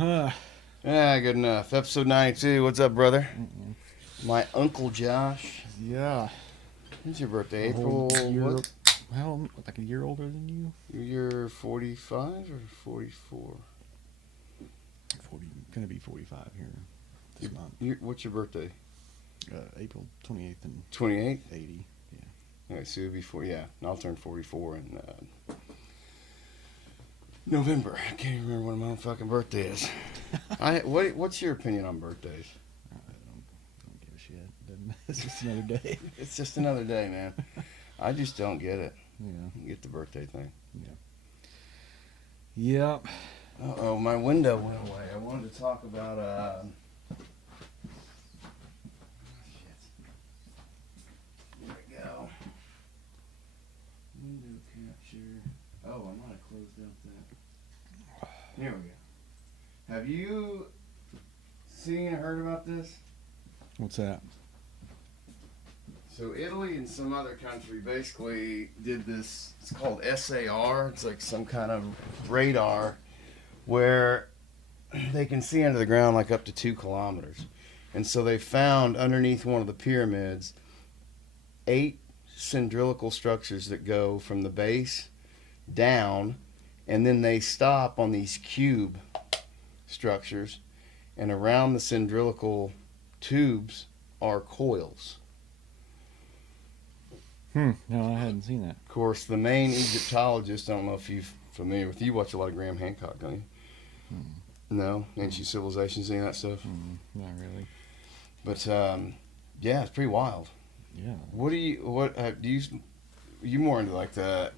Yeah, good enough. Episode 92. What's up, brother? My Uncle Josh. Yeah. When's your birthday? A whole April year, what? how, like a year older than you? You're 45 or 44? 40, gonna be 45 here this month. What's your birthday? April 28th and 28? 80. Yeah. Okay, so it'll be yeah. I'll turn 44 in November. I can't even remember when my own fucking birthday is. What's your opinion on birthdays? I don't give a shit. It's just another day. It's just another day, man. I just don't get it. Yeah. Get the birthday thing. Yeah. Uh-oh, my window went away. I wanted to talk about, There we go. Window capture. Oh, I might have closed out that. Here we go. Have you seen or heard about this? What's that? So Italy and some other country basically did this, it's called SAR, it's like some kind of radar where they can see under the ground like up to 2 kilometers. And so they found underneath one of the pyramids 8 cylindrical structures that go from the base down, and then they stop on these cube structures, and around the cylindrical tubes are coils. No, I hadn't seen that. Of course, the main Egyptologist, I don't know if you're familiar with, you watch a lot of Graham Hancock, don't you? No? Ancient Civilizations, any of that stuff? Not really. But, yeah, it's pretty wild. Yeah. You more into like the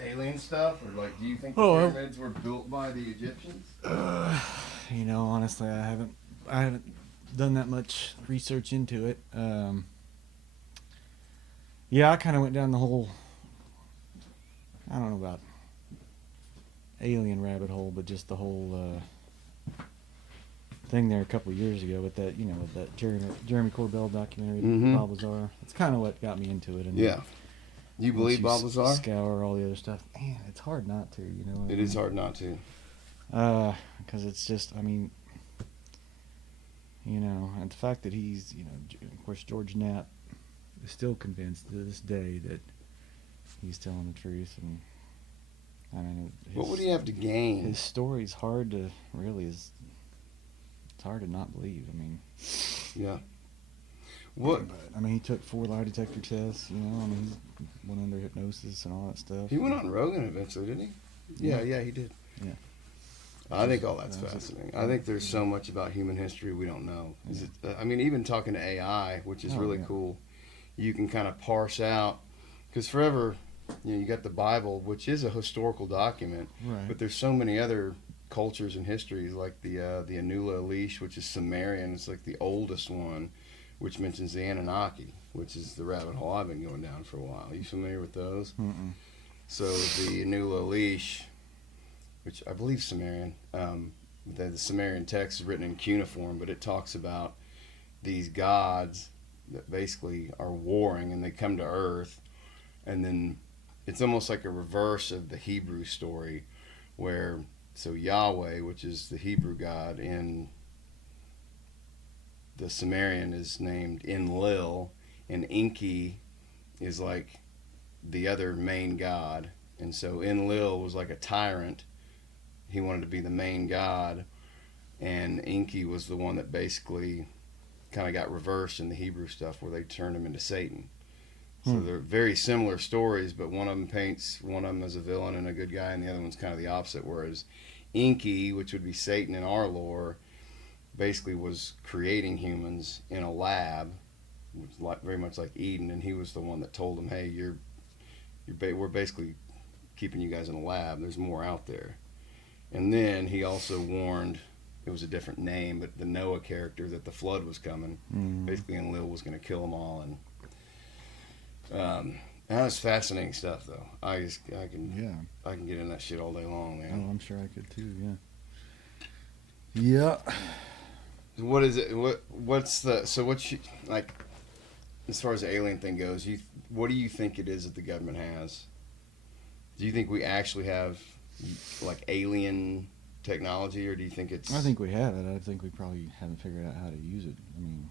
alien stuff, or like, do you think the pyramids were built by the Egyptians? Honestly, I haven't done that much research into it. Yeah, I kind of went down the whole, I don't know about alien rabbit hole, but just the whole thing there a couple of years ago with that, with that Jeremy Corbell documentary, Bob Lazar. It's kind of what got me into it. And yeah. You believe Bob Lazar? Scour all the other stuff. Man, it's hard not to, It is hard not to. Because it's just, and the fact that he's, of course, George Knapp is still convinced to this day that he's telling the truth, and what would he have to gain? His story's hard to it's hard to not believe. Yeah. What? He took 4 lie detector tests. He went under hypnosis and all that stuff. He went on Rogan eventually, didn't he? Yeah, he did. Yeah. I think all that's fascinating. I think there's so much about human history we don't know. Even talking to AI, which is really cool, you can kind of parse out, because forever, you got the Bible, which is a historical document, right. But there's so many other cultures and histories, like the Anula Elish, which is Sumerian. It's like the oldest one, which mentions the Anunnaki, which is the rabbit hole I've been going down for a while. Are you familiar with those? Mm-mm. So the Anula Elish, which I believe Sumerian, the Sumerian text is written in cuneiform, but it talks about these gods that basically are warring, and they come to Earth, and then it's almost like a reverse of the Hebrew story, where Yahweh, which is the Hebrew god, in the Sumerian is named Enlil, and Enki is like the other main god, and so Enlil was like a tyrant. He wanted to be the main god, and Enki was the one that basically kind of got reversed in the Hebrew stuff, where they turned him into Satan. So they're very similar stories, but one of them paints one of them as a villain and a good guy, and the other one's kind of the opposite. Whereas Enki, which would be Satan in our lore, basically was creating humans in a lab, which is very much like Eden, and he was the one that told them, "Hey, we're basically keeping you guys in a lab. There's more out there." And then he also warned, it was a different name, but the Noah character, that the flood was coming. Basically, Enlil was going to kill them all, and that was fascinating stuff, though. I can get in that shit all day long, man. Oh, I'm sure I could too. Yeah. What is it? Like, as far as the alien thing goes, what do you think it is that the government has? Do you think we actually have like alien technology, or do you think it's? I think we have it. I think we probably haven't figured out how to use it. I mean,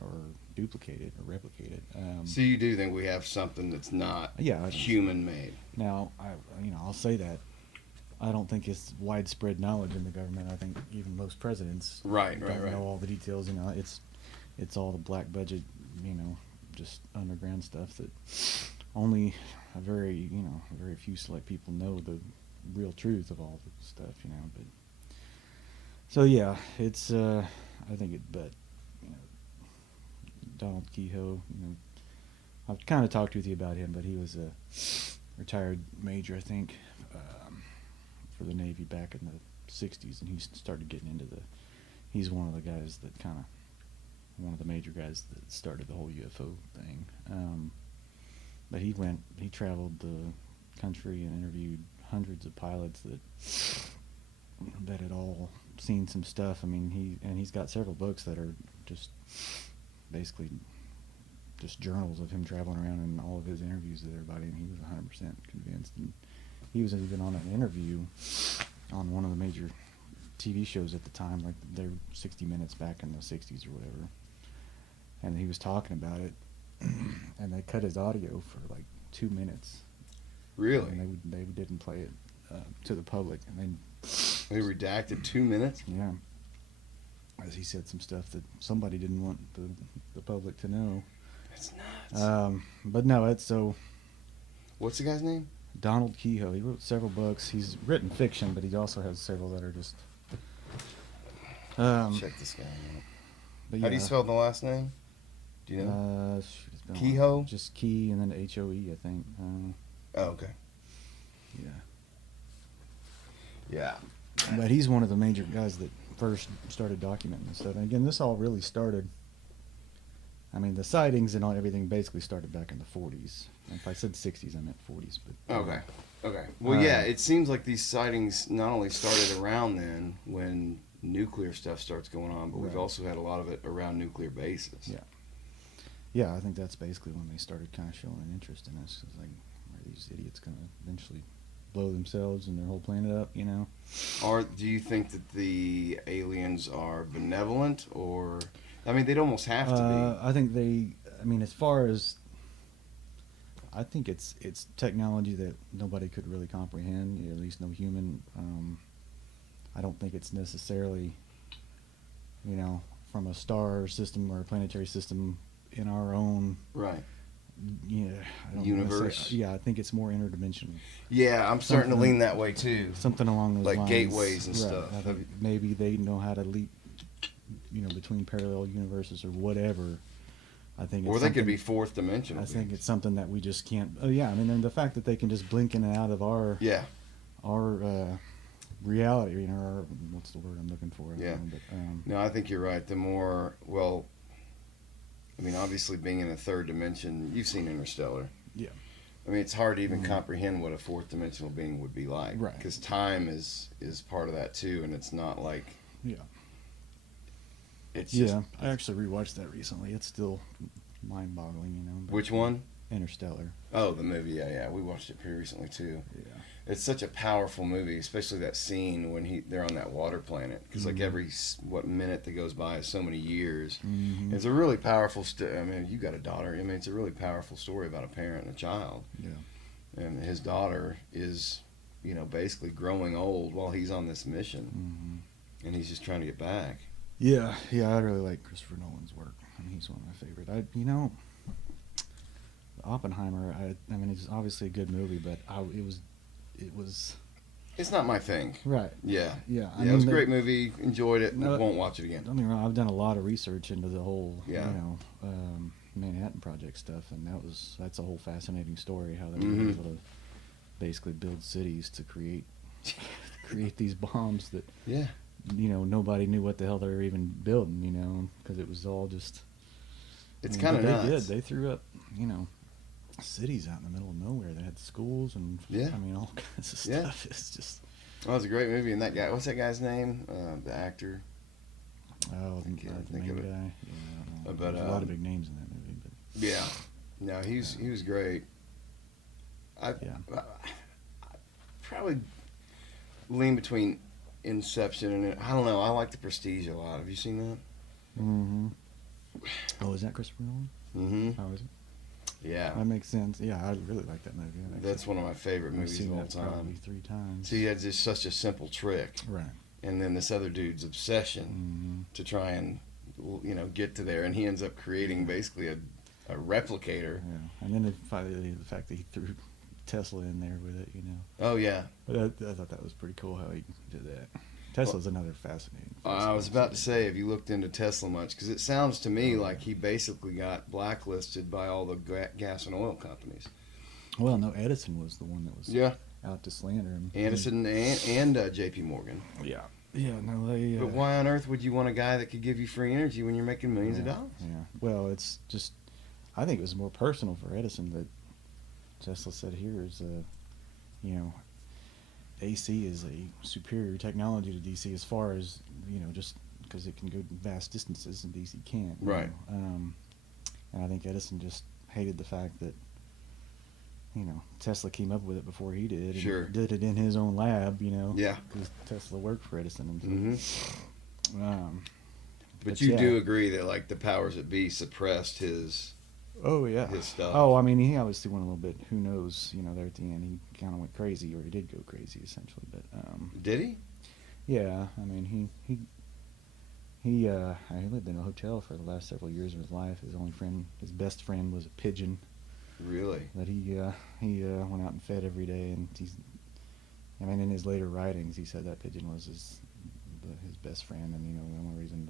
or duplicate it or replicate it. So you do think we have something that's not Yeah, I think so. human made? Now, I'll say that I don't think it's widespread knowledge in the government. I think even most presidents Right. don't know all the details. It's all the black budget, just underground stuff that only a very few select people know the real truth of all the stuff. But so yeah, it's I think it, but Donald Kehoe, I've kind of talked with you about him, but he was a retired major, I think, for the Navy back in the 60s, and he started getting into he's one of the guys that one of the major guys that started the whole UFO thing. But he traveled the country and interviewed hundreds of pilots that had all seen some stuff. I mean, he's got several books that are just basically just journals of him traveling around and all of his interviews with everybody, and he was 100% convinced. And he was even on an interview on one of the major TV shows at the time, like they were 60 Minutes back in the 60s or whatever, and he was talking about it, and they cut his audio for like 2 minutes. Really? And they didn't play it to the public, and then They redacted 2 minutes? yeah, as he said some stuff that somebody didn't want the public to know. That's nuts. But no, it's so. What's the guy's name? Donald Kehoe. He wrote several books. He's written fiction, but he also has several that are just. Check this guy out. But How do you spell the last name? Do you know? It's been a Kehoe? while. Just Key and then H-O-E, I think. Oh, okay. Yeah. Yeah. But he's one of the major guys that first started documenting this stuff. And again, this all really started. I mean, the sightings and everything basically started back in the 40s. If I said 60s, I meant 40s. But Okay. Well, yeah, it seems like these sightings not only started around then when nuclear stuff starts going on, but we've Right. also had a lot of it around nuclear bases. Yeah. Yeah, I think that's basically when they started kind of showing an interest in us. It's like, are these idiots going to eventually blow themselves and their whole planet up, Or do you think that the aliens are benevolent, or I mean, they'd almost have to be. I think as far as, I think it's technology that nobody could really comprehend, at least no human. I don't think it's necessarily, from a star system or a planetary system in our own, Right. I don't Universe. Yeah, I think it's more interdimensional. Yeah, I'm starting to Something- lean that way too. Something along those Like lines. gateways and Right. stuff. I think maybe they know how to leap, between parallel universes or whatever. I think. Or It's they could something- be fourth dimensional. I think it's something that we just can't. Oh yeah, I mean, and the fact that they can just blink in and out of our Yeah. reality, our, what's the word I'm looking for? I don't Yeah. know, but, No, I think you're right. I mean, obviously being in a third dimension, you've seen Interstellar. Yeah. I mean, it's hard to even comprehend what a fourth dimensional being would be like. Right. Because time is part of that too, and it's not like. Yeah. It's Yeah, just. I actually rewatched that recently. It's still mind-boggling, but Which one? Interstellar. Oh, the movie. Yeah. We watched it pretty recently too. Yeah. It's such a powerful movie, especially that scene when they're on that water planet. Because like every minute that goes by is so many years. Mm-hmm. It's a really powerful. I mean, you got a daughter. I mean, it's a really powerful story about a parent and a child. Yeah. And his daughter is, basically growing old while he's on this mission, and he's just trying to get back. Yeah, I really like Christopher Nolan's work. I mean, he's one of my favorite. Oppenheimer. I mean, it's obviously a good movie, but it was. It's not my thing. Right. Yeah. Yeah. It was a great movie. Enjoyed it. No, won't watch it again. Don't get me wrong. I've done a lot of research into the whole, Yeah. Manhattan Project stuff, and that's a whole fascinating story. How they Mhm. were able to basically build cities to create these bombs that Yeah. nobody knew what the hell they were even building, because it was all just. It's but kind of nuts. They did. They threw up, cities out in the middle of nowhere. They had schools and Yeah. I mean all kinds of Yeah. stuff. It's just. Well, it was a great movie, and that guy. What's that guy's name? The actor. Oh, I can't the think main of it. guy. Yeah, I don't know. But, There's a lot of big names in that movie, but Yeah. No, he was great. I Yeah. probably lean between Inception, and I don't know. I like The Prestige a lot. Have you seen that? Mm-hmm. Oh, is that Christopher Nolan? Mm-hmm. How is it? Yeah. That makes sense. Yeah, I really like that movie. That's one of my favorite I've movies seen of all that probably time. 3 times. So he had just such a simple trick, Right. and then this other dude's obsession to try and get to there, and he ends up creating basically a replicator. Yeah, and then finally the fact that he threw Tesla in there with it, Oh yeah. But I thought that was pretty cool how he did that. Tesla's another fascinating. I was about to say, have you looked into Tesla much? Because it sounds to me like he basically got blacklisted by all the gas and oil companies. Well, no, Edison was the one that was out to slander him. Edison and J.P. Morgan. Yeah. Yeah, no, they... But why on earth would you want a guy that could give you free energy when you're making millions of dollars? Yeah. Well, it's just... I think it was more personal for Edison that Tesla said here is, AC is a superior technology to DC as far as, just because it can go vast distances and DC can't. Right. And I think Edison just hated the fact that, Tesla came up with it before he did. And did it in his own lab, Yeah. Because Tesla worked for Edison. And so, but you do agree that, like, the powers that be suppressed his... Oh, yeah. His stuff. Oh, I mean, he obviously went a little bit, who knows, there at the end, he kind of went crazy, or he did go crazy, essentially, but... Did he? Yeah, I mean, he lived in a hotel for the last several years of his life. His best friend was a pigeon. Really? That he went out and fed every day, and in his later writings, he said that pigeon was his best friend, and, the only reason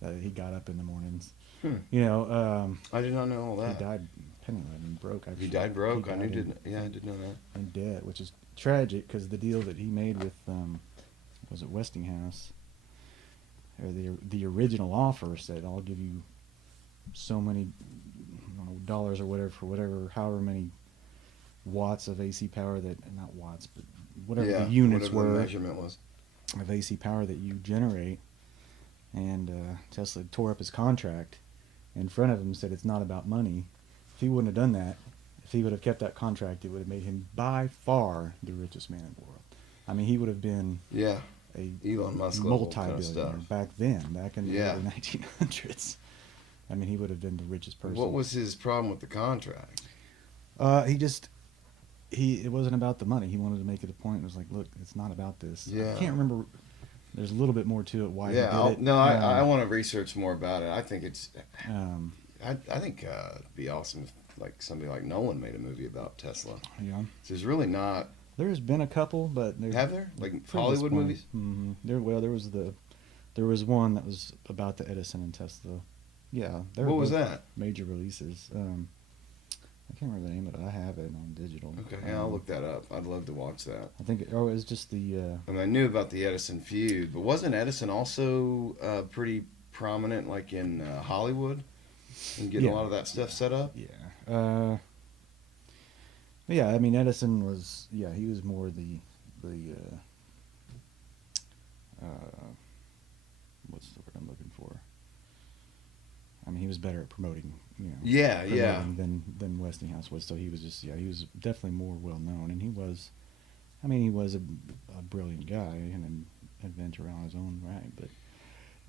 that he got up in the mornings. I did not know all that. He died penniless and broke. Actually. He died broke. I didn't know that. And dead, which is tragic because the deal that he made with was it Westinghouse, or the original offer said, I'll give you so many dollars or whatever for however many watts of AC power not watts, but whatever the units were, the measurement was of AC power that you generate. And Tesla tore up his contract in front of him and said it's not about money. If he wouldn't have done that, if he would have kept that contract, it would have made him by far the richest man in the world. I mean, he would have been a Elon Musk multi-billionaire back in the early 1900s. I mean, he would have been the richest person. What was his problem with the contract? It wasn't about the money. He wanted to make it a point. It was like, look, it's not about this. Yeah. I can't remember. There's a little bit more to it. Why? Yeah. he did it. I want to research more about it. I think it's. I think it'd be awesome if somebody like Nolan made a movie about Tesla. Yeah. So there's really not. There's been a couple, but have there Hollywood movies? Mm-hmm. There was one that was about the Edison and Tesla. Yeah. What was that? Major releases. I can't remember the name of it. I have it on digital. Okay, yeah, I'll look that up. I'd love to watch that. I think it was just the... I knew about the Edison feud, but wasn't Edison also pretty prominent, in Hollywood, and getting a lot of that stuff set up? Yeah. Yeah, I mean, Edison was... Yeah, he was more the what's the word I'm looking for? I mean, he was better at promoting, than Westinghouse was. So he was he was definitely more well known, and he was a brilliant guy and an inventor on his own right. But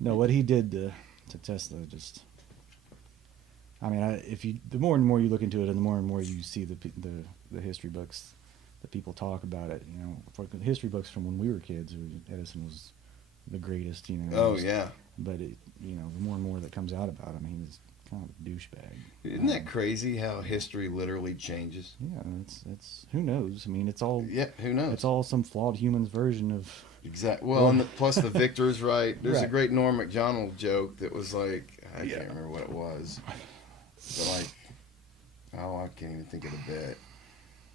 no, what he did to Tesla just, I mean, the more and more you look into it, and the more and more you see the history books that people talk about it, for the history books from when we were kids, Edison was the greatest, Oh yeah. But the more and more that comes out about him, he was kind of a douchebag. Isn't that crazy how history literally changes? Yeah, it's who knows? I mean, it's all who knows? It's all some flawed human's version of exactly. Well, and plus the victor's right. There's a great Norm Macdonald joke that was I can't remember what it was, but I can't even think of the bit.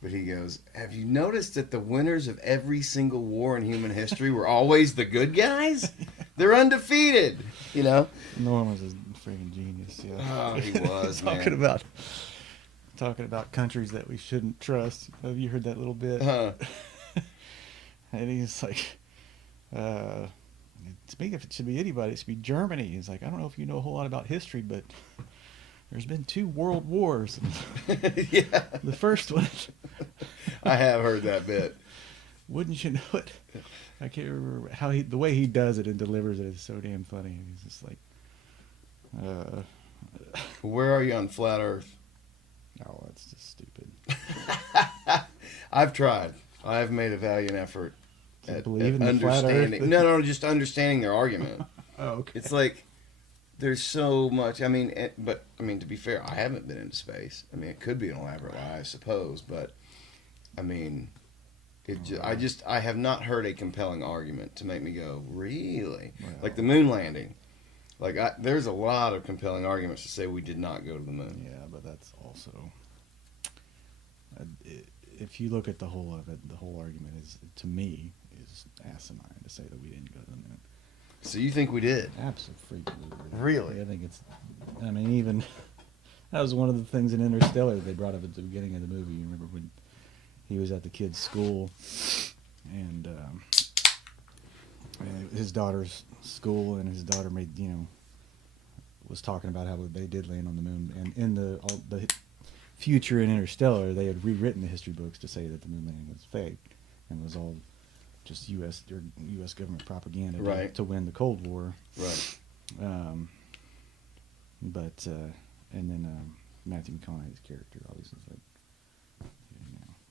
But he goes, have you noticed that the winners of every single war in human history were always the good guys? They're undefeated, Norm was a freaking genius, yeah. Oh, he was, talking about countries that we shouldn't trust. Have you heard that little bit? And he's like, if it should be anybody, it should be Germany. He's like, I don't know if you know a whole lot about history, but there's been 2 world wars. Yeah. The first one. I have heard that bit. Wouldn't you know it? I can't remember how the way he does it and delivers it is so damn funny. He's just like, uh, Where are you on flat Earth? oh, that's just stupid. I've tried. I've made a valiant effort Do you at believe in the flat understanding. Earth? No, just understanding their argument. Oh, okay. It's like there's so much. I mean, but I mean, to be fair, I haven't been into space. I mean, it could be an elaborate lie, I suppose, but I mean, I have not heard a compelling argument to make me go, really? Well, Like the moon landing. Like, there's a lot of compelling arguments to say we did not go to the moon. yeah, but that's also, if you look at the whole of it, the whole argument is, to me, is asinine to say that we didn't go to the moon. So you think we did? Absolutely. Really? I think it's, I mean, even, that was one of the things in Interstellar that they brought up at the beginning of the movie. You remember when he was at the kid's school, and his daughter's school, and his daughter made, was talking about how they did land on the moon, and in the future in Interstellar, they had rewritten the history books to say that the moon landing was fake and was all just U.S. government propaganda Right. to win the Cold War. Right. But and then Matthew McConaughey's character obviously is like,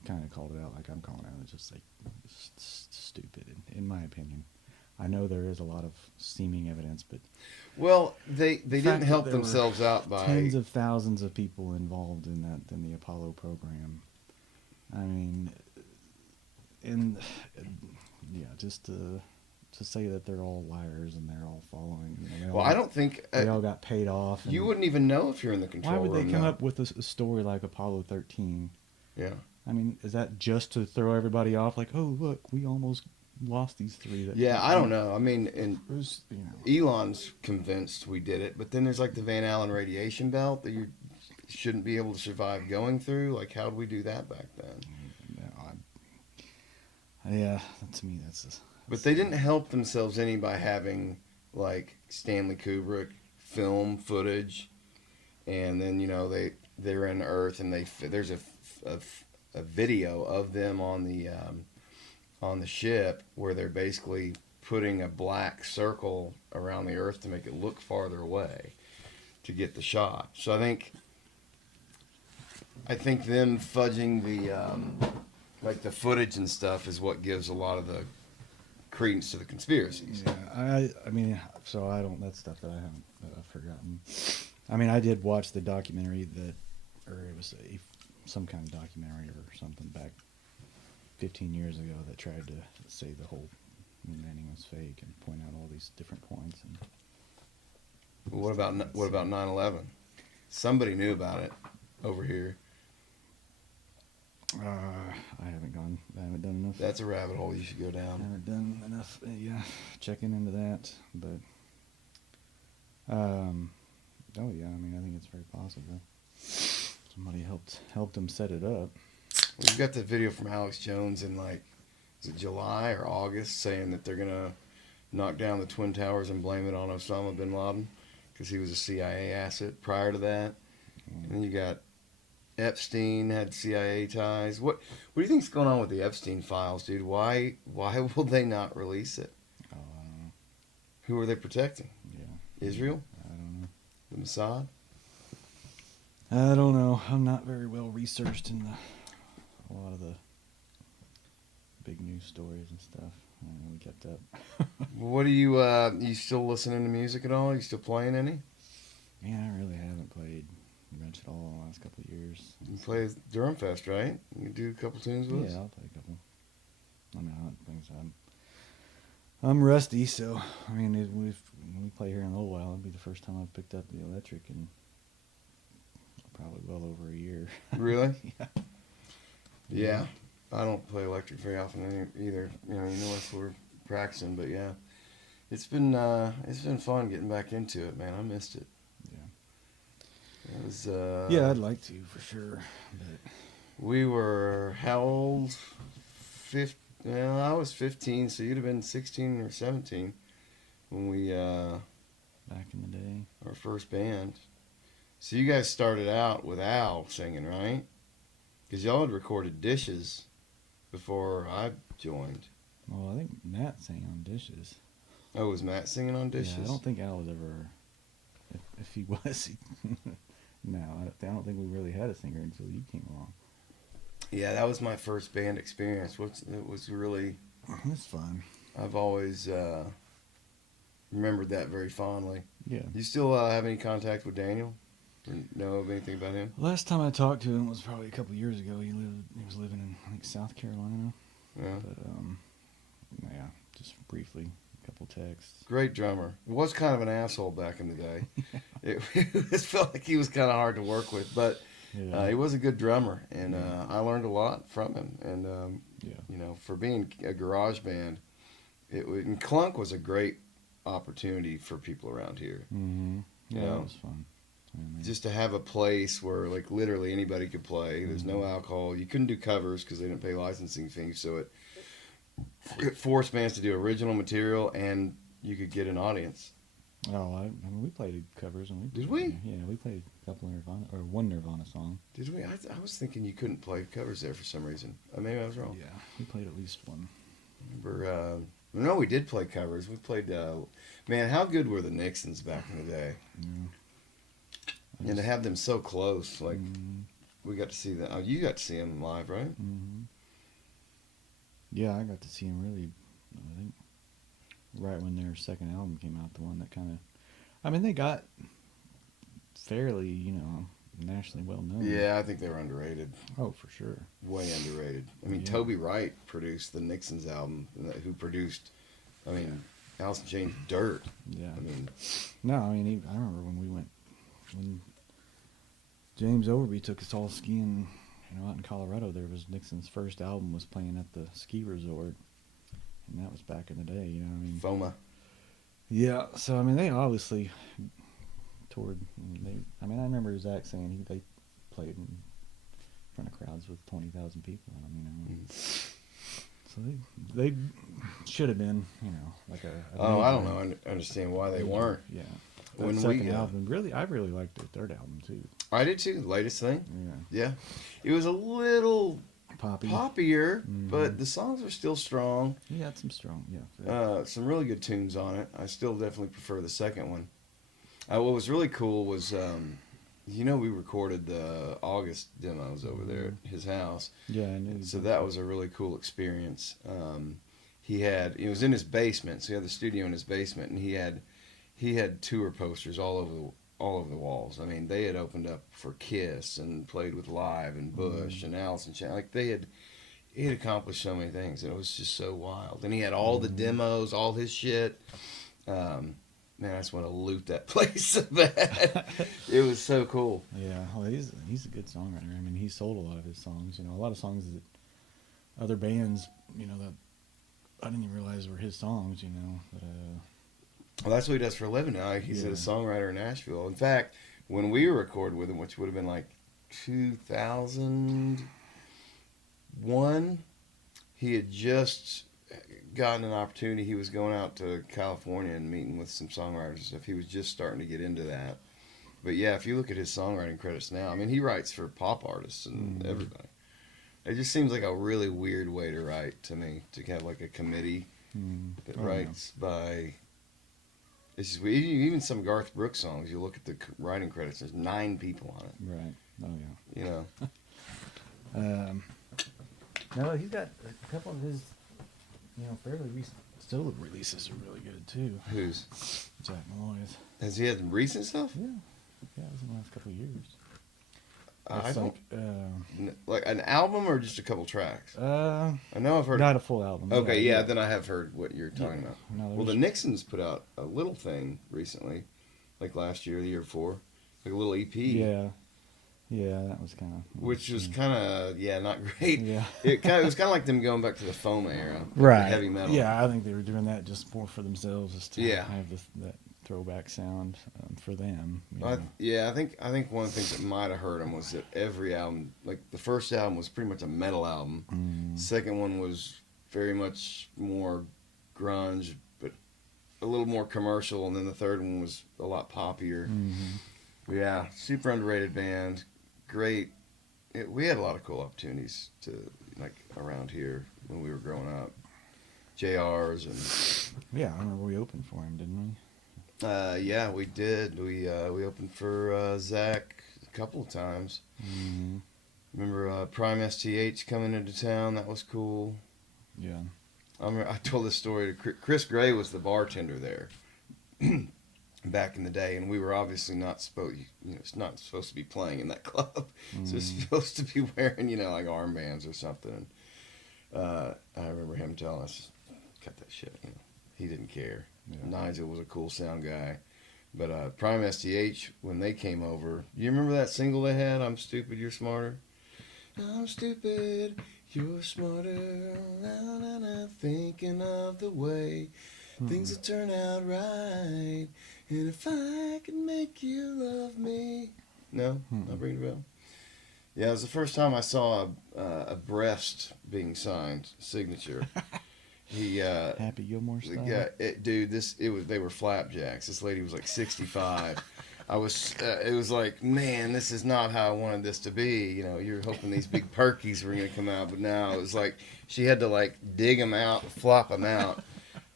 kind of called it out like I'm calling it out. It's just like stupid, in my opinion. I know there is a lot of seeming evidence, but Well, they didn't help there were themselves out by tens of thousands of people involved in the Apollo program. I mean, and yeah, just to say that they're all liars and they're all following. Well, I don't think they all got paid off. you wouldn't even know if you're in the control Why would they room. come No. up with a story like Apollo 13? Yeah. I mean, is that just to throw everybody off? Like, oh look, we almost lost these three. Yeah, I don't know. I mean, and It was, Elon's convinced we did it, but then there's like the Van Allen radiation belt that you shouldn't be able to survive going through. Like, how'd we do that back then? Yeah, to me that's just. But they didn't help themselves any by having like Stanley Kubrick film footage, and then they're in Earth and there's a video of them on the ship where they're basically putting a black circle around the Earth to make it look farther away to get the shot. So I think them fudging the footage and stuff is what gives a lot of the credence to the conspiracies. Yeah, I mean, so I don't. That's stuff that I've forgotten. I mean, I did watch the documentary or it was some kind of documentary or something back 15 years ago that tried to say the whole moon landing was fake and point out all these different points. And What about 9/11? Somebody knew about it over here. I haven't done enough. That's a rabbit hole you should go I down. haven't done enough. Checking into that, but oh yeah, I mean, I think it's very possible. Somebody helped them set it up. We've got the video from Alex Jones in is it July or August, saying that they're gonna knock down the Twin Towers and blame it on Osama bin Laden because he was a CIA asset prior to that. And then you got Epstein had CIA ties. What do you think's going on with the Epstein files, dude? Why will they not release it? Oh, I don't know. Who are they protecting? Yeah. Israel? I don't know. The Mossad? I don't know. I'm not very well researched in a lot of the big news stories and stuff. I don't really kept up. What do you still listening to music at all? You still playing any? Man, I really haven't played much at all in the last couple of years. You play Durham Fest, right? You can do a couple tunes with us? Yeah, I'll play a couple. I mean, I'm rusty, so I mean, when we play here in a little while, it'll be the first time I've picked up the electric in probably well over a year. Really? Yeah. Yeah. I don't play electric very often either. Unless we're practicing. But yeah, it's been fun getting back into it, man. I missed it. Yeah. It was. Yeah, I'd like to for sure. But we were how old? Well, I was 15, so you'd have been 16 or 17 when we back in the day, our first band. So you guys started out with Al singing, right? Because y'all had recorded Dishes before I joined. Well, I think Matt sang on Dishes. Oh, was Matt singing on Dishes? Yeah, I don't think Al was ever. If he was, no, I don't think we really had a singer until you came along. Yeah, that was my first band experience. It was really. It's fun. I've always remembered that very fondly. Yeah. You still have any contact with Daniel? Or know of anything about him? Last time I talked to him was probably a couple years ago. He was living in, I think, South Carolina. Yeah. But yeah, just briefly, a couple texts. Great drummer. Was kind of an asshole back in the day. It felt like he was kind of hard to work with, but Yeah. he was a good drummer, and Yeah. I learned a lot from him. And Yeah. you know, for being a garage band, and Clunk was a great opportunity for people around here. Mm-hmm. Yeah, You know? that was fun. I mean, Just to have a place where like literally anybody could play. There's no Mhm. alcohol. You couldn't do covers because they didn't pay licensing fees, so it forced bands to do original material, and you could get an audience. I mean, we played covers and we Did we? Yeah, we played a couple Nirvana or one Nirvana song. Did we? I was thinking you couldn't play covers there for some reason. Maybe I was wrong. Yeah, we played at least one. Remember, no, we did play covers. We played, man, how good were the Nixons back in the day? Yeah. And to have them so close, like, Mm-hmm. we got to see them. Oh, you got to see them live, right? Mm-hmm. Yeah, I got to see him really, I think, right when their second album came out, the one that kind of, I mean, they got fairly, nationally well known. Yeah, I think they were underrated. Oh, for sure. Way underrated. I mean, Yeah. Toby Wright produced the Nixons album, who produced, I mean, Alice in Chains' Dirt. Yeah. I mean, No, I mean, I remember when James Overby took us all skiing, out in Colorado. There was Nixon's first album was playing at the ski resort, and that was back in the day. You know what I mean? FOMA. Yeah. So I mean, they obviously toured. I remember Zach saying they played in front of crowds with 20,000 people. So they should have been, like a Oh, I don't major- know. I understand why they weren't. Yeah. When That second we, album, I really liked their third album too. I did too. The latest thing. Yeah. Yeah. It was a little Poppy. poppier, Mhm. but the songs are still strong. He had some strong, yeah. Some really good tunes on it. I still definitely prefer the second one. What was really cool was, we recorded the August demos over there at his house. Yeah, I knew. So that was a really cool experience. It was in his basement, so he had the studio in his basement, and he had tour posters all over the walls. I mean, they had opened up for Kiss and played with Live and Bush and Alice in Chains. Like he had accomplished so many things, and it was just so wild. And he had all the demos, all his shit. Man, I just want to loot that place so bad. It was so cool. Yeah, well, he's a good songwriter. I mean, he sold a lot of his songs. A lot of songs that other bands, that I didn't even realize were his songs. But Well, that's what he does for a living now. He's a songwriter in Nashville. In fact, when we recorded with him, which would have been like 2001, he had just gotten an opportunity. He was going out to California and meeting with some songwriters and stuff. He was just starting to get into that. But yeah, if you look at his songwriting credits now, I mean, he writes for pop artists and everybody. It just seems like a really weird way to write to me, to have like a committee that writes by... It's just, even some Garth Brooks songs, you look at the writing credits, there's 9 people on it. right. Oh You know? No, he's got a couple of his, fairly recent solo releases are really good too. Who's? Jack Malloy's. Has he had recent stuff? Yeah, it was in the last couple of years. I It's don't... like, like an album or just a couple tracks? uh, I know I've heard... not a full album. Okay, yeah, then I have heard what you're talking about. No, Well, the Nixons put out a little thing recently, like last year, the year before, like a little EP. Yeah, that was kind of... Which was kind of, not great. Yeah. It was kind of like them going back to the FOMA era. Like Right. Heavy metal. Yeah, I think they were doing that just more for themselves, just to Yeah. have that throwback sound for them. I think one of the things that might have hurt them was that every album, like the first album was pretty much a metal album. Second one was very much more grunge, but a little more commercial, and then the third one was a lot poppier. Yeah, super underrated band. Great. We had a lot of cool opportunities to, like, around here when we were growing up. JR's and Yeah, I remember we opened for him, didn't yeah, we did. We opened for Zach a couple of times. we? Mm-hmm. Remember Prime STH coming into town? That was cool. Yeah. I told this story to Chris Gray was the bartender there back in the day, and we were obviously not supposed, it's not supposed to be playing in that club, so it's supposed to be wearing, like armbands or something. I remember him telling us, cut that shit. He didn't care. Yeah. Nigel was a cool sound guy, but Prime STH when they came over, you remember that single they had? I'm stupid, you're smarter. I'm stupid, you're smarter. Na, na, na, thinking of the way things will turn out right. And if I can make you love me. No? Not ringing a bell? Yeah, it was the first time I saw a breast being signed, signature. Happy Gilmore style. Dude, they were flapjacks. This lady was like 65. It was like, man, this is not how I wanted this to be. You're hoping these big perkies were going to come out, but now it was like she had to like dig them out, flop them out.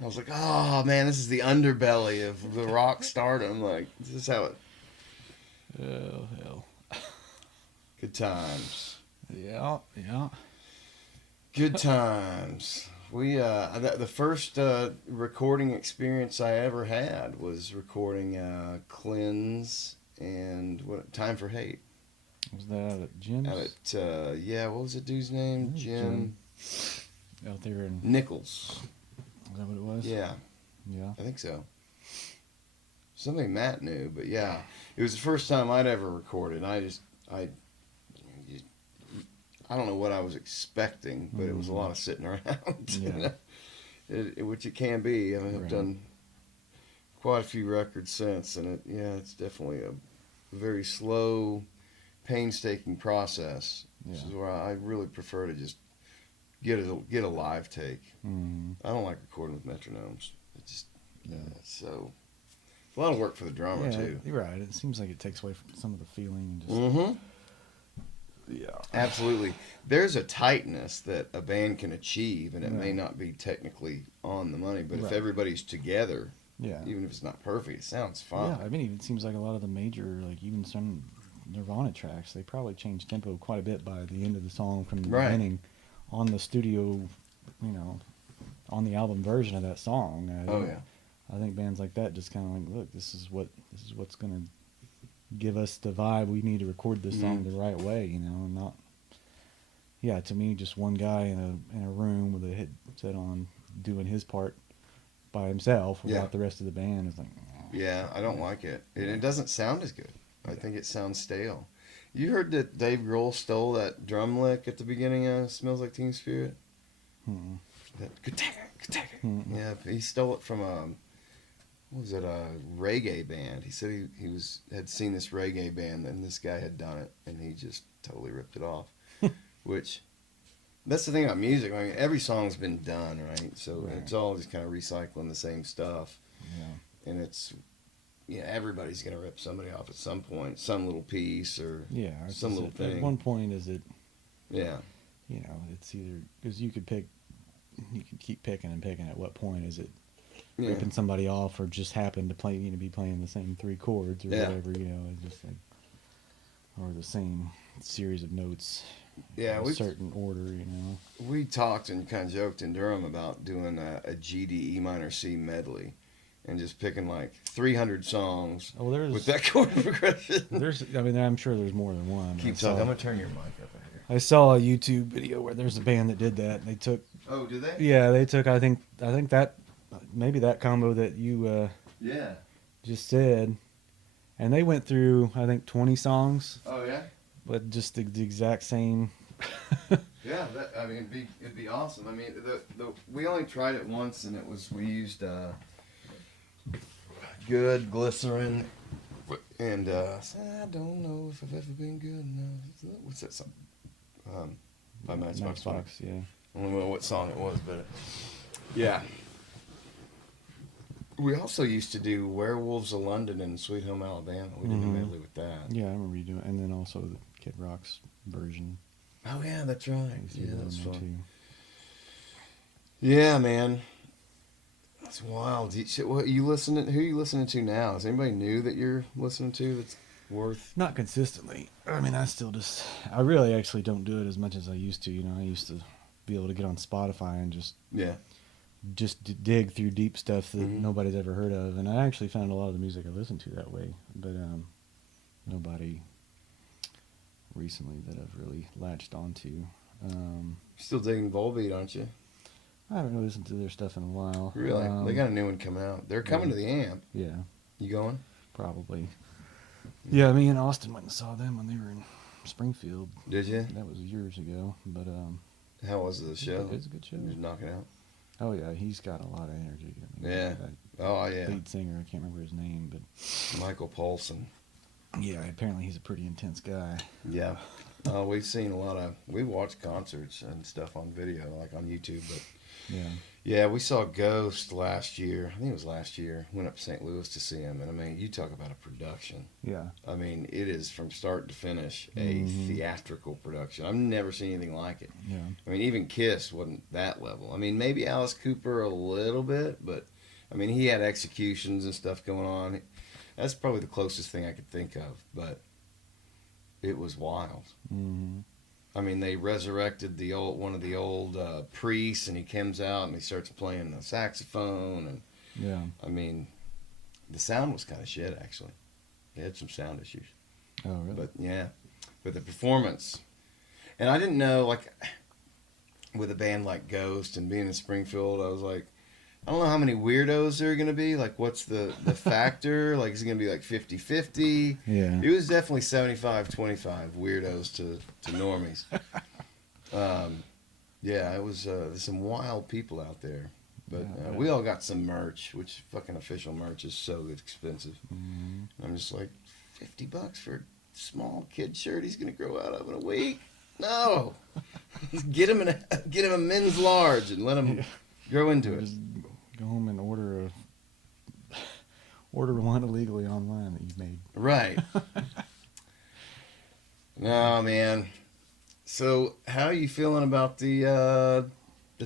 I was like, oh man, this is the underbelly of the rock stardom. Like, this is how it. Oh hell. Good times. Yeah. Good times. The first recording experience I ever had was recording Cleanse and Time for Hate. Was that out at Jim's? Out at what was the dude's name? Jim. Out there in Nichols. Is that what it was? Yeah, Yeah. I think so. Something Matt knew, but yeah, it was the first time I'd ever recorded. I don't know what I was expecting, but it was a lot of sitting around. Yeah. Which it can be. I mean, I've Right. done quite a few records since, and it's definitely a very slow, painstaking process. Yeah. This is where I really prefer to just get a live take. Mm-hmm. I don't like recording with metronomes. It's just Yeah. so it's a lot of work for the drummer Yeah, too. you're right. It seems like it takes away from some of the feeling and just. Mm-hmm. Yeah. Absolutely. There's a tightness that a band can achieve, and it may Right. not be technically on the money, but if Right. everybody's together, Yeah. even if it's not perfect, it sounds fine. Yeah, I mean, it seems like a lot of the major, like even some Nirvana tracks, they probably changed tempo quite a bit by the end of the song from the Right. beginning on the studio, on the album version of that song. Oh yeah. I think bands like that just kind of like, look, this is what's gonna give us the vibe we need to record this song the right way, and not. Yeah, to me, just one guy in a room with a headset on doing his part by himself without the rest of the band is like. Yeah, I don't like it. It doesn't sound as good. I think it sounds stale. You heard that Dave Grohl stole that drum lick at the beginning of "Smells Like Teen Spirit"? Hmm. That yeah, he stole it from a reggae band. He said he had seen this reggae band and this guy had done it, and he just totally ripped it off. Which that's the thing about music. I mean, every song's been done, right? So Right. it's all just kind of recycling the same stuff, Yeah. and it's everybody's gonna rip somebody off at some point, some little piece or Yeah. it's some just little at thing. one point, is it? Yeah. It's either because you could keep picking and picking. At what point is it Yeah. ripping somebody off, or just happen to be playing the same three chords or Yeah. whatever? It's just like, or the same series of notes. Yeah, in a certain order. We talked and kind of joked in Durham about doing a G D E minor C medley, and just picking like 300 songs Oh, there's with that chord progression. I'm sure there's more than one. Keep talking. I'm gonna turn your mic up here. I saw a YouTube video where there's a band that did that. They took. Oh, did they? Yeah, they took. I think that maybe that combo that you Yeah. just said, and they went through 20 songs, Oh yeah. but just the exact same. Yeah. It'd be awesome. I mean, we only tried it once, and we used good glycerin, and I don't know if I've ever been good enough. What's that song? By Matchbox Fox. Yeah. I don't know what song it was, but yeah. We also used to do Werewolves of London and Sweet Home Alabama. We did a medley with that. Yeah, I remember you doing, and then also the Kid Rock's version. Oh yeah, that's right. You see Yeah, that that's in there fun. too. Yeah, man. That's wild. What you listening? Who are you listening to now? Is anybody new that you're listening to that's worth? Not consistently. I mean, I really actually don't do it as much as I used to. You know, I used to be able to get on Spotify and Yeah. dig through deep stuff that Mm-hmm. nobody's ever heard of. And I actually found a lot of the music I listen to that way. But nobody recently that I've really latched onto. Still digging Volbeat, aren't you? I haven't really listened to their stuff in a while. Really? They got a new one coming out. They're coming to the Amp. Yeah, You going? probably. Yeah, me and Austin went and saw them when they were in Springfield. Did you? That was years ago, but How was the show? it was a good show. He was knocking out. Oh yeah, he's got a lot of energy. I mean, Yeah. that Oh yeah. lead singer, I can't remember his name, but Michael Paulson. yeah, apparently he's a pretty intense guy. Yeah. We've seen we watched concerts and stuff on video, like on YouTube, but Yeah, yeah, we saw Ghost last year. I think it was last year. Went up to St. Louis to see him, and I mean, you talk about a production. yeah, I mean, it is from start to finish a theatrical production. I've never seen anything like it. yeah, I mean, even Kiss wasn't that level. I mean, maybe Alice Cooper a little bit, but I mean, he had executions and stuff going on. That's probably the closest thing I could think of, but it was wild. mm-hmm. I mean, they resurrected one of the old priests, and he comes out and he starts playing the saxophone, and Yeah. I mean, the sound was kind of shit actually. They had some sound issues, Oh really? but yeah, but the performance, and I didn't know, like, with a band like Ghost and being in Springfield, I was like, I don't know how many weirdos there are going to be. Like, what's the factor? Like, is it going to be like 50-50? Yeah. It was definitely 75-25 weirdos to normies. Yeah, it was there's some wild people out there. But Yeah. we all got some merch, which fucking official merch is so expensive. Mm-hmm. I'm just like, $50 for a small kid shirt he's going to grow out of in a week? No. Get him a men's large and let him grow into it. Just go home and order one illegally online that you've made. Right. No, man. So, how are you feeling about the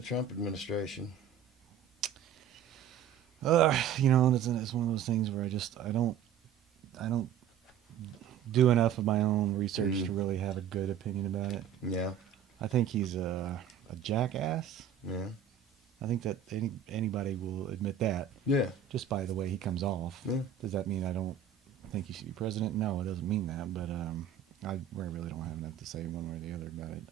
Trump administration? You know, it's one of those things where I don't do enough of my own research to really have a good opinion about it. Yeah. I think he's a jackass. Yeah. I think that anybody will admit that Yeah. just by the way he comes off. Yeah. Does that mean I don't think he should be president? No, it doesn't mean that. But I really don't have enough to say one way or the other about it.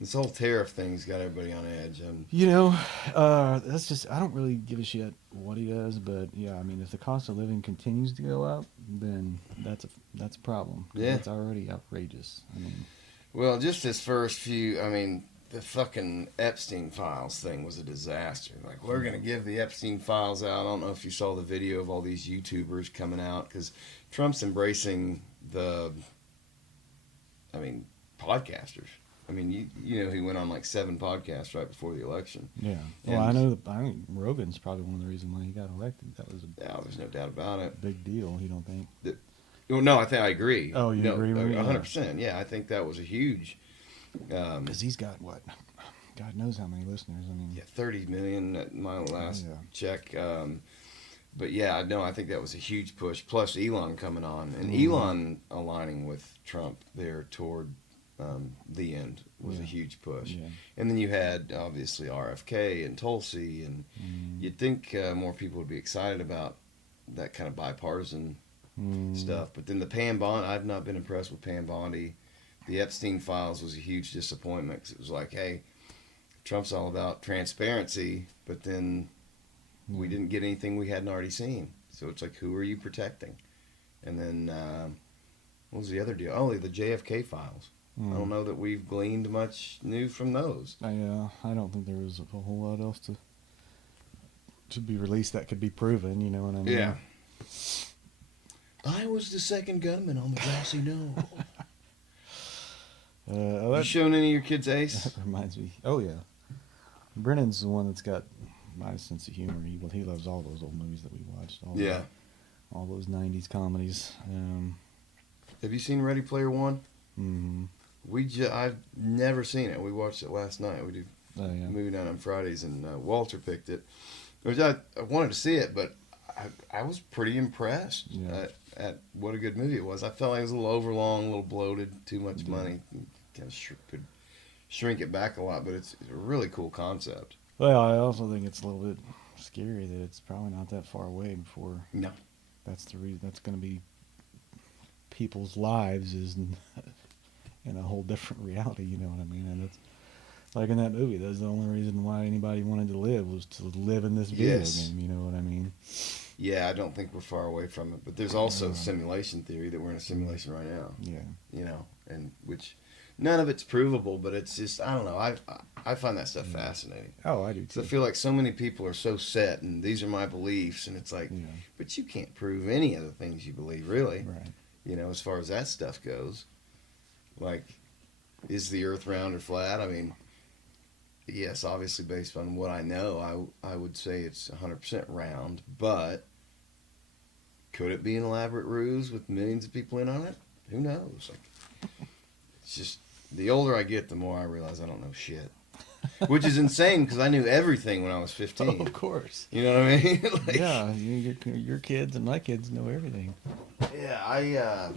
This whole tariff thing's got everybody on edge. You know, that's just, I don't really give a shit what he does, but yeah, I mean, if the cost of living continues to go up, then that's a problem. Yeah. It's already outrageous. I mean, Well, just his first few, I mean, the fucking Epstein files thing was a disaster. Like, we're going to give the Epstein files out. I don't know if you saw the video of all these YouTubers coming out, because Trump's embracing podcasters. I mean, you know, he went on like 7 podcasts right before the election. yeah. And Well, I think Rogan's probably one of the reasons why he got elected. That was a yeah, there's no doubt about it. big deal, you don't think? Well, no, I think I agree. Oh, you agree with me? 100%. Yeah, I think that was a huge. Because he's got, what, God knows how many listeners. I mean, Yeah, 30 million at my last Yeah. check. But yeah, no, I think that was a huge push. Plus Elon coming on, and Mhm. Elon aligning with Trump there toward the end was a Yeah. huge push. yeah. And then you had obviously RFK and Tulsi, and you'd think more people would be excited about that kind of bipartisan stuff. But then the Pam Bondi, I've not been impressed with Pam Bondi. The Epstein files was a huge disappointment, because it was like, hey, Trump's all about transparency, but then we didn't get anything we hadn't already seen. So it's like, who are you protecting? And then what was the other deal? Oh, the JFK files. I don't know that we've gleaned much new from those. I don't think there was a whole lot else to be released that could be proven. You know what I mean? Yeah. I was the second gunman on the grassy knoll. You showing any of your kids Ace? That reminds me. Oh yeah, Brennan's the one that's got my sense of humor. He loves all those old movies that we watched. All those '90s comedies. Have you seen Ready Player One? Mm-hmm. I've never seen it. We watched it last night. We do Oh yeah. movie night on Fridays, and Walter picked it. Which I wanted to see it, but I was pretty impressed Yeah. at what a good movie it was. I felt like it was a little overlong, a little bloated, too much money. Kind of could shrink it back a lot, but it's a really cool concept. Well, I also think it's a little bit scary that it's probably not that far away before. No. That's the reason. That's going to be people's lives is in a whole different reality. You know what I mean? And it's like in that movie. That's the only reason why anybody wanted to live was to live in this video Yes. game. You know what I mean? Yeah, I don't think we're far away from it. But there's also simulation theory that we're in a simulation right now. Yeah. You know, and which none of it's provable, but it's just I don't know. I find that stuff fascinating. Oh, I do So too. I feel like so many people are so set, and these are my beliefs, and it's like, Yeah. but you can't prove any of the things you believe, really. Right. You know, as far as that stuff goes. Like, is the Earth round or flat? I mean, yes, obviously based on what I know, I would say it's 100% round, but could it be an elaborate ruse with millions of people in on it? Who knows? Like, it's just the older I get, the more I realize I don't know shit. Which is insane because I knew everything when I was 15. Oh, of course. You know what I mean? Like, Yeah, your kids and my kids know everything. yeah,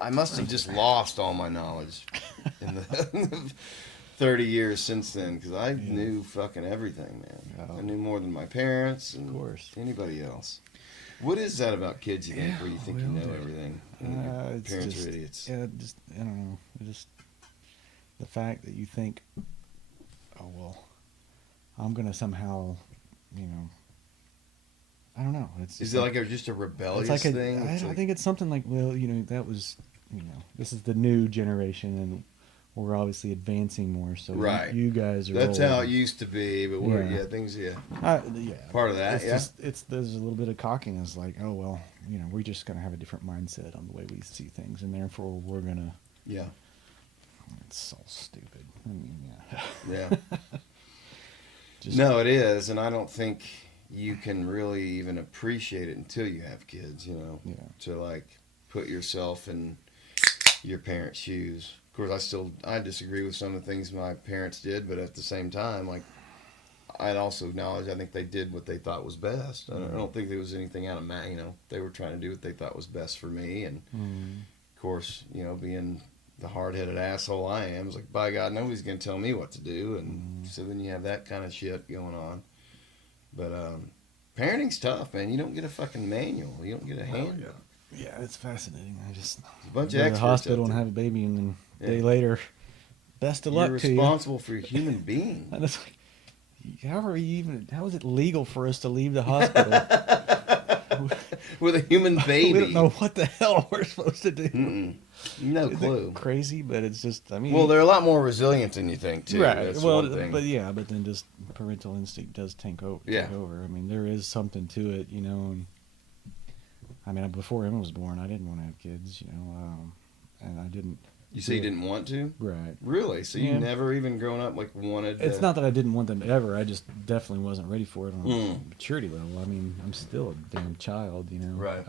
I must have just lost all my knowledge in the 30 years since then because I knew fucking everything, man. Oh. I knew more than my parents and Of course. anybody else. What is that about kids, you think, where you think you well, know everything? And your It's parents just, are idiots. Yeah, just I don't know. Just the fact that you think, oh well, I'm gonna somehow, you know, I don't know. It's Is just it like just a rebellious it's like thing? It's I like- think it's something like, well, you know, that was, you know, this is the new generation, and we're obviously advancing more. So Right. you guys are. That's old. how it used to be, but we're, Yeah. things, yeah. Yeah. Part of that, It's yeah. just there's a little bit of cockiness, like, oh well, you know, we're just gonna have a different mindset on the way we see things, and therefore we're gonna. Yeah. It's so stupid. I mean, yeah. Yeah. Just, No, it is, and I don't think you can really even appreciate it until you have kids, you know, Yeah. to like put yourself in your parents' shoes. Of course, I disagree with some of the things my parents did, but at the same time, like, I'd also acknowledge I think they did what they thought was best. I don't think there was anything out of you know, they were trying to do what they thought was best for me, and of course, you know, being the hard-headed asshole I am, it's like, by God, nobody's going to tell me what to do, and so then you have that kind of shit going on. But parenting's tough, man. You don't get a fucking manual. You don't get a handbook. Yeah, it's fascinating. I just There's a bunch go of to the experts hospital out and there. have a baby, and then a day Yeah. later, best of You're luck to you. responsible for a human being. And it's like, how is it legal for us to leave the hospital? With a human baby. We don't know what the hell we're supposed to do. Mm-mm. No Is it clue. crazy, but it's just, I mean. Well, they're a lot more resilient than you think, too. right. That's Well, one thing. but then just parental instinct does take over. Yeah. I mean, there is something to it, you know. And, I mean, before Emma was born, I didn't want to have kids, you know, and I didn't. You say you didn't want to? Right. Really? So you Yeah. never even grown up like wanted It's to... not that I didn't want them ever. I just definitely wasn't ready for it on Mm. a maturity level. I mean, I'm still a damn child, you know. Right.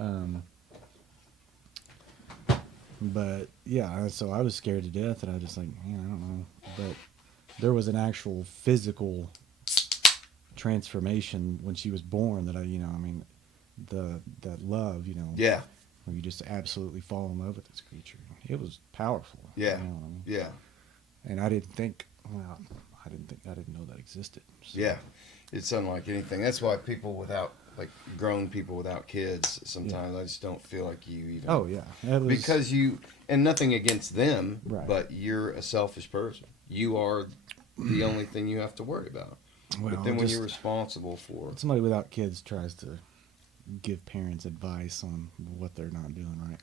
But yeah, so I was scared to death, and I was just like, man, I don't know. But there was an actual physical transformation when she was born that I mean, that love, you know. Yeah. Where you just absolutely fall in love with this creature. It was powerful. Yeah. You know what I mean? Yeah. And I didn't know that existed. So. Yeah. It's unlike anything. That's why people without, like, grown people without kids, sometimes I just don't feel like you even... Oh, yeah. Because you... And nothing against them, Right. but you're a selfish person. You are the only thing you have to worry about. Well, but then when just- you're responsible for... somebody without kids tries to give parents advice on what they're not doing right.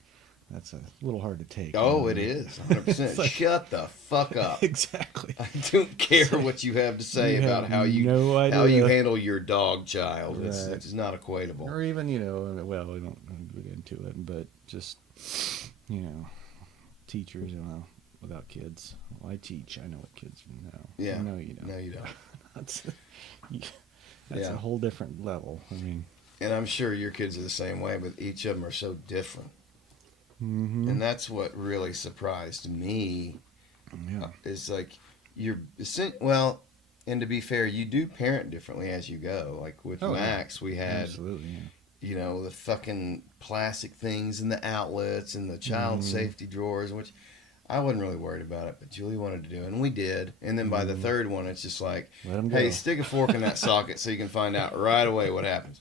That's a little hard to take. Oh, it is. 100%. It's like- Shut the fuck up. Exactly. I don't care what you have to say You about have how you no how you idea. handle your dog child. Right. It's not equatable. Or even, you know, well, we don't get into it, but just, you know, teachers, you know, without kids. Well, I teach. I know what kids know. Yeah. No, you don't. No, you don't. That's Yeah. a whole different level. I mean, And I'm sure your kids are the same way, but each of them are so different. Mm-hmm. And that's what really surprised me. Yeah. Is like well, and to be fair, you do parent differently as you go. Like with Oh yeah. Max, we had Absolutely. Yeah. the fucking plastic things and the outlets and the child Mm-hmm. safety drawers, which I wasn't really worried about it, but Julie wanted to do it, and we did. And then by the Mm-hmm. third one, it's just like, Let him hey, go. stick a fork in that socket so you can find out right away what happens.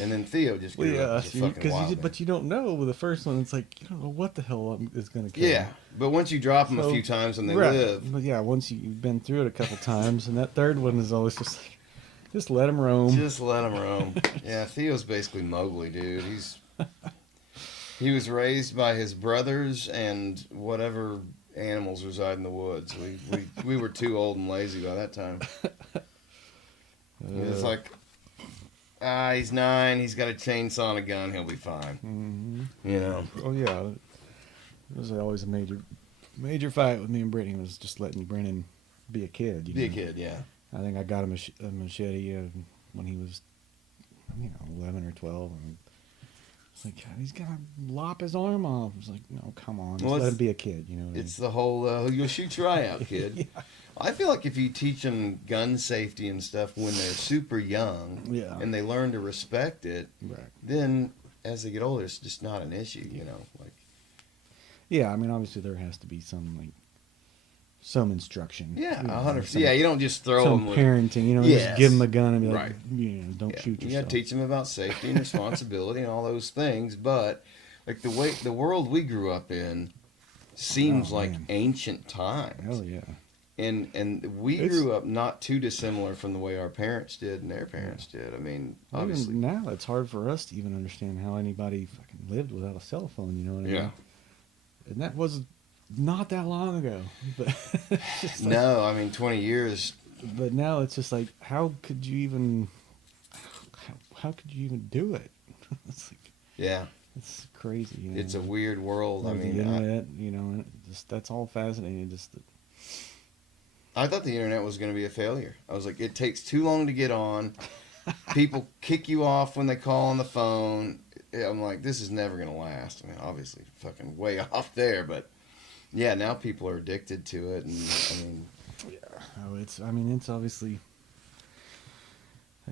And then Theo just Well, grew up yeah, as a fucking wild man. but you don't know with the first one. It's like you don't know what the hell is going to come. Yeah, but once you drop them a So, few times and they right. live, But yeah, once you've been through it a couple times, and that third one is always just like, just let him roam. just let them roam. Yeah, Theo's basically Mowgli, dude. He was raised by his brothers and whatever animals reside in the woods. We were too old and lazy by that time. It's like, he's 9. He's got a chainsaw and a gun. He'll be fine. Mm-hmm. Oh yeah, it was always a major fight with me and Brittany was just letting Brennan be a kid. Be a kid, yeah. I think I got him a machete when he was, 11 or 12, and it's like he's gonna lop his arm off. It's like, no, come on, just let him be a kid. It's the whole you'll shoot your eye out, kid. Yeah. I feel like if you teach them gun safety and stuff when they're super young, Yeah. and they learn to respect it, Right. then as they get older, it's just not an issue. Like. Yeah, I mean, obviously there has to be some instruction. Yeah, 100%. Some, Yeah, you don't just throw some them. parenting. Yes. Just give them a gun and be like, Right. don't shoot You yourself. got to teach them about safety and responsibility and all those things. But like the world we grew up in seems like man. ancient times. Hell yeah. And we grew up not too dissimilar from the way our parents did and their parents did. I mean, obviously. Even now, it's hard for us to even understand how anybody fucking lived without a cell phone. You know what I mean? Yeah. And that was not that long ago. But it's just like, No, I mean 20 years. But now it's just like, how could you even do it? It's like, Yeah, it's crazy. it's a weird world. I Like mean, the internet, and that's all fascinating. Just I thought the internet was going to be a failure. I was like, it takes too long to get on. People kick you off when they call on the phone. I'm like, this is never going to last. I mean, obviously, fucking way off there, but yeah, now people are addicted to it, and I mean, it's obviously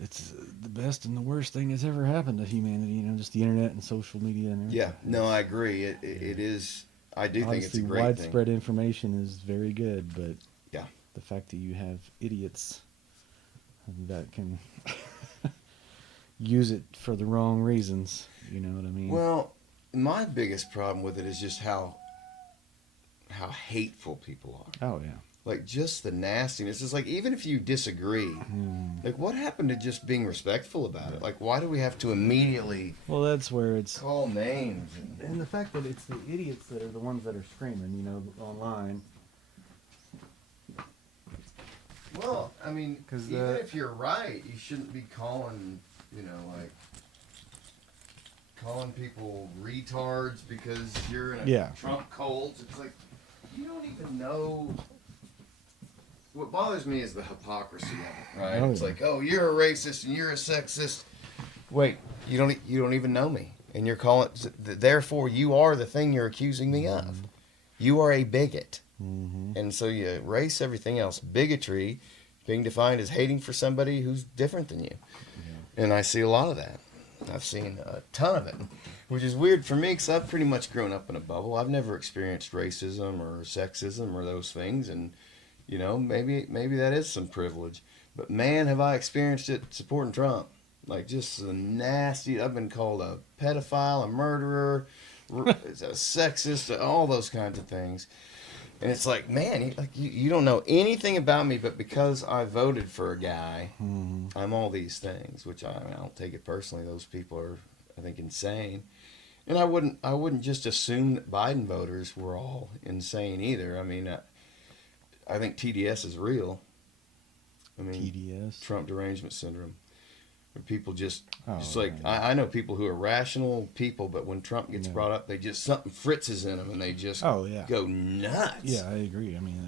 it's the best and the worst thing that's ever happened to humanity. Just the internet and social media and everything. yeah, no, I agree. It is. I do think it's a great widespread thing. information is very good, but Yeah. the fact that you have idiots that can use it for the wrong reasons, you know what I mean? Well, my biggest problem with it is just how hateful people are. Oh yeah. Like just the nastiness. It's like even if you disagree, like what happened to just being respectful about it? Like why do we have to immediately Well, that's where it's call names? and the fact that it's the idiots that are the ones that are screaming, online. Well, I mean, 'Cause even if you're right, you shouldn't be calling, like calling people retards because you're in a Trump cult. It's like you don't even know. What bothers me is the hypocrisy of it, right? Oh, it's yeah. like, oh, you're a racist and you're a sexist. Wait, you don't even know me, and you're calling. Therefore, you are the thing you're accusing me of. You are a bigot. Mm-hmm. And so you erase everything else. Bigotry being defined as hating for somebody who's different than you. Yeah. And I see a lot of that. I've seen a ton of it, which is weird for me because I've pretty much grown up in a bubble. I've never experienced racism or sexism or those things. And, maybe that is some privilege. But, man, have I experienced it supporting Trump. Like, just the nasty. I've been called a pedophile, a murderer, a sexist, all those kinds of things. And it's like, man, you don't know anything about me, but because I voted for a guy, I'm all these things. Which I don't take it personally. Those people are, I think, insane. And I wouldn't just assume that Biden voters were all insane either. I mean, I think TDS is real. I mean, TDS, Trump derangement syndrome. Where people just right. I know people who are rational people, but when Trump gets brought up, they just something fritzes in them and they just go nuts. Yeah, I agree. I mean,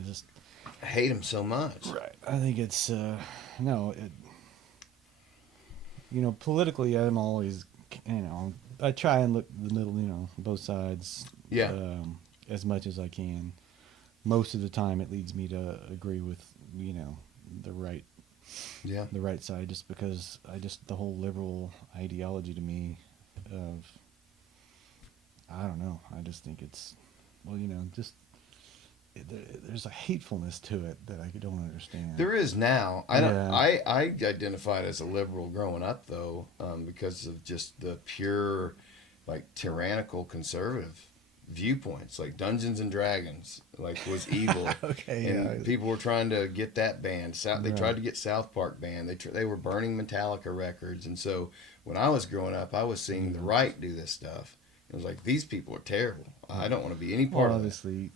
I hate him so much. Right. I think it's politically, I'm always, I try and look the middle, both sides. Yeah. As much as I can. Most of the time, it leads me to agree with the right Yeah. the right side, just because the whole liberal ideology to me of I don't know. I just think it's just there's a hatefulness to it that I don't understand. There is now. I don't. Yeah. I identified as a liberal growing up though, because of just the pure, like tyrannical conservative viewpoints. Like Dungeons and Dragons, like was evil, Okay, and yeah. people were trying to get that banned. They tried Right. to get South Park banned. They were burning Metallica records, and so when I was growing up, I was seeing the right do this stuff. It was like these people are terrible. I don't want to be any part Well, of that. obviously,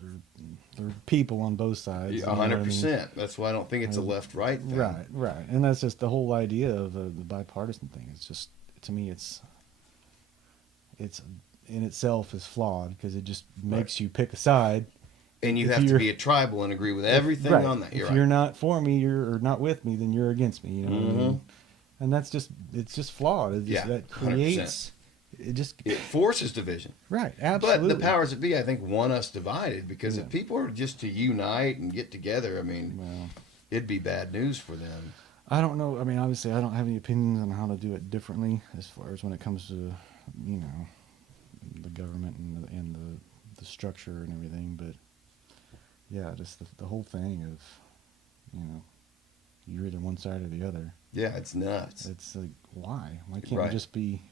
there are people on both sides. Yeah, 100%. That's why I don't think it's a left-right thing. Right, and that's just the whole idea of the bipartisan thing. It's just to me, it's in itself is flawed because it just makes you pick a side. And you If have to you're- be a tribal and agree with everything right. on that. If You're you're right. not for me, or not with me, then you're against me. You know what I mean? Mhm. And that's it's just flawed. It just, Yeah, that creates it just It forces division. right. Absolutely. But the powers that be, I think, want us divided because Yeah. if people are just to unite and get together, I mean, Well, it'd be bad news for them. I don't know. I mean, obviously, I don't have any opinions on how to do it differently as far as when it comes to, the government and the structure and everything. But yeah, just the whole thing of, you're either one side or the other. Yeah, it's nuts. It's like, why? Why can't Right. we just be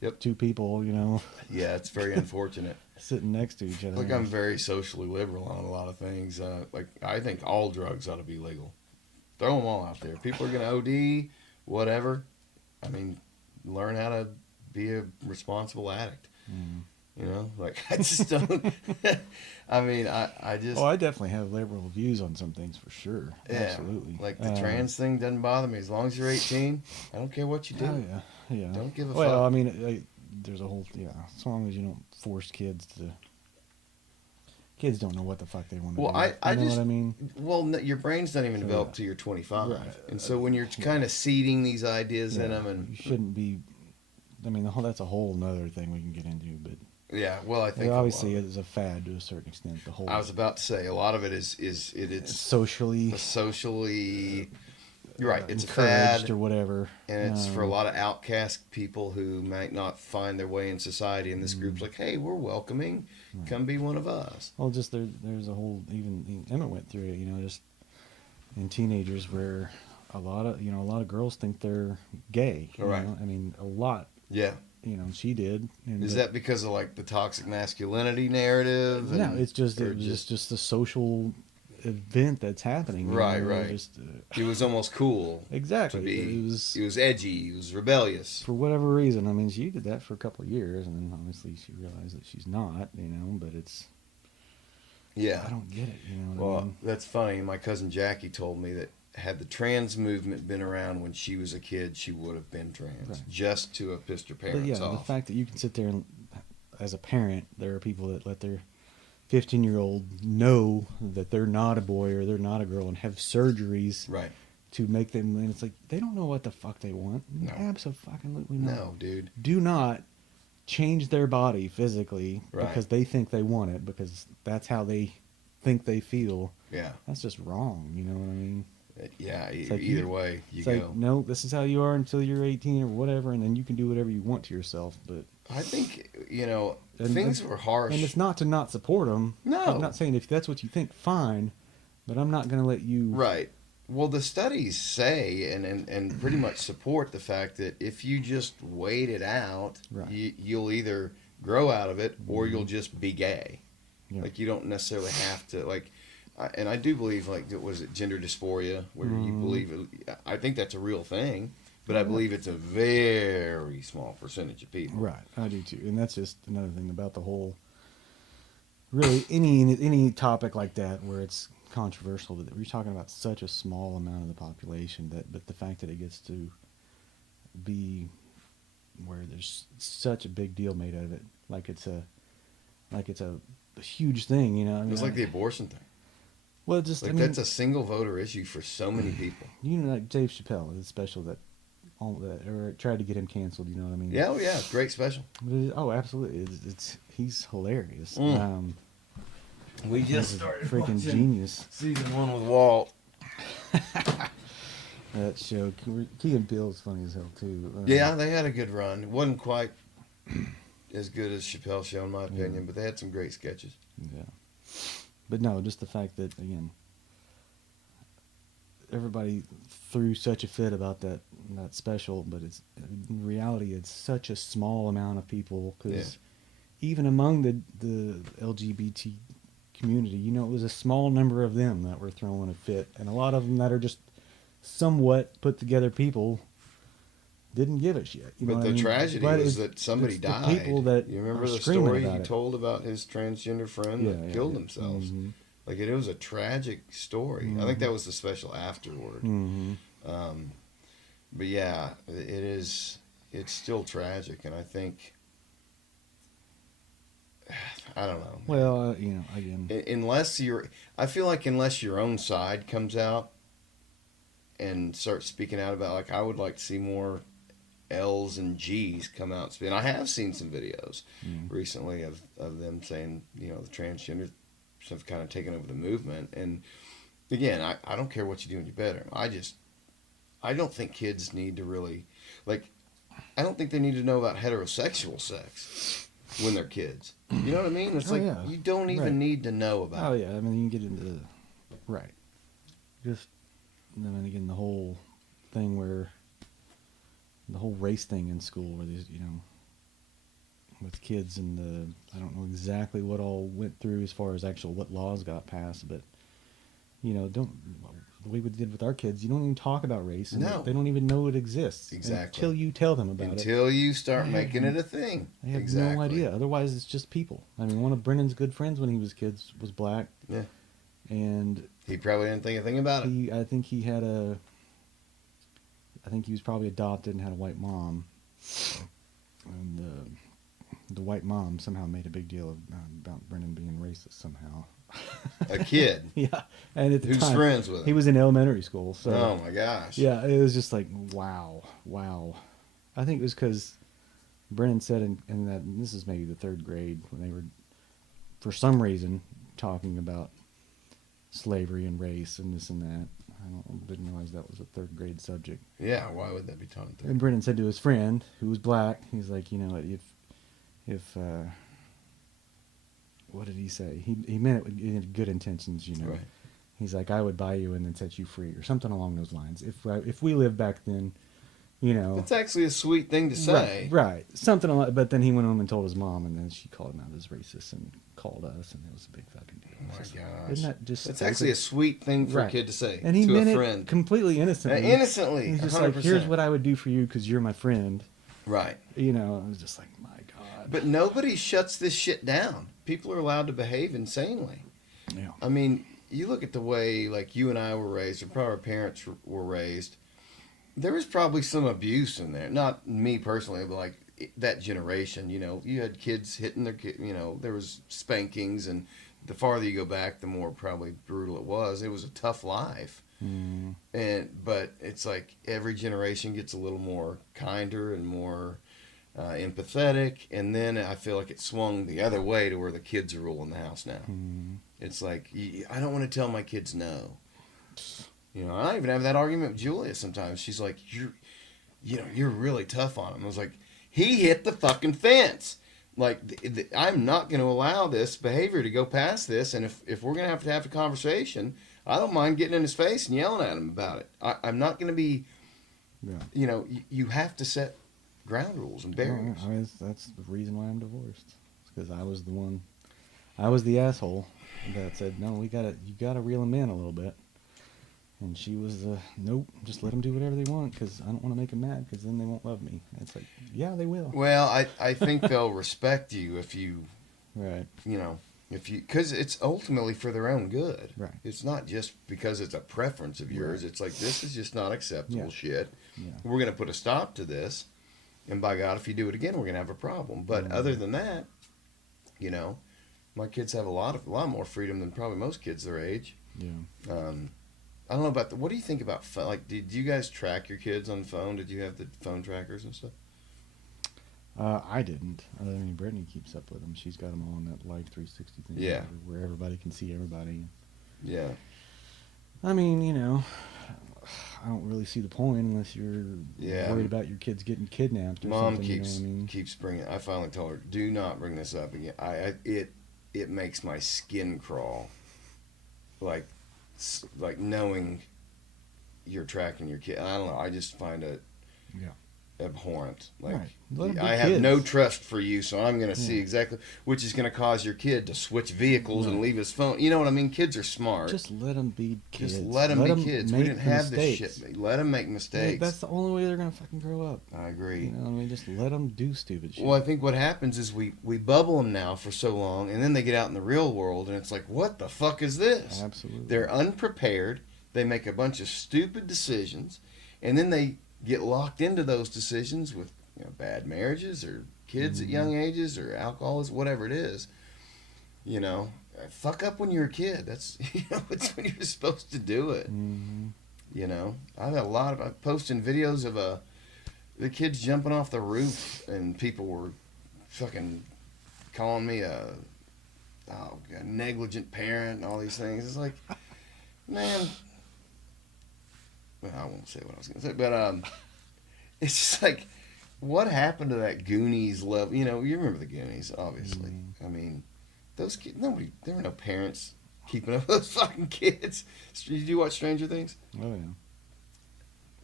Yep. two people, Yeah, it's very unfortunate. sitting next to each other? Like I'm very socially liberal on a lot of things. Like I think all drugs ought to be legal. Throw them all out there. People are gonna OD, whatever. I mean, learn how to be a responsible addict. Mm. Like I just don't. I mean, I just. Oh, I definitely have liberal views on some things for sure. Yeah, Absolutely. like the trans thing doesn't bother me as long as you're 18. I don't care what you do. Oh yeah. Don't give a well, fuck. I mean, there's a whole as long as you don't force kids to. Kids don't know what the fuck they want to Well, do. I you know just. what I mean? Well, your brain's not even So, developed yeah. till you're 25, Right. and so when you're kind of seeding these ideas in them, and you shouldn't be. I mean, that's a whole nother thing we can get into, but yeah, well, I think obviously it is a fad to a certain extent. The whole I was about to say a lot of it it's socially socially. You're right. It's a encouraged fad, or whatever, and it's for a lot of outcast people who might not find their way in society. And this group's like, hey, we're welcoming. Right. Come be one of us. Well, just there's a whole even Emmett went through it. Just in teenagers where a lot of girls think they're gay. Right. I mean, a lot. Yeah. She did. Is that because of like the toxic masculinity narrative? No, it's just or it was just a social event that's happening. Right, right. Just, He was almost cool. exactly. To be, It he was edgy. He was rebellious. for whatever reason. I mean, she did that for a couple of years, and then obviously she realized that she's not. But it's Yeah. I don't get it. What I Well, mean? that's funny. My cousin Jackie told me that had the trans movement been around when she was a kid, she would have been trans, Right. just to have pissed her But parents yeah, the off. fact that you can sit there and, as a parent, there are people that let their 15-year-old know that they're not a boy or they're not a girl and have surgeries Right. to make them. And it's like they don't know what the fuck they want. No. Absolutely not. No, dude. Do not change their body physically Right. because they think they want it, because that's how they think they feel. Yeah. That's just wrong. You know what I mean? Yeah. It's like Either way, you It's go. like, no, this is how you are until you're 18 or whatever, and then you can do whatever you want to yourself. But I think, And- things were harsh. and it's not to not support them. No. I'm not saying if that's what you think, fine, but I'm not going to let you. Right. Well, the studies say and pretty much support the fact that if you just wait it out, Right. you'll either grow out of it or you'll just be gay. Yeah. Like you don't necessarily have to and I do believe was it gender dysphoria where you believe I think that's a real thing, but I believe it's a very small percentage of people. Right, I do too, and that's just another thing about the whole. Really, any topic like that where it's controversial, that we're talking about such a small amount of the population but the fact that it gets to be where there's such a big deal made out of it, like it's a huge thing, I mean, It's like the abortion thing. well, just Like I mean, that's a single voter issue for so many people. like Dave Chappelle, the special that all that, or tried to get him canceled. You know what I mean? Yeah, oh yeah, great special. Oh, absolutely. He's hilarious. We He's just a started freaking watching genius. season 1 with Walt. That show, Key and Peele's funny as hell too. Yeah, they had a good run. It wasn't quite as good as Chappelle's show, in my opinion, Yeah. but they had some great sketches. Yeah, but no, just the fact that again, everybody threw such a fit about that special, but it's in reality it's such a small amount of people because even among the LGBT community, you know, it was a small number of them that were throwing a fit, and a lot of them that are just somewhat put together people didn't give a shit. You know But what the I mean? tragedy But was that somebody it's the died. people that You remember are the screaming story about he it. told about his transgender friend that killed themselves? Mm-hmm. Like, it was a tragic story. Mm-hmm. I think that was the special afterward. Mm-hmm. But yeah, it's still tragic, and I think, I don't know. Well, you know, again, I feel like unless your own side comes out and starts speaking out about, like, I would like to see more L's and G's come out and speak. And I have seen some videos recently of them saying, you know, the transgender stuff kind of taken over the movement. And again, I don't care what you do in your bedroom. I don't think kids need to really, like, I don't think they need to know about heterosexual sex when they're kids. You know what I mean? It's you don't even need to know about it. Oh yeah, I mean you can get into right. Just and then again the whole thing where the whole race thing in school where there's, you know, with kids and I don't know exactly what all went through as far as what laws got passed, but you know, the way we did with our kids, you don't even talk about race. And No. They don't even know it exists. Exactly. Until you tell them about it. Until you start making it a thing. They have no idea. Otherwise, it's just people. I mean, one of Brennan's good friends when he was kids was black. Yeah. And he probably didn't think a thing about it. I think he was probably adopted and had a white mom. And the white mom somehow made a big deal about Brennan being racist somehow. A kid. Yeah. And at the who's time, friends with him. He was in elementary school. So, oh my gosh. Yeah, it was just like, wow. I think it was because Brennan said and this is maybe the third grade when they were, for some reason, talking about slavery and race and this and that. Didn't realize that was a third grade subject. Yeah, why would that be taught in third? And Brennan said to his friend, who was black, he's like, you know, if what did he say? He meant it in good intentions, you know. Right. He's like, I would buy you and then set you free, or something along those lines. If we lived back then, you know. That's actually a sweet thing to say. Right. Something along. But then he went home and told his mom, and then she called him out as racist and called us, and it was a big fucking deal. Oh my gosh. Isn't that just? That's actually a sweet thing for a kid to say. And he to meant a friend. it completely innocently. Innocently. He's just 100%. like, here's what I would do for you because you're my friend. Right. You know, I was just like, my God. But nobody shuts this shit down. People are allowed to behave insanely. Yeah. I mean, you look at the way, like, you and I were raised, or probably our parents were raised. There was probably some abuse in there. Not me personally, but, like, that generation, you know. You had kids hitting their kid, you know. There was spankings, and the farther you go back, the more probably brutal it was. It was a tough life. Mm. But it's like every generation gets a little more kinder and more empathetic, and then I feel like it swung the other way to where the kids are ruling the house now. Mm. It's like, I don't want to tell my kids no. You know, I even have that argument with Julia sometimes. She's like, you're really tough on him. I was like, he hit the fucking fence. Like, I'm not going to allow this behavior to go past this, and if we're going to have a conversation, I don't mind getting in his face and yelling at him about it. I'm not going to be, you know, you have to set ground rules and barriers. That's the reason why I'm divorced. It's because I was the asshole that said, no, you gotta reel them in a little bit. And she was, nope, just let them do whatever they want because I don't want to make them mad because then they won't love me. And it's like, yeah, they will. Well, I think they'll respect you if you, right. You know, because it's ultimately for their own good. Right. It's not just because it's a preference of yours. Right. It's like, this is just not acceptable shit. Yeah. We're going to put a stop to this. And by God, if you do it again, we're going to have a problem. But other than that, you know, my kids have a lot more freedom than probably most kids their age. Yeah. I don't know about what do you think about phone? Like, did you guys track your kids on the phone? Did you have the phone trackers and stuff? I didn't. I mean, Brittany keeps up with them. She's got them all on that Life 360 thing, Yeah. where everybody can see everybody. Yeah. I mean, I don't really see the point unless you're Yeah. worried about your kids getting kidnapped or Mom something. keeps you know what I mean? keeps bringing. I finally told her, do not bring this up again. It makes my skin crawl. Like knowing you're tracking your kid. I don't know. I just find it Yeah. abhorrent. Like Right. Let 'em be I have kids. no trust for you, so I'm going to see Yeah. exactly which is going to cause your kid to switch vehicles and Right. leave his phone. You know what I mean? Kids are smart. Just let them be kids. Just let them be kids. We make didn't have mistakes. this shit. Let them make Yeah, mistakes. that's the only way they're gonna fucking grow up. I agree. You know what I mean? Just let them do stupid shit. Well, I think what happens is we bubble them now for so long, and then they get out in the real world, and it's like, what the fuck is this? Absolutely. They're unprepared. They make a bunch of stupid decisions, and then they get locked into those decisions with bad marriages or kids at young ages or alcoholism, whatever it is. Fuck up when you're a kid. That's it's when you're supposed to do it. I've had I'm posting videos of the kids jumping off the roof, and people were fucking calling me a negligent parent and all these things. It's like, man, well, I won't say what I was gonna say, but it's just like, what happened to that Goonies love? You remember the Goonies, obviously. I mean, those kids, there were no parents keeping up with those fucking kids. Did you watch Stranger Things? Oh yeah.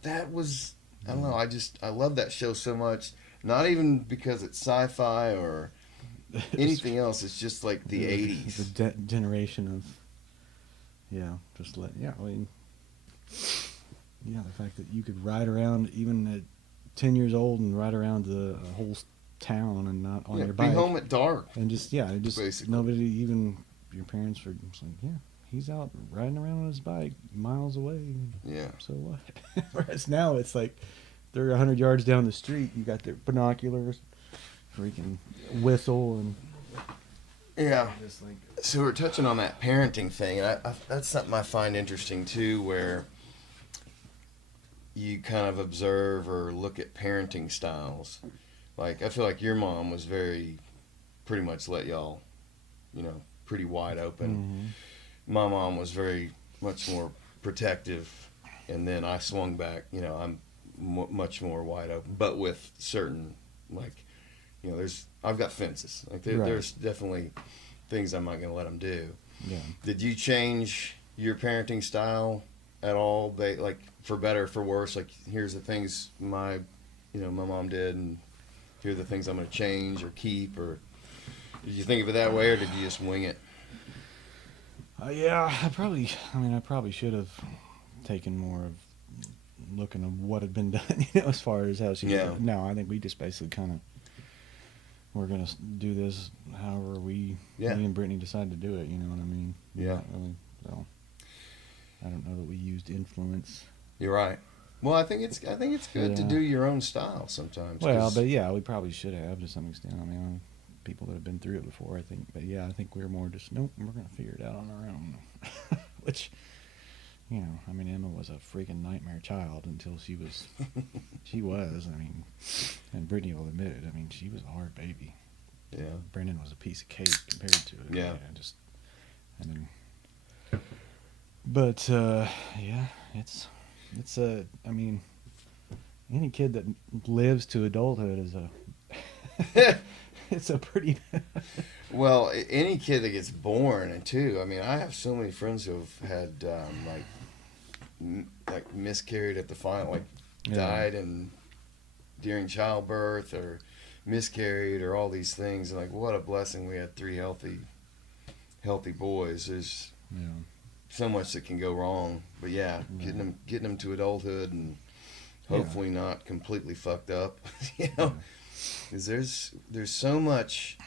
That was, I don't know, I love that show so much. Not even because it's sci-fi or anything else. It's just like the 80s. The generation of, I mean, the fact that you could ride around even at 10 years old and ride around the whole town and not on your bike. Be home at dark. And just Basically. nobody, even your parents were just like, he's out riding around on his bike miles away. Yeah. So what? Whereas now it's like they're 100 yards down the street. You got their binoculars, freaking whistle, and Yeah. just like, So we're touching on that parenting thing, and that's something I find interesting too, where you kind of observe or look at parenting styles. Like, I feel like your mom was pretty much let y'all, pretty wide open. My mom was very much more protective, and then I swung back. I'm much more wide open, but with certain, like, I've got fences. Like, there's definitely things I'm not going to let them do. yeah. Did you change your parenting style at all? They, like, for better or for worse? Like, here's the things my mom did, and here are the things I'm going to change or keep, or did you think of it that way, or did you just wing it? I probably should have taken more of looking at what had been done, as far as how she. Yeah. No, I think we just basically kind of, we're gonna do this however me and Brittany decide to do it. You know what I mean? Yeah. Not really, so I don't know that we used influence. You're right. Well, I think it's good to do your own style sometimes. Well, but we probably should have to some extent. I mean, people that have been through it before, I think. But I think we're more just, nope, we're going to figure it out on our own. Which, Emma was a freaking nightmare child until she was, and Brittany will admit it. I mean, she was a hard baby. Yeah. Brendan was a piece of cake compared to it. Yeah. But it's any kid that lives to adulthood is it's a pretty Well, any kid that gets born, and too, I mean, I have so many friends who have had like miscarried at the final, like died and during childbirth, or miscarried, or all these things. And like, what a blessing we had 3 healthy boys. There's so much that can go wrong, but getting them to adulthood and hopefully not completely fucked up, because there's so much.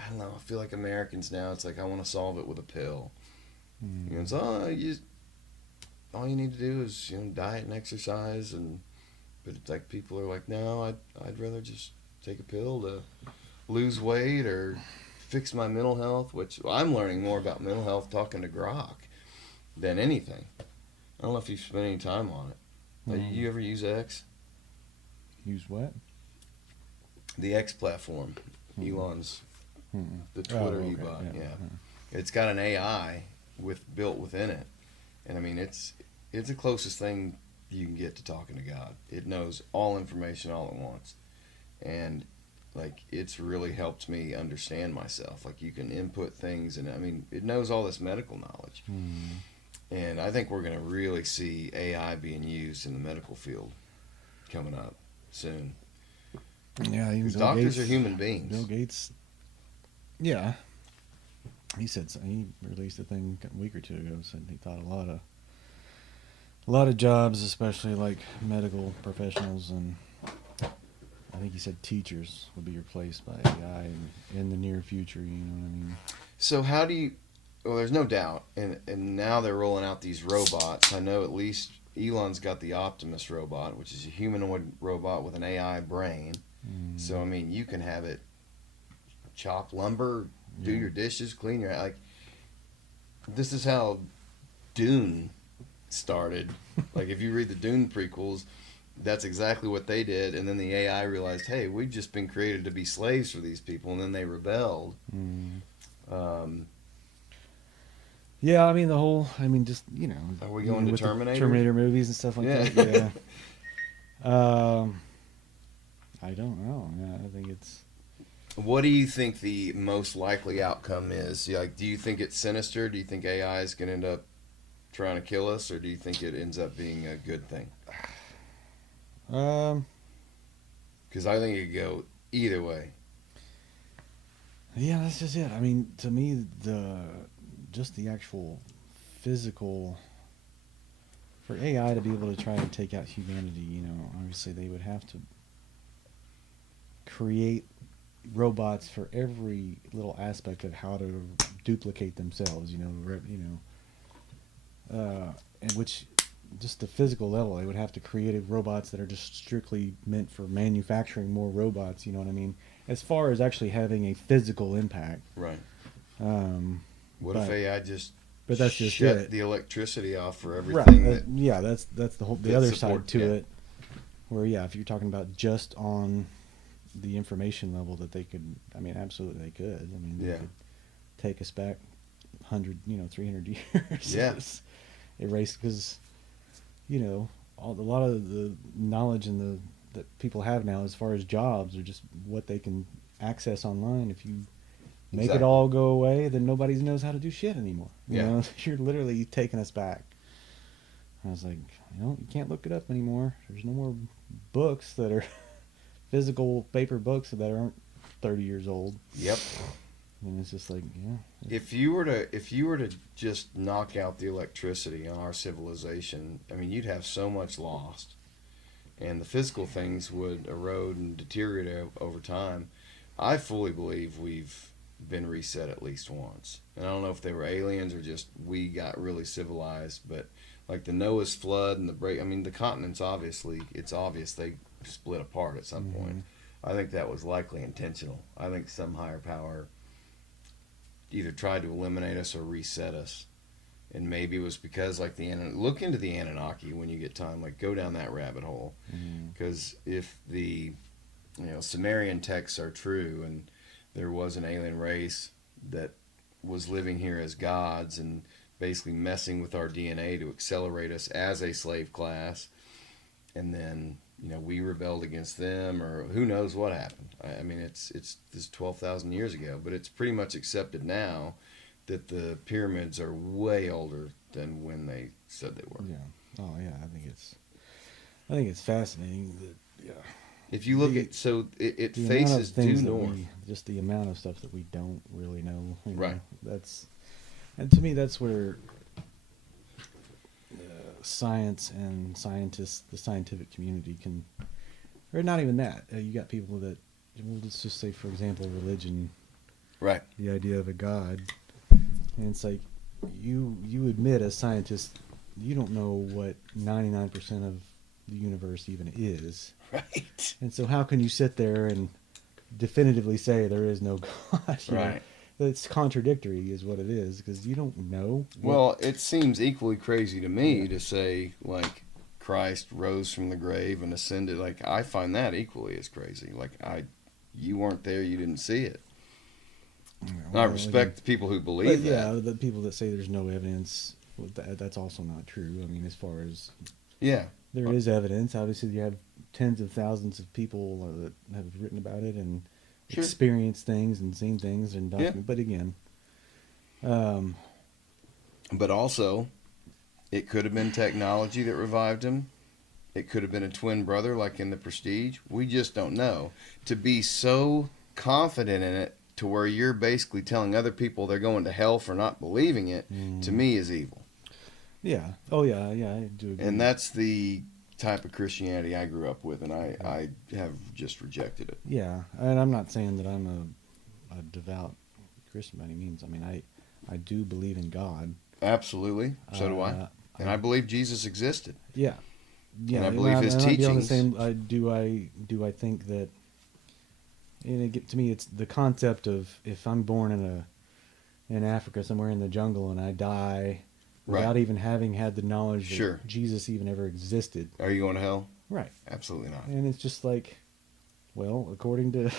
I don't know. I feel like Americans now, it's like, I want to solve it with a pill. It's all you need to do is diet and exercise, but it's like people are like, no, I'd rather just take a pill to lose weight or fix my mental health, which I'm learning more about mental health talking to Grok than anything. I don't know if you've spent any time on it. You ever use X? Use what? The X platform. Elon's, the Twitter he bought. Yeah. It's got an AI built within it. And I mean, it's the closest thing you can get to talking to God. It knows all information all at once. And like, it's really helped me understand myself. Like, you can input things, and I mean, it knows all this medical knowledge. And I think we're going to really see AI being used in the medical field coming up soon. Yeah, doctors are human beings. Bill Gates. Yeah, he said so. He released a thing a week or two ago. Said he thought a lot of jobs, especially like medical professionals, and I think he said teachers would be replaced by AI in the near future. You know what I mean? So how do you? Well, there's no doubt, and now they're rolling out these robots. I know at least Elon's got the Optimus robot, which is a humanoid robot with an AI brain. So I mean, you can have it chop lumber, do your dishes, clean your, like, this is how Dune started. Like, if you read the Dune prequels, that's exactly what they did, and then the AI realized, hey, we've just been created to be slaves for these people, and then they rebelled. Yeah, I mean, just, you know. Are we going to Terminator? Terminator movies and stuff like that, yeah. I don't know. Yeah, I think it's... What do you think the most likely outcome is? Like, do you think it's sinister? Do you think AI is going to end up trying to kill us, or do you think it ends up being a good thing? Because I think it could go either way. Yeah, that's just it. I mean, to me, just the actual physical, for AI to be able to try and take out humanity, you know, obviously they would have to create robots for every little aspect of how to duplicate themselves, and which, just the physical level, they would have to create robots that are just strictly meant for manufacturing more robots, you know what I mean? As far as actually having a physical impact. Right. What if AI just that's just shut the electricity off for everything? Right. That's the other side to it. Where, if you're talking about just on the information level that they could, I mean, absolutely they could. I mean, they could take us back 300 years. Yeah. Erase, because, a lot of the knowledge that people have now as far as jobs are just what they can access online. If you make it all go away, then nobody knows how to do shit anymore. You know, you're literally taking us back. I was like, you can't look it up anymore. There's no more books that are physical paper books that aren't 30 years old. Yep. And it's just like, If you were to just knock out the electricity on our civilization, I mean, you'd have so much lost, and the physical things would erode and deteriorate over time. I fully believe we've been reset at least once, and I don't know if they were aliens or just we got really civilized, but like the Noah's flood and the continents, it's obvious they split apart at some point. I think that was likely intentional. I think some higher power either tried to eliminate us or reset us, and maybe it was because, like, look into the Anunnaki when you get time, like, go down that rabbit hole, because if the Sumerian texts are true and there was an alien race that was living here as gods and basically messing with our DNA to accelerate us as a slave class, and then we rebelled against them, or who knows what happened. I mean, it's this 12,000 years ago, but it's pretty much accepted now that the pyramids are way older than when they said they were. Yeah. Oh yeah, I think it's fascinating that if you look it faces due north. Just the amount of stuff that we don't really know. Right. And to me, that's where science and scientists, the scientific community or not even that. You got people that, let's just say, for example, religion. Right. The idea of a God. And it's like, you admit as scientists, you don't know what 99% of the universe even is. Right. And so how can you sit there and definitively say there is no God? Right. it's contradictory, is what it is, because you don't know. Well, it seems equally crazy to me to say, like, Christ rose from the grave and ascended. Like, I find that equally as crazy. Like, you weren't there, you didn't see it. I respect the people who believe that. Yeah, the people that say there's no evidence, well, that's also not true. I mean, as far as Yeah. there is evidence, obviously you have tens of thousands of people that have written about it and experienced things and seen things and documented. But again, but also, it could have been technology that revived him. It could have been a twin brother like in The Prestige. We just don't know. To be so confident in it to where you're basically telling other people they're going to hell for not believing it, to me is evil. Yeah. Oh, yeah, I do agree. And that's the type of Christianity I grew up with, and I have just rejected it. Yeah, and I'm not saying that I'm a devout Christian by any means. I mean, I do believe in God. Absolutely. So do I. And I believe Jesus existed. Yeah. Yeah, and I believe his teachings. Do I think that? To me, it's the concept of if I'm born in Africa somewhere in the jungle and I die without even having had the knowledge that Jesus even ever existed. Are you going to hell? Right. Absolutely not. And it's just like, well, according to,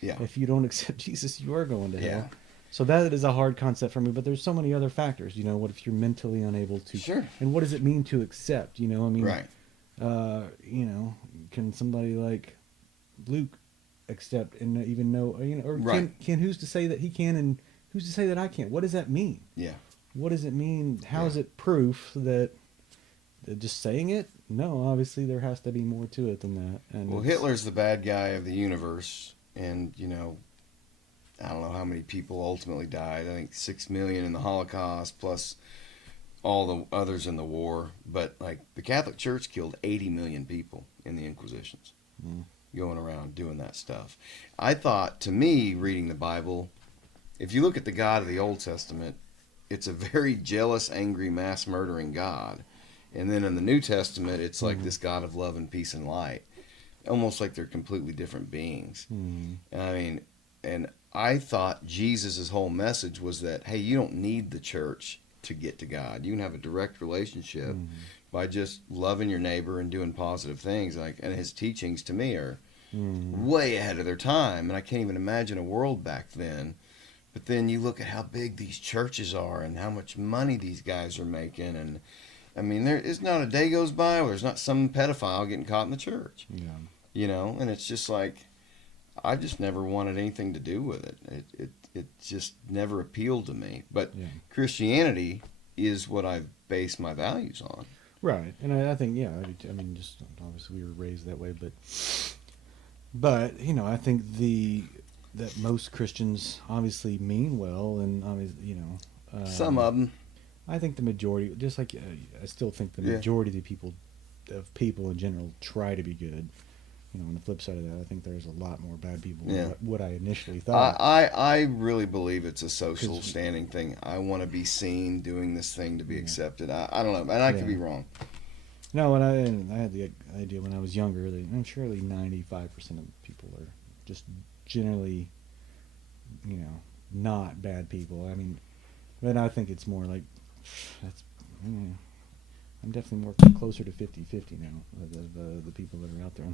if you don't accept Jesus, you are going to hell. Yeah. So that is a hard concept for me, but there's so many other factors. What if you're mentally unable to? Sure. And what does it mean to accept? I mean, right. Can somebody like Luke accept and even know? Or can who's to say that he can and who's to say that I can't? What does that mean? Yeah. What does it mean? How is it proof that just saying it? No, obviously there has to be more to it than that. And well, Hitler's the bad guy of the universe, and I don't know how many people ultimately died. I think 6 million in the Holocaust, plus all the others in the war. But like the Catholic Church killed 80 million people in the Inquisitions, going around doing that stuff. I thought, to me, reading the Bible, if you look at the God of the Old Testament, it's a very jealous, angry, mass murdering God. And then in the New Testament, it's like this God of love and peace and light, almost like they're completely different beings. I mean, and I thought Jesus' whole message was that, hey, you don't need the church to get to God. You can have a direct relationship by just loving your neighbor and doing positive things. And his teachings to me are way ahead of their time. And I can't even imagine a world back then. But then you look at how big these churches are and how much money these guys are making. And I mean, there is not a day goes by where there's not some pedophile getting caught in the church. Yeah. And it's just like, I just never wanted anything to do with it. It just never appealed to me. But Christianity is what I've based my values on. Right. And I think, I mean, just obviously we were raised that way, but I think that most Christians obviously mean well, and obviously, some of them. I think the majority, just like I still think the majority of people in general try to be good. On the flip side of that, I think there's a lot more bad people than what I initially thought. I really believe it's a social standing thing. I want to be seen doing this thing to be accepted. I don't know, and I could be wrong. No, and I had the idea when I was younger that I'm surely 95% of people are just generally, not bad people. I mean, but I think it's more like that's. I'm definitely more closer to 50-50 now of the people that are out there.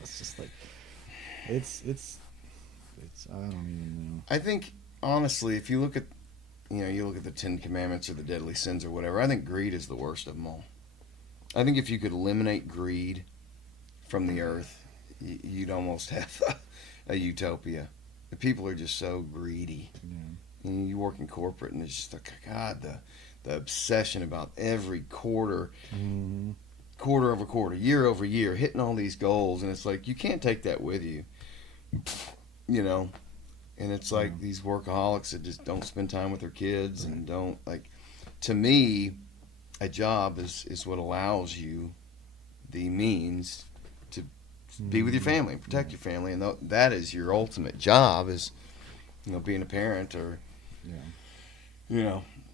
It's just like it's I don't even know. I think honestly, if you look at you look at the 10 Commandments or the deadly sins or whatever, I think greed is the worst of them all. I think if you could eliminate greed from the earth, you'd almost have a utopia. The people are just so greedy. Yeah. And you work in corporate, and it's just like, God, the obsession about every quarter, quarter over quarter, year over year, hitting all these goals, and it's like you can't take that with you, And it's like these workaholics that just don't spend time with their kids and don't To me, a job is what allows you the means to be with your family and protect your family, and that is your ultimate job. Is being a parent or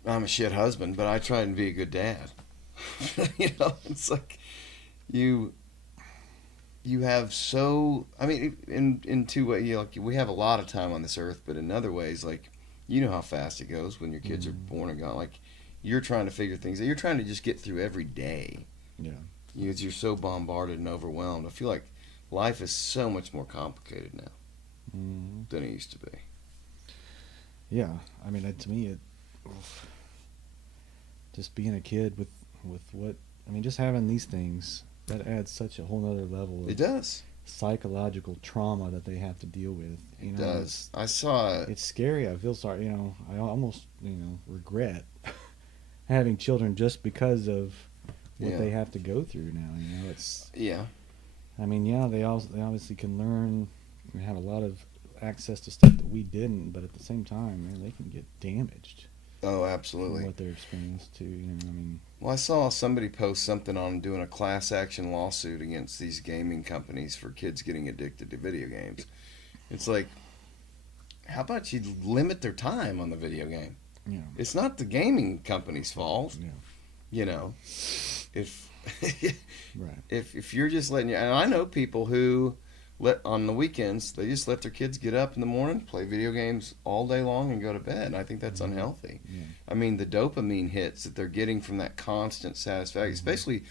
I'm a shit husband, but I try and be a good dad. It's like you you have I mean, in two ways, like we have a lot of time on this earth, but in other ways, like you know how fast it goes when your kids are Mm. born and gone. Like you're trying to figure things out. You're trying to just get through every day. Yeah. You're so bombarded and overwhelmed. I feel like life is so much more complicated now Mm. than it used to be. Yeah. I mean, to me, just being a kid with what I mean, just having these things that adds such a whole nother level It of does. psychological trauma that they have to deal with. You It know, does. I saw. it's scary. I feel sorry. You know, I almost regret having children just because of what Yeah. they have to go through now. You know, it's. Yeah. I mean, yeah, they obviously can learn and have a lot of access to stuff that we didn't, but at the same time, man, they can get damaged Oh, from absolutely. what they're experienced to. You know, I mean, Well, I saw somebody post something on doing a class action lawsuit against these gaming companies for kids getting addicted to video games. It's like, how about you limit their time on the video game? you know, It's not the gaming company's fault, yeah, you know. If right, if you're just letting and I know people who let on the weekends they just let their kids get up in the morning, play video games all day long, and go to bed. And I think that's Mhm. unhealthy. yeah, I mean, the dopamine hits that they're getting from that constant satisfaction, especially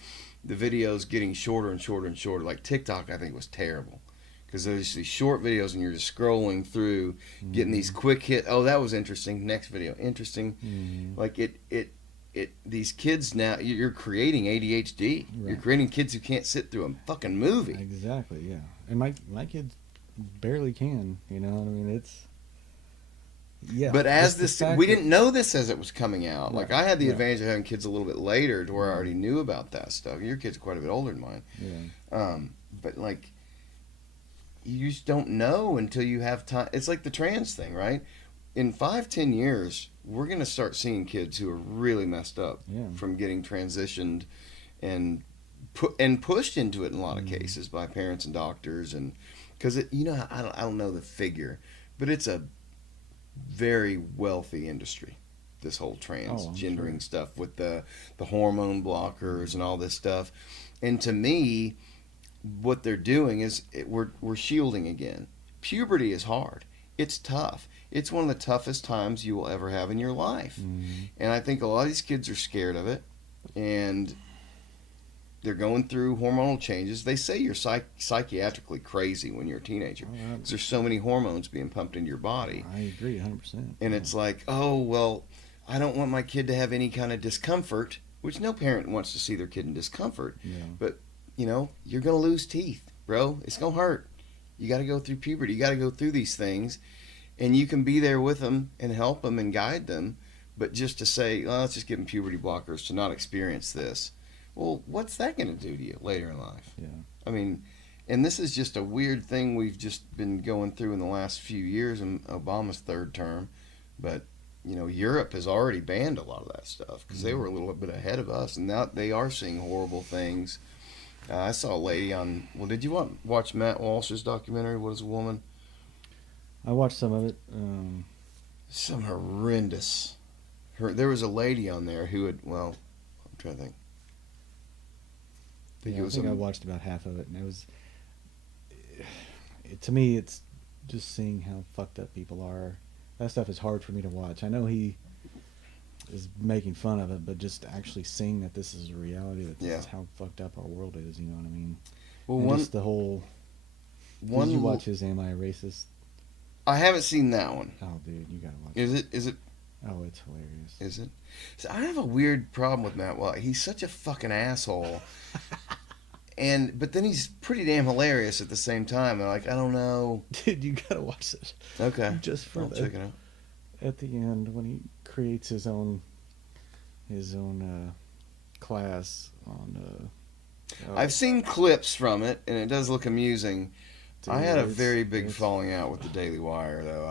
the videos getting shorter and shorter and shorter. Like TikTok, I think was terrible because there's these short videos and you're just scrolling through, getting these quick hit. Oh, that was interesting. Next video, interesting. Mhm. Like these kids now, you're creating ADHD. You're Right. creating kids who can't sit through a fucking movie. Exactly, yeah. And my kids barely can. You know, what I mean, it's yeah. But as just the this, fact we that- didn't know this as it was coming out. Like Right, I had the right. advantage of having kids a little bit later, to where I already knew about that stuff. Your kids are quite a bit older than mine. Yeah. But like, you just don't know until you have time. It's like the trans thing, right? In 5-10 years, we're gonna start seeing kids who are really messed up Yeah. from getting transitioned and pushed into it in a lot of cases by parents and doctors, and because I don't know the figure, but it's a very wealthy industry. This whole transgendering sure. stuff with the hormone blockers and all this stuff, and to me, what they're doing is we're shielding again. Puberty is hard. It's tough. It's one of the toughest times you will ever have in your life. Mhm. And I think a lot of these kids are scared of it, and they're going through hormonal changes. They say you're psychiatrically crazy when you're a teenager Oh, because there's so many hormones being pumped into your body. I agree 100%. And it's like, oh, well, I don't want my kid to have any kind of discomfort, which no parent wants to see their kid in discomfort. Yeah. But, you're going to lose teeth, bro. It's going to hurt. You got to go through puberty. You got to go through these things. And you can be there with them and help them and guide them. But just to say, oh, let's just give them puberty blockers to not experience this. Well, what's that going to do to you later in life? Yeah. I mean, and this is just a weird thing we've just been going through in the last few years in Obama's third term. But, Europe has already banned a lot of that stuff because they were a little bit ahead of us. And now they are seeing horrible things. I saw a lady on. Well, did you watch Matt Walsh's documentary? What is a Woman? I watched some of it. Some horrendous. There was a lady on there who had. Well, I'm trying to think. I think I watched about half of it, and it was. To me, it's just seeing how fucked up people are. That stuff is hard for me to watch. I know he is making fun of it, but just actually seeing that this is a reality, that this is how fucked up our world is. You know what I mean? Well, and just the whole. Did you watch his "Am I a Racist"? I haven't seen that one. Oh, dude, you gotta watch Is it. it? Is it? Oh, it's hilarious. Is it? So I have a weird problem with Matt Walsh. He's such a fucking asshole. But then he's pretty damn hilarious at the same time. And I don't know. Dude, you gotta watch it. Okay. Just for I'll check it out. At the end, when he creates his own class on. I've seen clips from it, and it does look amusing. Dude, I had a very big it's- falling out with the Daily Wire, though.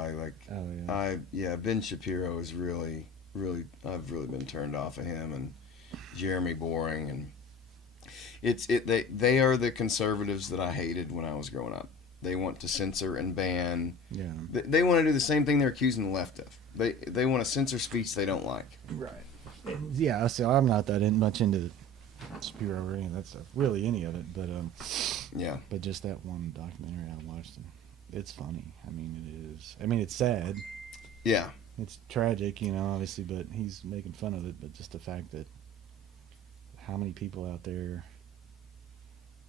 Oh yeah. Ben Shapiro is really, really. I've really been turned off of him, and Jeremy Boring, and they are the conservatives that I hated when I was growing up. They want to censor and ban. Yeah. They want to do the same thing they're accusing the left of. They want to censor speech they don't like. Right. Yeah. So I'm not that much into Spiro or any of that stuff. Really, any of it. But Yeah. but just that one documentary I watched, and it's funny. I mean, it is. I mean, it's sad. Yeah. It's tragic, you know, obviously, but he's making fun of it. But just the fact that how many people out there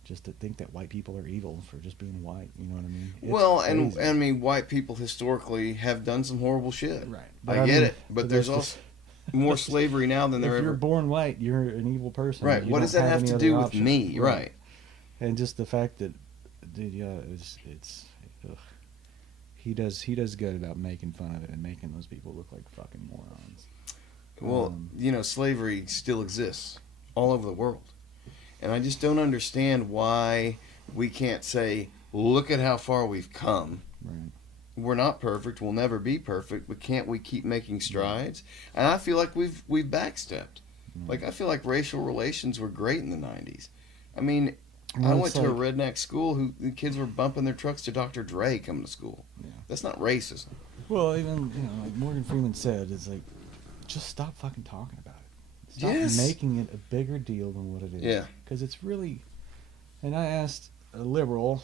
just to think that white people are evil for just being white, you know what I mean? It's Well, crazy. and I mean, white people historically have done some horrible shit. Right. I But get mean, it, but there's that's also more slavery now than there if you're ever. born white, you're an evil person. Right. You What don't does that have any to other do with option. me? Right. And just the fact that, dude, yeah, it's ugh. He does good about making fun of it and making those people look like fucking morons. Well, you know, slavery still exists all over the world. And I just don't understand why we can't say, look at how far we've come. Right. We're not perfect. We'll never be perfect. But can't we keep making strides? And I feel like we've backstepped. Like, I feel like racial relations were great in the 90s. I mean, Well, I it's went to a like- redneck school who the kids were bumping their trucks to Dr. Dre coming to school. Yeah. That's not racism. Well, even like Morgan Freeman said, it's like, just stop fucking talking about it. Stop Yes. making it a bigger deal than what it is. Yeah. Because it's really. And I asked a liberal,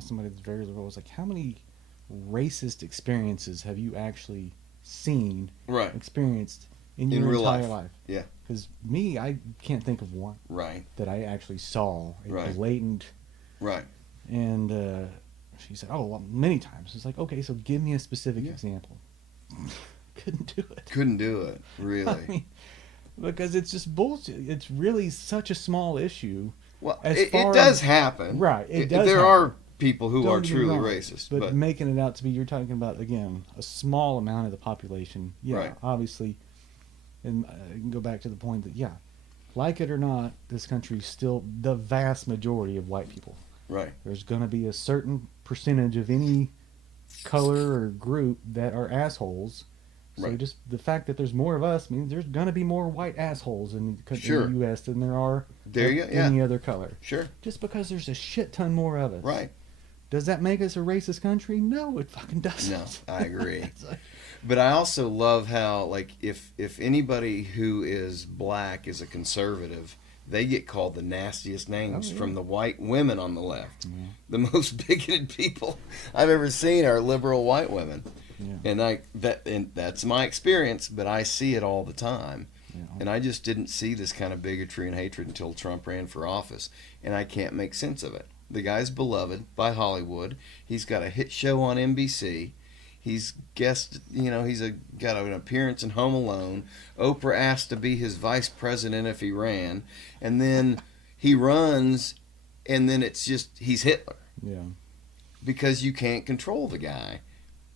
somebody that's very liberal, was like, how many racist experiences have you actually seen, Right. experienced in In your real entire life. life? Yeah. Because me, I can't think of one Right. that I actually saw a Right. blatant. Right. And she said, "Oh, well, many times." It's like, okay, so give me a specific Yeah. example. Couldn't do it. Couldn't do it. Really. I mean, because it's just bullshit. It's really such a small issue. Well, as it far does as- happen. Right, it does There happen. are people who Don't are get me truly wrong, racist. but, But making it out to be, you're talking about again a small amount of the population. Yeah, Right. obviously, and you can go back to the point that like it or not, this country's still the vast majority of white people. right. There's going to be a certain percentage of any color or group that are assholes. So Right. just the fact that there's more of us means there's going to be more white assholes in Sure. the U.S. than there are There you of go, yeah. any other color. Sure. Just because there's a shit ton more of us. Right. Does that make us a racist country? No, it fucking doesn't. No, I agree. It's like- But I also love how, like, if anybody who is black is a conservative, they get called the nastiest names Oh, yeah. from the white women on the left. Yeah. The most bigoted people I've ever seen are liberal white women. Yeah. And that's my experience, but I see it all the time. Yeah. And I just didn't see this kind of bigotry and hatred until Trump ran for office, and I can't make sense of it. The guy's beloved by Hollywood. He's got a hit show on NBC. He's got an appearance in Home Alone. Oprah asked to be his vice president if he ran, and then he runs, and then it's just he's Hitler Yeah. because you can't control the guy.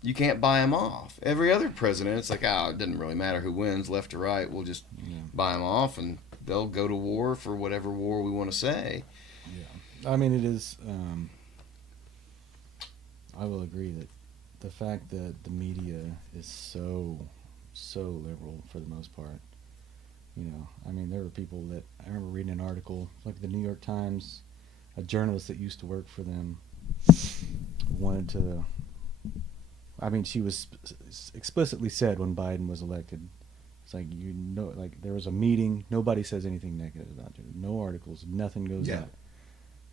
You can't buy him off. Every other president, it's like, it doesn't really matter who wins, left or right. We'll just Yeah. buy him off, and they'll go to war for whatever war we want to say. I mean, it is. I will agree that the fact that the media is so liberal for the most part. I mean, there were people that I remember reading an article, like the New York Times, a journalist that used to work for them wanted to. I mean, she was explicitly said when Biden was elected. It's like, like there was a meeting. Nobody says anything negative about it. No articles. Nothing goes Yeah. out.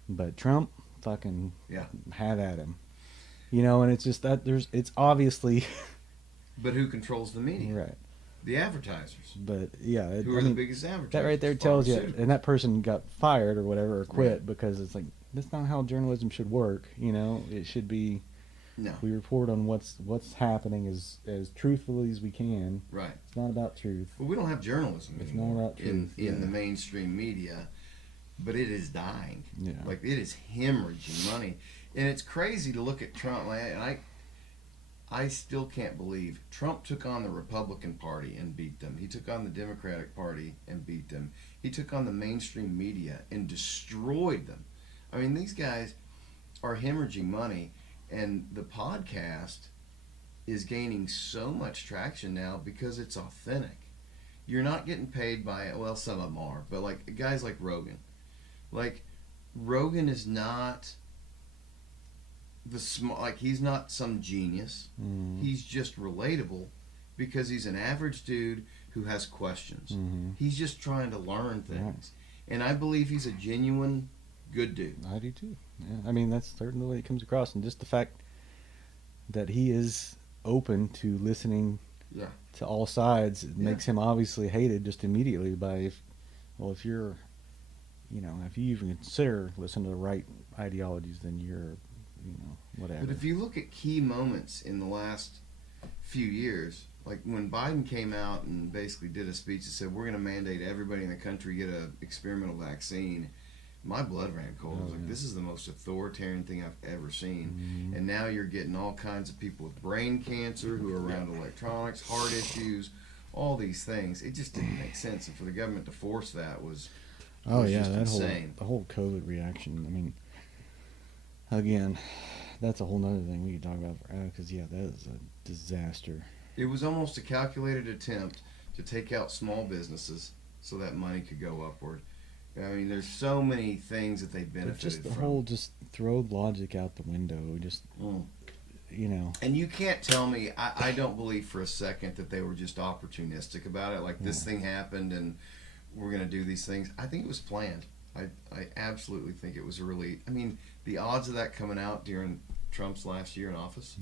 But Trump, fucking Yeah. have at him. And it's just that it's obviously But who controls the media? right. The advertisers. But yeah, Who are the biggest advertisers? that right there tells you, Pharmaceutical. and that person got fired or whatever or quit Right. because it's like that's not how journalism should work. It should be No. we report on what's happening as truthfully as we can. Right. It's not about truth. Well, we don't have journalism It's not anymore about truth, in yeah. the mainstream media, but it is dying. Yeah. Like, it is hemorrhaging money. And it's crazy to look at Trump. I still can't believe Trump took on the Republican Party and beat them. He took on the Democratic Party and beat them. He took on the mainstream media and destroyed them. I mean, these guys are hemorrhaging money, and the podcast is gaining so much traction now because it's authentic. You're not getting paid by, well, some of them are, but like guys like Rogan. Like, Rogan is not he's not some genius. Mm-hmm. He's just relatable because he's an average dude who has questions. Mm-hmm. He's just trying to learn things. and I believe he's a genuine good dude. I do too. Yeah, I mean that's certainly the way it comes across, and just the fact that he is open to listening Yeah. to all sides Yeah. makes him obviously hated just immediately by if you're, if you even consider listening to the right ideologies, then you're, whatever. But if you look at key moments in the last few years, like when Biden came out and basically did a speech that said we're going to mandate everybody in the country get a experimental vaccine, my blood ran cold. I was like, this is the most authoritarian thing I've ever seen. Mm-hmm. And now you're getting all kinds of people with brain cancer who are around electronics, heart issues, all these things. It just didn't make sense. And for the government to force that was just insane. The whole COVID reaction. I mean, again, that's a whole nother thing we could talk about because that is a disaster. It was almost a calculated attempt to take out small businesses so that money could go upward. I mean, there's so many things that they benefited just the from. whole just throw logic out the window. Just And you can't tell me. I don't believe for a second that they were just opportunistic about it. Like this thing happened and we're going to do these things. I think it was planned. I absolutely think it was really. I mean, the odds of that coming out during Trump's last year in office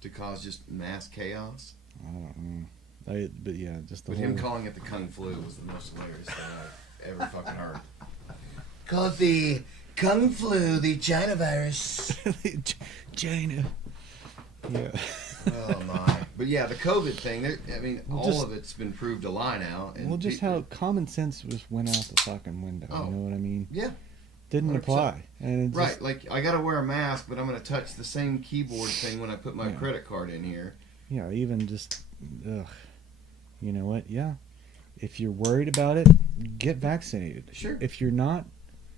to cause just mass chaos. I don't know. But yeah, just the But whole... him calling it the Kung Flu was the most hilarious thing I've ever fucking heard. Call it the Kung Flu, the China virus. China. Yeah. Oh my! But yeah, the COVID thing. I mean, all of it's been proved a lie now. And just how common sense just went out the fucking window. Oh, you know what I mean? Yeah. Didn't 100%. apply. And Right. Like I got to wear a mask, but I'm going to touch the same keyboard thing when I put my credit card in here. Yeah. Even just, ugh. You know what? Yeah. If you're worried about it, get vaccinated. Sure. If you're not,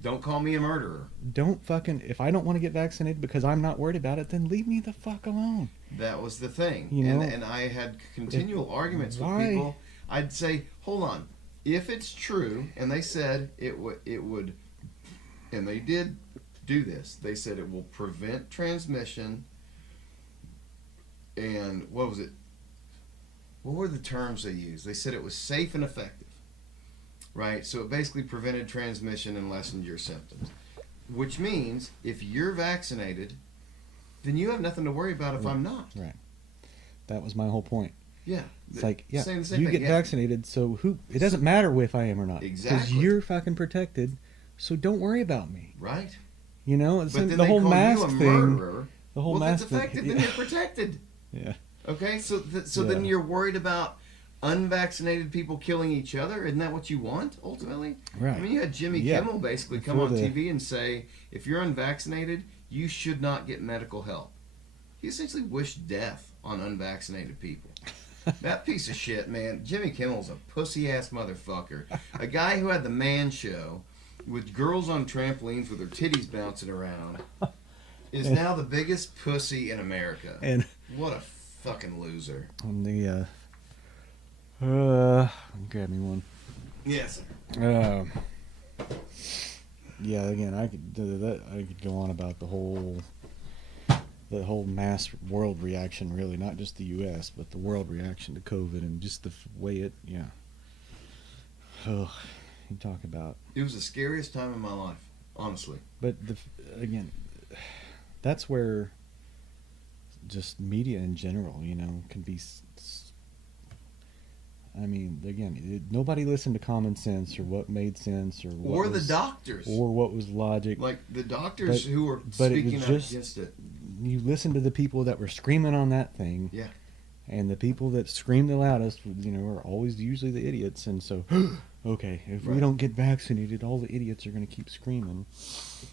don't call me a murderer. Don't fucking. If I don't want to get vaccinated because I'm not worried about it, then leave me the fuck alone. That was the thing. You know, and I had continual arguments with people. I'd say, hold on. If it's true, and they said it would, and they did do this. They said it will prevent transmission. And what was it? What were the terms they used? They said it was safe and effective. Right? So it basically prevented transmission and lessened your symptoms. Which means if you're vaccinated, then you have nothing to worry about if I'm not. Right. That was my whole point. Yeah. It's like, yeah, same you thing, get vaccinated, so it doesn't matter if I am or not. Exactly. Because you're fucking protected, so don't worry about me. Right. You know, But then the whole they call mask you a thing. murderer. The whole well, mask that's effective, thing. then you're protected. Yeah. Okay, so then you're worried about unvaccinated people killing each other? Isn't that what you want, ultimately? Right. I mean, you had Jimmy Kimmel basically come on TV and say, if you're unvaccinated, you should not get medical help. He essentially wished death on unvaccinated people. That piece of shit, man. Jimmy Kimmel's a pussy-ass motherfucker. A guy who had the Man Show with girls on trampolines with their titties bouncing around is now the biggest pussy in America. And what a fucking loser. On the grab me one. Yes. Yeah, again, I could go on about the whole mass world reaction, really, not just the U.S., but the world reaction to COVID and just the way it, you talk about. It was the scariest time in my life, honestly. But again, that's where just media in general, can be. I mean, again, nobody listened to common sense or what made sense or the doctors or what was logic. Like the doctors who were speaking out against it. You listened to the people that were screaming on that thing. Yeah. And the people that screamed the loudest, are always usually the idiots. And so, okay, if we don't get vaccinated, all the idiots are going to keep screaming.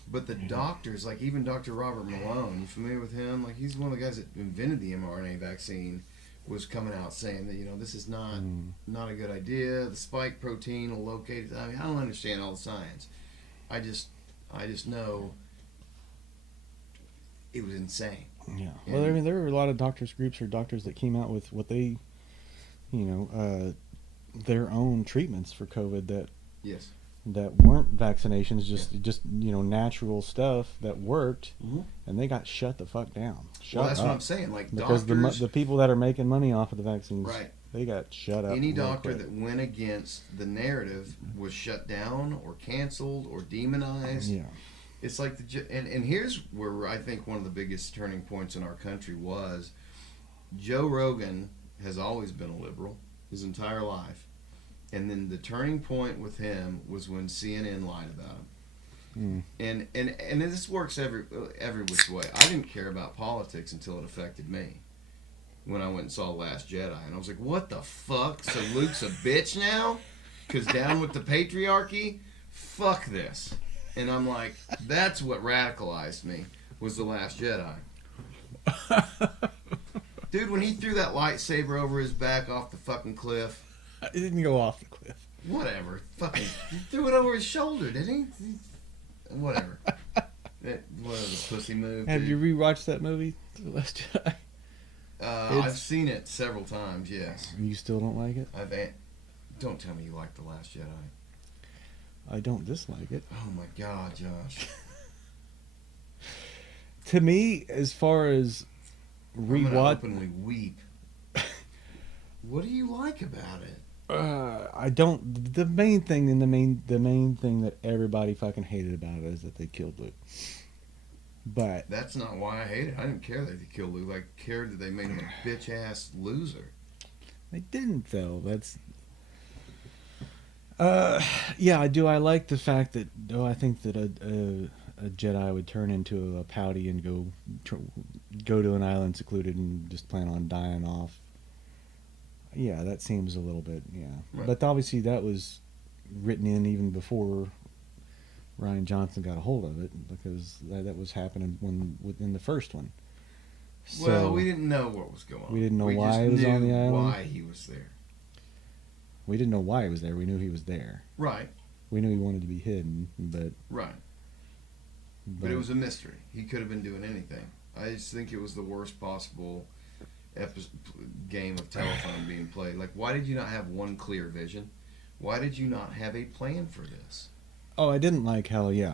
But the doctors, like even Dr. Robert Malone, you familiar with him? Like he's one of the guys that invented the mRNA vaccine, was coming out saying that, this is not a good idea. The spike protein will locate it. I mean, I don't understand all the science. I just know it was insane. Yeah. Well, I mean, there were a lot of doctors groups or doctors that came out with what they, their own treatments for COVID that weren't vaccinations, just natural stuff that worked, and they got shut the fuck down. Well, that's what I'm saying. Like because doctors, the people that are making money off of the vaccines, right? They got shut up. Any real doctor quick. that went against the narrative was shut down or canceled or demonized. Yeah. It's like and here's where I think one of the biggest turning points in our country was Joe Rogan has always been a liberal his entire life, and then the turning point with him was when CNN lied about him. And this works every which way. I didn't care about politics until it affected me. When I went and saw Last Jedi, and I was like, "What the fuck? So Luke's a bitch now? Cause down with the patriarchy? Fuck this!" And I'm like, "That's what radicalized me was the Last Jedi." Dude, when he threw that lightsaber over his back off the fucking cliff. It didn't go off the cliff. Whatever. Fucking. He threw it over his shoulder, didn't he? Whatever. What a pussy move. Have dude. you rewatched that movie, The Last Jedi? I've seen it several times, yes. You still don't like it? Don't tell me you like The Last Jedi. I don't dislike it. Oh my god, Josh. To me, as far as I'm gonna rewatch, openly weep. What do you like about it? I don't. The main thing and the main thing that everybody fucking hated about it is that they killed Luke. But That's not why I hate it. I didn't care that they killed Luke. I cared that they made him a bitch ass loser. they didn't, though. That's. Yeah, I do. I like the fact that. Oh, I think that a Jedi would turn into a pouty and go to an island secluded and just plan on dying off. Yeah, that seems a little bit. Yeah, Right. but obviously that was written in even before Ryan Johnson got a hold of it, because that was happening within the first one. So Well, we didn't know what was going on. We didn't know why just he was on knew the island? Why he was there. we didn't know why he was there. We knew he was there. Right, We knew he wanted to be hidden, right. but But it was a mystery. He could have been doing anything. I just think it was the worst possible game of telephone being played. Like, why did you not have one clear vision? Why did you not have a plan for this? Oh, I didn't like how the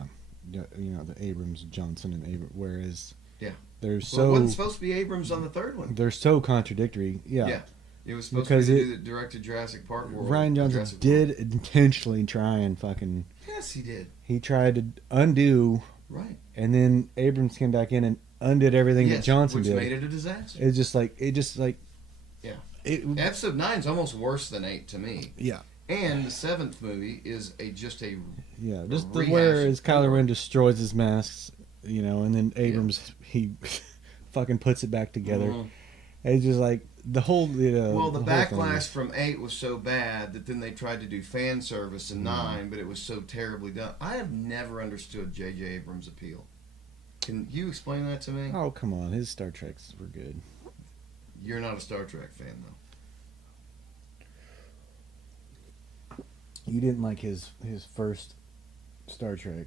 Abrams, Johnson, and Abrams. Whereas they're Well, it wasn't so supposed to be Abrams on the third one. they're so contradictory. Yeah. It was supposed Because to be the director of Jurassic Park World. Ryan Johnson Jurassic did World. intentionally try and fucking. Yes, he did. He tried to undo, Right. and then Abrams came back in and undid everything that Johnson which did. made it a disaster. It's just like Yeah. It, Episode 9 is almost worse than 8 to me. yeah. And the 7th movie is just a Just rehash whereas of Kylo four. Ren destroys his masks, and then Abrams he fucking puts it back together. Mhm. It's just like the whole Well, the whole backlash thing. from 8 was so bad that then they tried to do fan service in 9, but it was so terribly done. I have never understood J.J. Abrams' appeal. Can you explain that to me? Oh, come on, his Star Treks were good. You're not a Star Trek fan, though. You didn't like his first Star Trek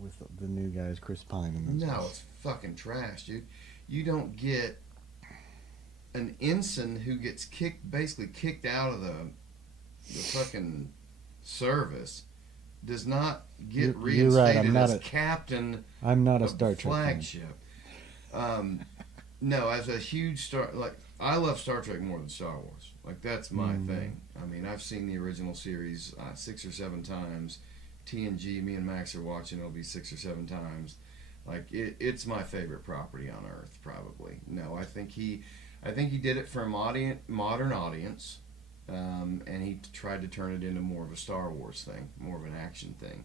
with the new guys, Chris Pine and those No, guys. it's fucking trash, dude. You don't get an ensign who gets basically kicked out of the fucking service, does not get You're right, reinstated I'm not as a- captain I'm not a of Star the Trek fan. flagship. No, as a huge I love Star Trek more than Star Wars. Like, that's my thing. I mean, I've seen the original series 6 or 7 times. TNG, me and Max are watching. It'll be 6 or 7 times. Like, it's my favorite property on Earth, probably. No, I think he did it for a modern audience, and he tried to turn it into more of a Star Wars thing, more of an action thing.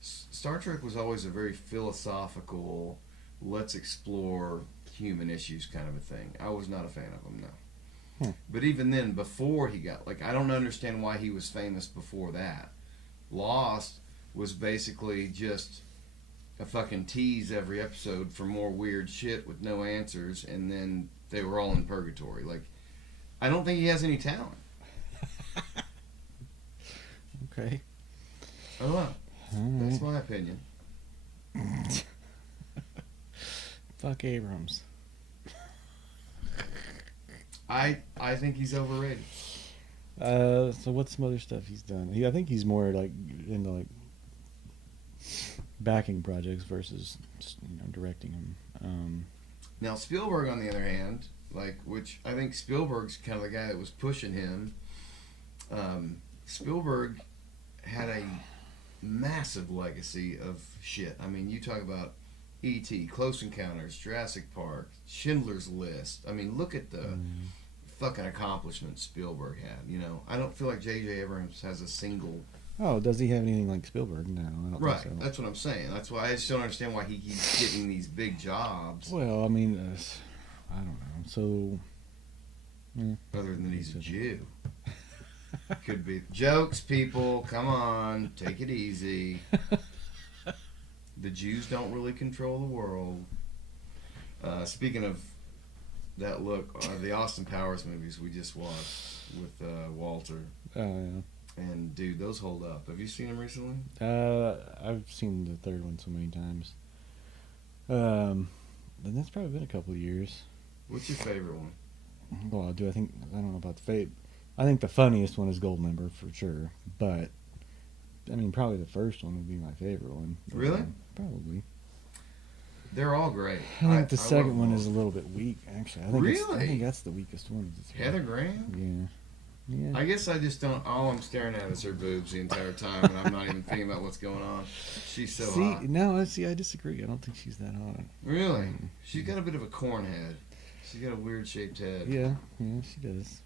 Star Trek was always a very philosophical, let's explore human issues kind of a thing. I was not a fan of him, no. But even then, before he got, I don't understand why he was famous before that. Lost was basically just a fucking tease every episode for more weird shit with no answers, and then they were all in purgatory. Like, I don't think he has any talent. Okay. I don't know. All right. That's my opinion. Fuck Abrams. I think he's overrated. So what's some other stuff he's done? I think he's more into backing projects versus directing them. Now, Spielberg, on the other hand, like, which I think Spielberg's kind of the guy that was pushing him. Spielberg had a massive legacy of shit. I mean, you talk about E.T., Close Encounters, Jurassic Park, Schindler's List. I mean, look at the fucking accomplishments Spielberg had. You know, I don't feel like J.J. Abrams has a single. Oh, does he have anything like Spielberg? No, I don't Right, think so. that's what I'm saying. That's why I just don't understand why he keeps getting these big jobs. Well, I mean, I don't know. So, Other than he's a Jew. Could be. Jokes, people. Come on. Take it easy. The Jews don't really control the world. Speaking of that look, the Austin Powers movies we just watched with Walter. oh yeah. And, dude, those hold up. Have you seen them recently? I've seen the third one so many times. And that's probably been a couple of years. What's your favorite one? Well, I don't know about the fate. I think the funniest one is Goldmember for sure. But, I mean, probably the first one would be my favorite one. Really? Probably. They're all great. I think the love second one them is a little bit weak, actually. I think Really? I think that's the weakest one of the three. Heather Graham? Yeah. Yeah. I guess I just don't. All I'm staring at is her boobs the entire time, and I'm not even thinking about what's going on. She's so hot. I disagree. I don't think she's that hot. Really? She's got a bit of a corn head. She's got a weird shaped head. Yeah, she does.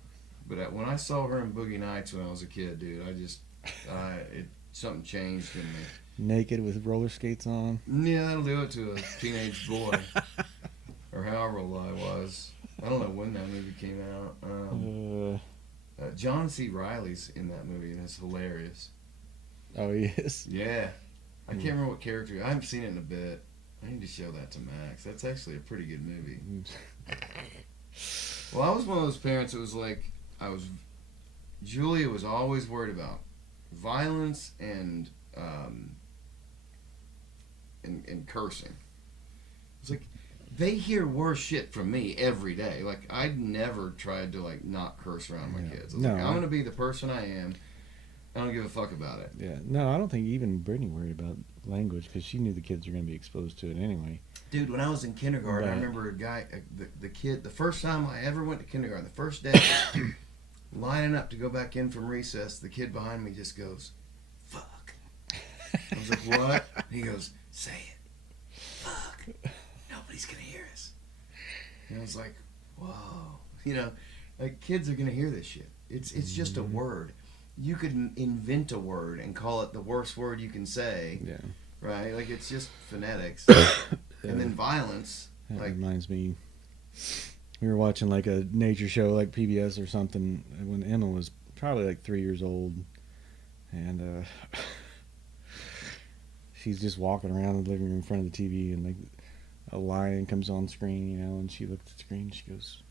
But when I saw her in Boogie Nights when I was a kid, dude, something changed in me. Naked with roller skates on. Yeah, that'll do it to a teenage boy, or however old I was. I don't know when that movie came out. John C. Reilly's in that movie, and it's hilarious. Oh, yes. Yeah. I can't remember what character. I haven't seen it in a bit. I need to show that to Max. That's actually a pretty good movie. Well, I was one of those parents that was like, Julia was always worried about violence and cursing. It's like, they hear worse shit from me every day. Like, I'd never tried to, like, not curse around my kids. I was like, I'm going to be the person I am. I don't give a fuck about it. Yeah. No, I don't think even Brittany worried about language because she knew the kids were going to be exposed to it anyway. Dude, when I was in kindergarten, I remember a guy, the kid, the first time I ever went to kindergarten, the first day, lining up to go back in from recess, the kid behind me just goes, fuck. I was like, what? And he goes, say it. Fuck. Nobody's going to hear us. And I was like, whoa. You know, like, kids are going to hear this shit. It's just a word. You could invent a word and call it the worst word you can say. Yeah. Right? Like, it's just phonetics. And then violence. That like, reminds me, we were watching like a nature show like PBS or something when Emma was probably like 3 years old. And she's just walking around the living room in front of the TV and like a lion comes on screen, you know, and she looks at the screen and she goes,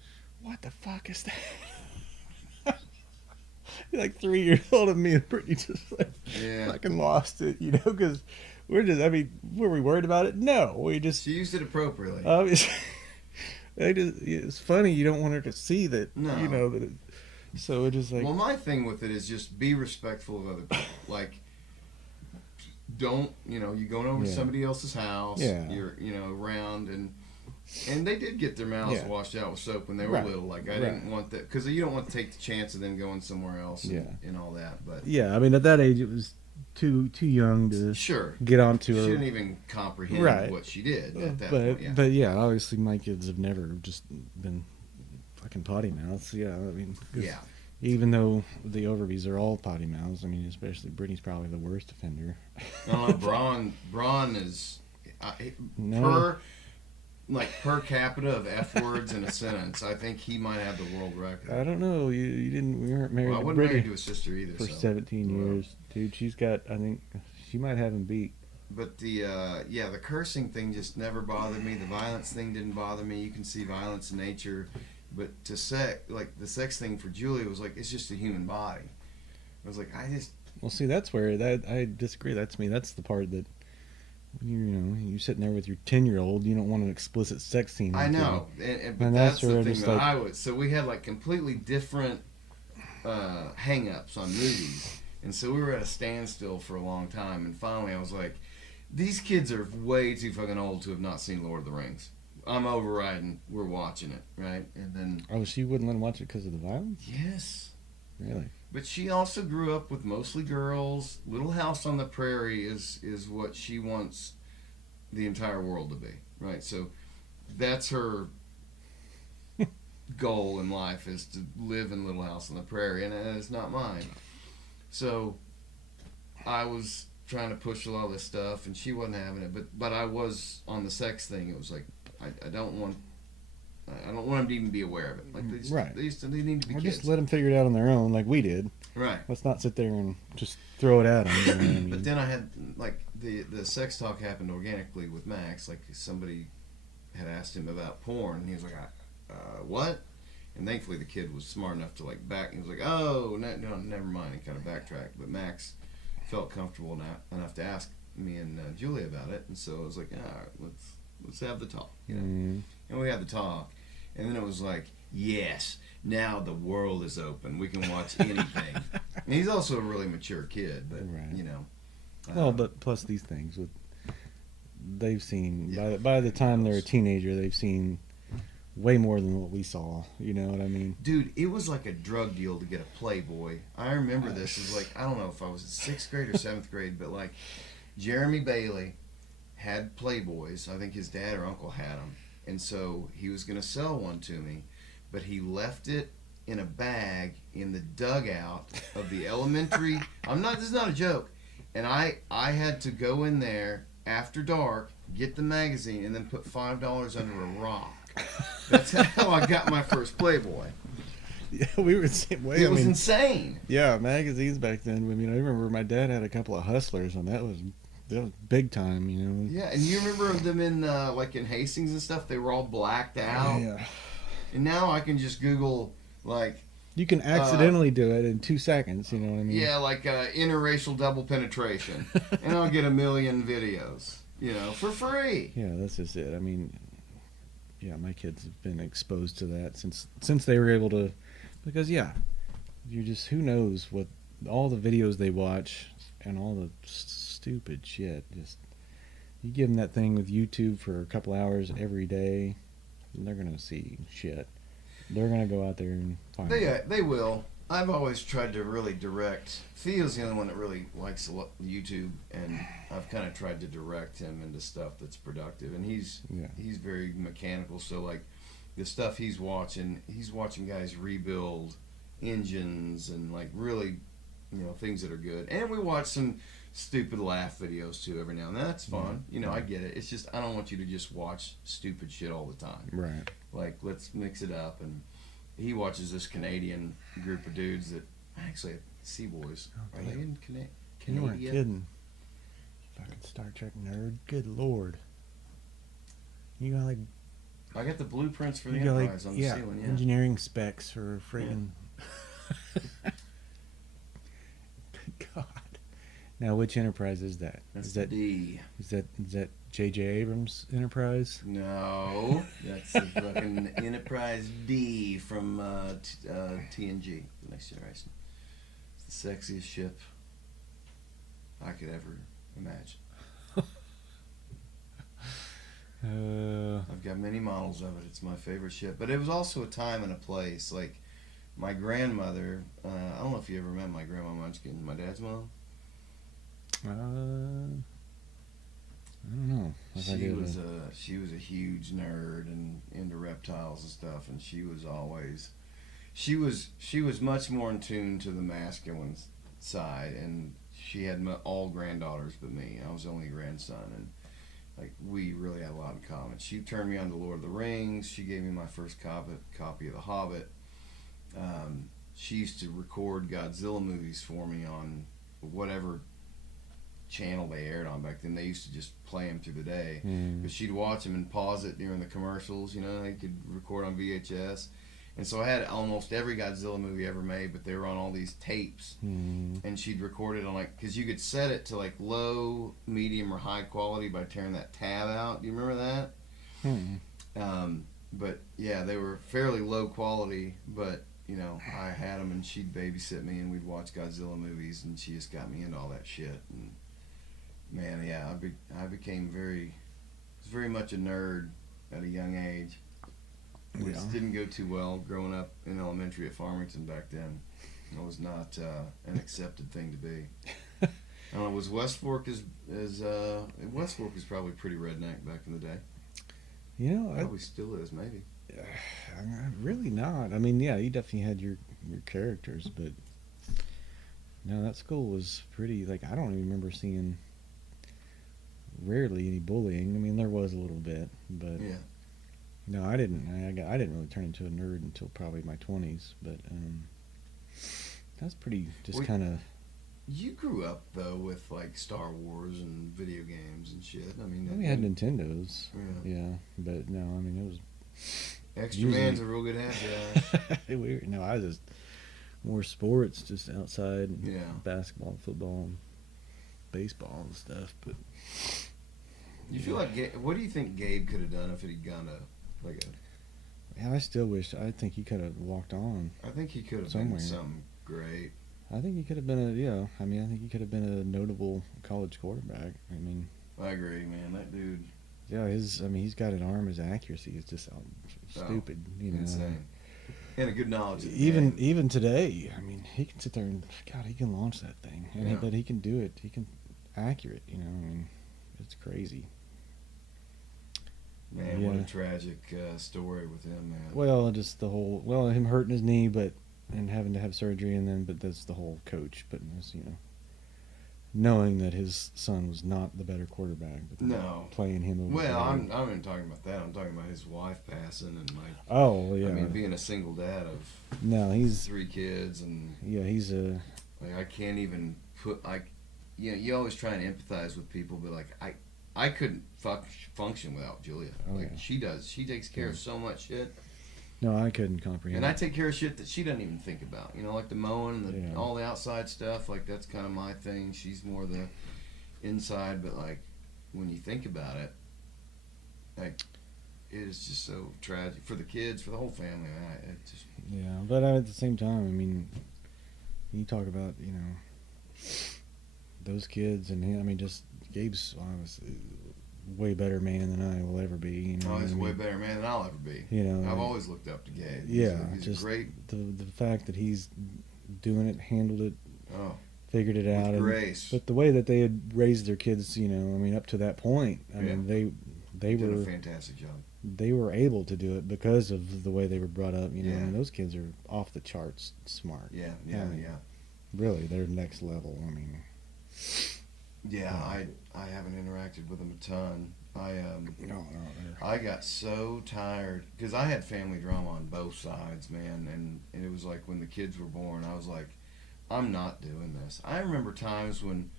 what the fuck is that? Like 3 years old, and me and Brittany just like fucking lost it, you know, because we're just, I mean, were we worried about it? No, we just. She used it appropriately. Obviously, it's funny. You don't want her to see that, no. You know, that. So it just like. Well, my thing with it is just be respectful of other people. Like, don't, you know, you're going over to somebody else's house. Yeah. You're, you know, around and they did get their mouths washed out with soap when they were little. Like, I didn't want that, because you don't want to take the chance of them going somewhere else and all that. But yeah, I mean, at that age, it was too young to get onto her. She didn't even comprehend what she did at that point. Yeah. But yeah, obviously my kids have never just been fucking potty mouths. Yeah, I mean, even though the Overbys are all potty mouths, I mean, especially Brittany's probably the worst offender. No, Braun is per capita of F words in a sentence, I think he might have the world record. I don't know. We weren't married. Well, I wasn't married to his sister either for 17 years, dude. She's got. I think she might have him beat. But the cursing thing just never bothered me. The violence thing didn't bother me. You can see violence in nature, but the sex thing for Julia was like, it's just a human body. I was like, Well, see, that's where I disagree. That's me. That's the part that. You're sitting there with your 10-year-old. You don't want an explicit sex scene. I know, but that's the thing that I would. So we had like completely different hang-ups on movies, and so we were at a standstill for a long time. And finally, I was like, "These kids are way too fucking old to have not seen Lord of the Rings." I'm overriding. We're watching it, right? And then Oh, she wouldn't let him watch it because of the violence? yes, Really? but she also grew up with mostly girls. Little House on the Prairie is what she wants the entire world to be, right? So that's her goal in life, is to live in Little House on the Prairie, and it's not mine. So I was trying to push a lot of this stuff, and she wasn't having it. But I was on the sex thing. It was like I don't want them to even be aware of it. Like Right. they need to be Or kids. just let them figure it out on their own, like we did. Right. Let's not sit there and just throw it at them. You know what I mean? But then I had like the sex talk happened organically with Max. Like somebody had asked him about porn, and he was like, "What?" And thankfully the kid was smart enough to like back. He was like, "Oh, no, never mind," and kind of backtracked. But Max felt comfortable enough to ask me and Julie about it, and so I was like, "All right, let's have the talk," you know. And we had the talk, and then it was like, "Yes, now the world is open. We can watch anything." And he's also a really mature kid, but Right. you know. Well, but plus these things, they've seen, Yeah. by the time they're a teenager, they've seen way more than what we saw. You know what I mean? Dude, it was like a drug deal to get a Playboy. I remember this as like, I don't know if I was in 6th grade or 7th grade, but like Jeremy Bailey had Playboys. I think his dad or uncle had them. And so he was going to sell one to me, but he left it in a bag in the dugout of the elementary. This is not a joke. And I had to go in there after dark, get the magazine, and then put $5 under a rock. That's how I got my first Playboy. Yeah, we were the same way. It was insane. Yeah, magazines back then. I mean, I remember my dad had a couple of Hustlers, and that was big time. You know? Yeah, and you remember them in like in Hastings and stuff? They were all blacked out. Yeah. And now I can just Google like You can accidentally do it in 2 seconds. You know what I mean? like interracial double penetration, and I'll get a million videos, for free. Yeah, that's just it. I mean, yeah, my kids have been exposed to that since they were able to, because you just, who knows what all the videos they watch and all the stupid shit. Just, you give them that thing with YouTube for a couple hours every day, and they're gonna see shit. They're gonna go out there and find it. They will. I've always tried to really direct. Theo's the only one that really likes YouTube, and I've kind of tried to direct him into stuff that's productive. And he's very mechanical. So like the stuff he's watching guys rebuild engines and like really, things that are good. And we watch some stupid laugh videos too every now and then. That's fun. I get it. It's just I don't want you to just watch stupid shit all the time. Right. Like let's mix it up. And he watches this Canadian group of dudes that actually Seaboys. Are they in Canada? You weren't kidding. Fucking Star Trek nerd. Good lord. You got like, I got the blueprints for the you got Enterprise like, on the ceiling. Yeah. engineering specs for friggin'. Good God. Now, which Enterprise is that? That's the D. Is that J.J. Abrams Enterprise? No, that's the fucking Enterprise D from TNG, The Next Generation. It's the sexiest ship I could ever imagine. I've got many models of it. It's my favorite ship. But it was also a time and a place. Like, my grandmother, I don't know if you ever met my grandma Munchkin, my dad's mom. I don't know. She was a huge nerd and into reptiles and stuff, and she was much more in tune to the masculine side, and she had all granddaughters but me. I was the only grandson, and like we really had a lot in common. She turned me on to Lord of the Rings. She gave me my first copy of The Hobbit. She used to record Godzilla movies for me on whatever channel they aired on back then. They used to just play them through the day, but she'd watch them and pause it during the commercials. They could record on VHS, and so I had almost every Godzilla movie ever made, but they were on all these tapes, and she'd record it on because you could set it to like low, medium, or high quality by tearing that tab out. Do you remember that? But yeah, they were fairly low quality, but I had them, and she'd babysit me, and we'd watch Godzilla movies, and she just got me into all that shit. And man, yeah, I became very much a nerd at a young Sports didn't go too well growing up in elementary at Farmington back then. It was not an accepted thing to be. I don't know, was West Fork West Fork was probably pretty redneck back in the day. You know, Probably still is, maybe. really not. I mean, yeah, you definitely had your characters, but no, that school was pretty. Like, I don't even remember seeing rarely any bullying. I mean, there was a little bit, but Yeah. no, I didn't. I didn't really turn into a nerd until probably my 20s, but that's pretty just Well, kind of. You grew up though with like Star Wars and video games and shit. I mean, We had Nintendos, Yeah. yeah, but no, I mean it was Extra usually- Man's a real good hat, Josh. No, I was just more sports, just outside, and Yeah. basketball, football, and baseball and stuff. But You feel like what do you think Gabe could have done if he'd gone to like a? yeah, I still wish. I think he could have walked on. I think he could have Somewhere. been something great. I think he could have been I mean, I think he could have been a notable college quarterback. I mean, I agree, man. That dude, yeah, he's got an arm. His accuracy is just stupid. You know, insane, and a good knowledge. Of the even game. even today, I mean, he can sit there and God, he can launch that thing, and Yeah. but he can do it. He can accurate. You know, I mean, it's crazy. Man, what Yeah. a tragic story with him, man. Well, just the whole him hurting his knee, and having to have surgery, and then but that's the whole coach putting this, knowing that his son was not the better quarterback, but No. playing him over. Well, I'm not even talking about that. I'm talking about his wife passing and like. Oh yeah. I mean, being a single dad of No, he's 3 kids and he's a like I can't even put like, you always try and empathize with people, but like I couldn't function without Julia. Oh, like yeah. she does. She takes care of so much shit. no, I couldn't comprehend. And I take care of shit that she doesn't even think about. Like the mowing, Yeah. all the outside stuff. Like that's kind of my thing. She's more the inside, but like when you think about it, like it is just so tragic for the kids, for the whole family. It just Yeah, but at the same time, I mean, you talk about those kids, and I mean, just Gabe's honestly way better man than I will ever be. he's what I a way mean? better man than I'll ever be. I've always looked up to Gabe. He's just a great. the fact that he's doing it, handled it, Oh, figured it out, with and, grace. but the way that they had raised their kids, I mean, up to that point, I mean, they Did a were fantastic job. they were able to do it because of the way they were brought up. I Yeah. mean, those kids are off the charts smart. Yeah. Really, they're next level. I mean, Yeah, I haven't interacted with him a ton. no. I got so tired because I had family drama on both sides, man, and it was like when the kids were born, I was like, I'm not doing this. I remember times when,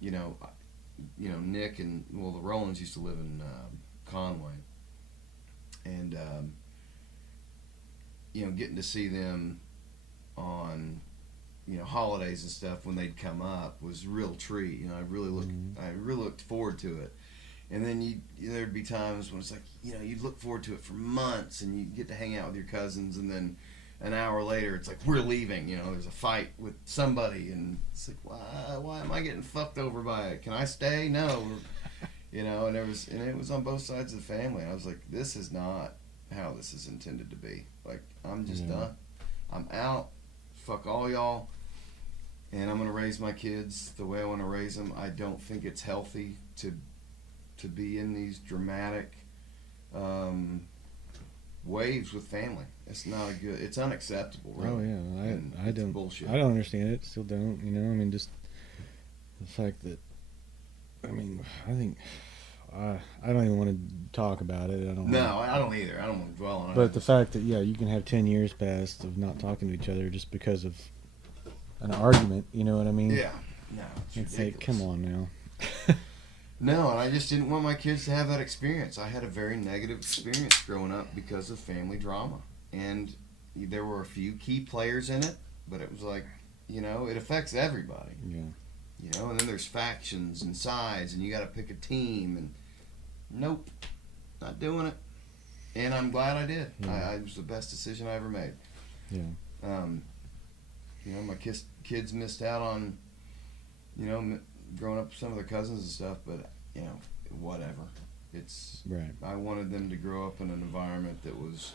Nick and the Rowlands used to live in Conway, and getting to see them on holidays and stuff when they'd come up was a real treat. I really looked forward to it. And then there'd be times when it's like, you'd look forward to it for months, and you'd get to hang out with your cousins, and then an hour later, it's like, we're leaving. There's a fight with somebody, and it's like, why am I getting fucked over by it? Can I stay? No. And it was on both sides of the family. I was like, this is not how this is intended to be. Like, I'm just done. I'm out. Fuck all y'all. And I'm gonna raise my kids the way I want to raise them. I don't think it's healthy to be in these dramatic waves with family. It's not good. It's unacceptable. Really. Oh yeah, I It's don't. bullshit. I don't understand it. Still don't. I mean, just the fact that. I mean, I think. I don't even want to talk about it. I don't. No, I don't either. I don't want to dwell on it. But the fact that you can have 10 years past of not talking to each other just because of an argument. You know what I mean? Yeah. No. It's ridiculous. like, come on now. No, and I just didn't want my kids to have that experience. I had a very negative experience growing up because of family drama. And there were a few key players in it, but it was like, it affects everybody. Yeah. And then there's factions and sides, and you got to pick a team, and nope, not doing it. And I'm glad I did. Yeah. It was the best decision I ever made. Yeah. My kids missed out on, growing up with some of their cousins and stuff, but, whatever. It's Right. I wanted them to grow up in an environment that was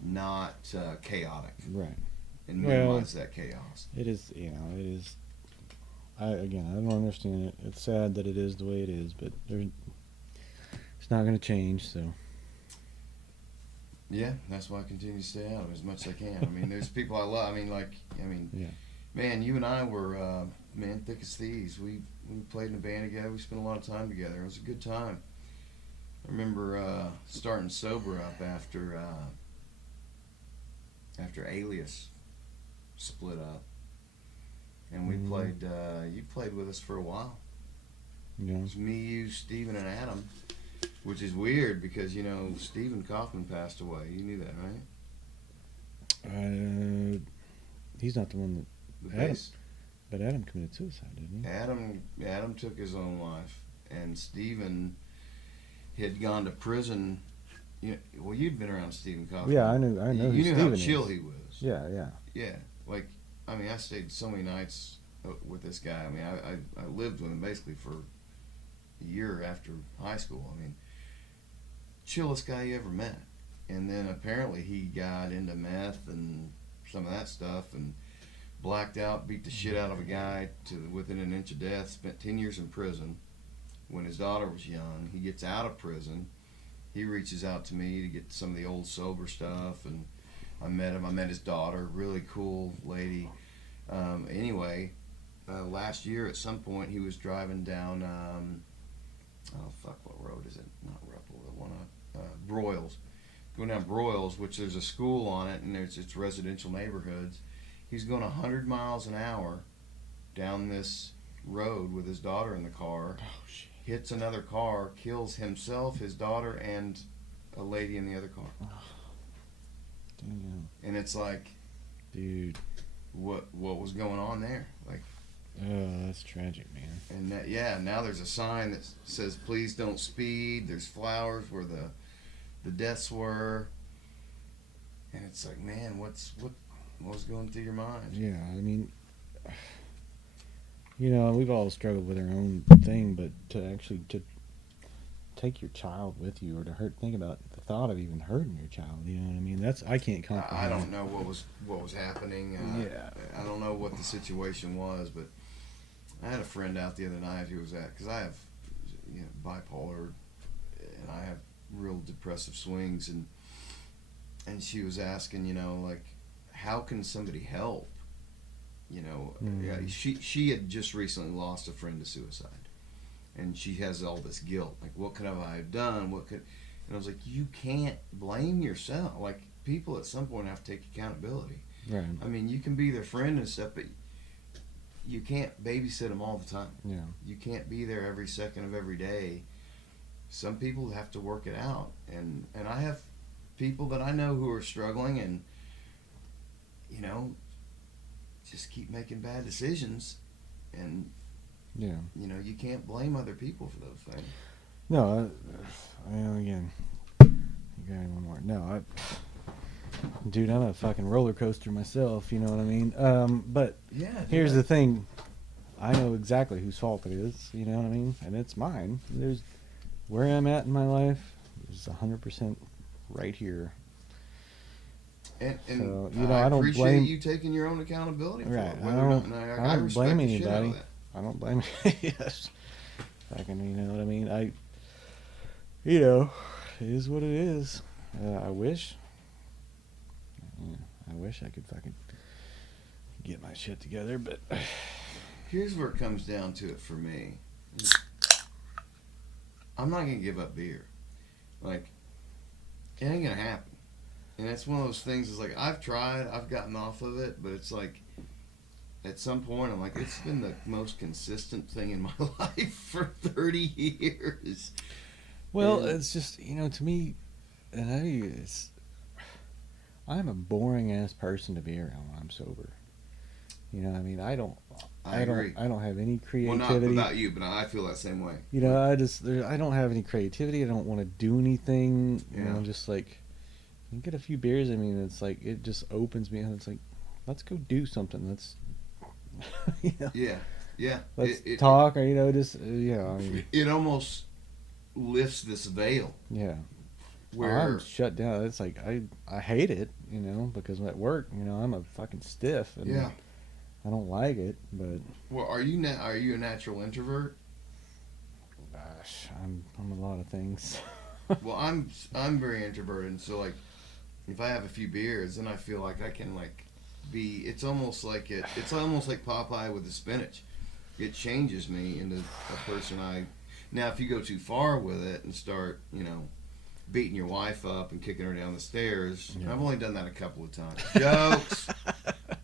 not chaotic, Right. and Well, minimize that chaos. it is. It is. I don't understand it. It's sad that it is the way it is, but it's not going to change. So. Yeah, that's why I continue to stay out of it as much as I can. I mean, there's people I love. Yeah. Man, you and I were man thick as thieves. We played in a band together. We spent a lot of time together. It was a good time. I remember starting sober up after Alias split up, and we played. You played with us for a while. Yeah. It was me, you, Steven, and Adam, which is weird because Stephen Kaufman passed away. You knew that, right? He's not the one that. The Adam, bass. but Adam committed suicide, didn't he? Adam took his own life, and Stephen had gone to prison. Well, you'd been around Stephen Kaufman. Yeah, I know. You who knew Steven how chill is. he was. Yeah, yeah. Yeah, I stayed so many nights with this guy. I mean, I lived with him basically for a year after high school. I mean, chillest guy you ever met. And then apparently he got into meth and some of that stuff and blacked out, beat the shit out of a guy to within an inch of death, spent 10 years in prison. When his daughter was young, he gets out of prison. He reaches out to me to get some of the old sober stuff, and I met him. I met his daughter, really cool lady. Anyway, last year at some point he was driving down, what road is it? Not Rupple, the one on Broyles. Going down Broyles, which there's a school on it, and it's residential neighborhoods. He's going 100 miles an hour down this road with his daughter in the car. Oh shit. Hits another car, kills himself, his daughter, and a lady in the other car. Oh, damn. And it's like, Dude. what was going on there? Like, Oh, that's tragic, man. and now there's a sign that says, "Please don't speed." There's flowers where the deaths were, and it's like, man, what was going through your mind? Yeah, I mean, we've all struggled with our own thing, but to take your child with you, or to think about the thought of even hurting your child, you know what I mean? I can't comprehend. I don't know what was happening. Yeah. I don't know what the situation was, but I had a friend out the other night who was because I have bipolar, and I have real depressive swings, and she was asking, like, how can somebody help? She had just recently lost a friend to suicide, and she has all this guilt. Like, what could I have done? And I was like, you can't blame yourself. Like, people at some point have to take accountability. Right. I mean, you can be their friend and stuff, but you can't babysit them all the time. Yeah. You can't be there every second of every day. Some people have to work it out, and I have people that I know who are struggling, and just keep making bad decisions, and Yeah. you can't blame other people for those things. No, again, you got one more. No, dude, I'm a fucking roller coaster myself. You know what I mean? But Yeah. here's the thing: I know exactly whose fault it is. You know what I mean? And it's mine. There's where I'm at in my life is 100% right here. And So, I don't appreciate blame you taking your own accountability for Right. it. I whether or don't. not- and I don't respect blame the shit out of anybody. that. I don't blame. Yes. Fucking, you know what I mean? It is what it is. I wish I could fucking get my shit together, but Here's where it comes down to it for me. I'm not gonna give up beer. Like, it ain't gonna happen. And that's one of those things. Is like, I've tried, I've gotten off of it, but it's like, at some point, I'm like, it's been the most consistent thing in my life for 30 years. well, And- it's just to me, and I'm a boring ass person to be around when I'm sober. You know what I mean? I agree. don't have any Well, not creativity. about you, but I feel that same way. I don't have any creativity. I don't want to do anything. Yeah. Just like you get a few beers. I mean, it's like it just opens me, and it's like, let's go do something. Let's, Yeah. let's talk, or I mean, It almost lifts this veil. yeah, where I'm shut down. It's like I hate it, because at work, I'm a fucking stiff, and yeah. I don't like it. But Well, are you a natural introvert? gosh, I'm a lot of things. Well, I'm very introverted, and so like if I have a few beers, then I feel like I can like be. It's almost like it's almost like Popeye with the spinach. It changes me into a person I. Now, if you go too far with it and start, beating your wife up and kicking her down the stairs, Yeah. I've only done that a couple of times. Jokes,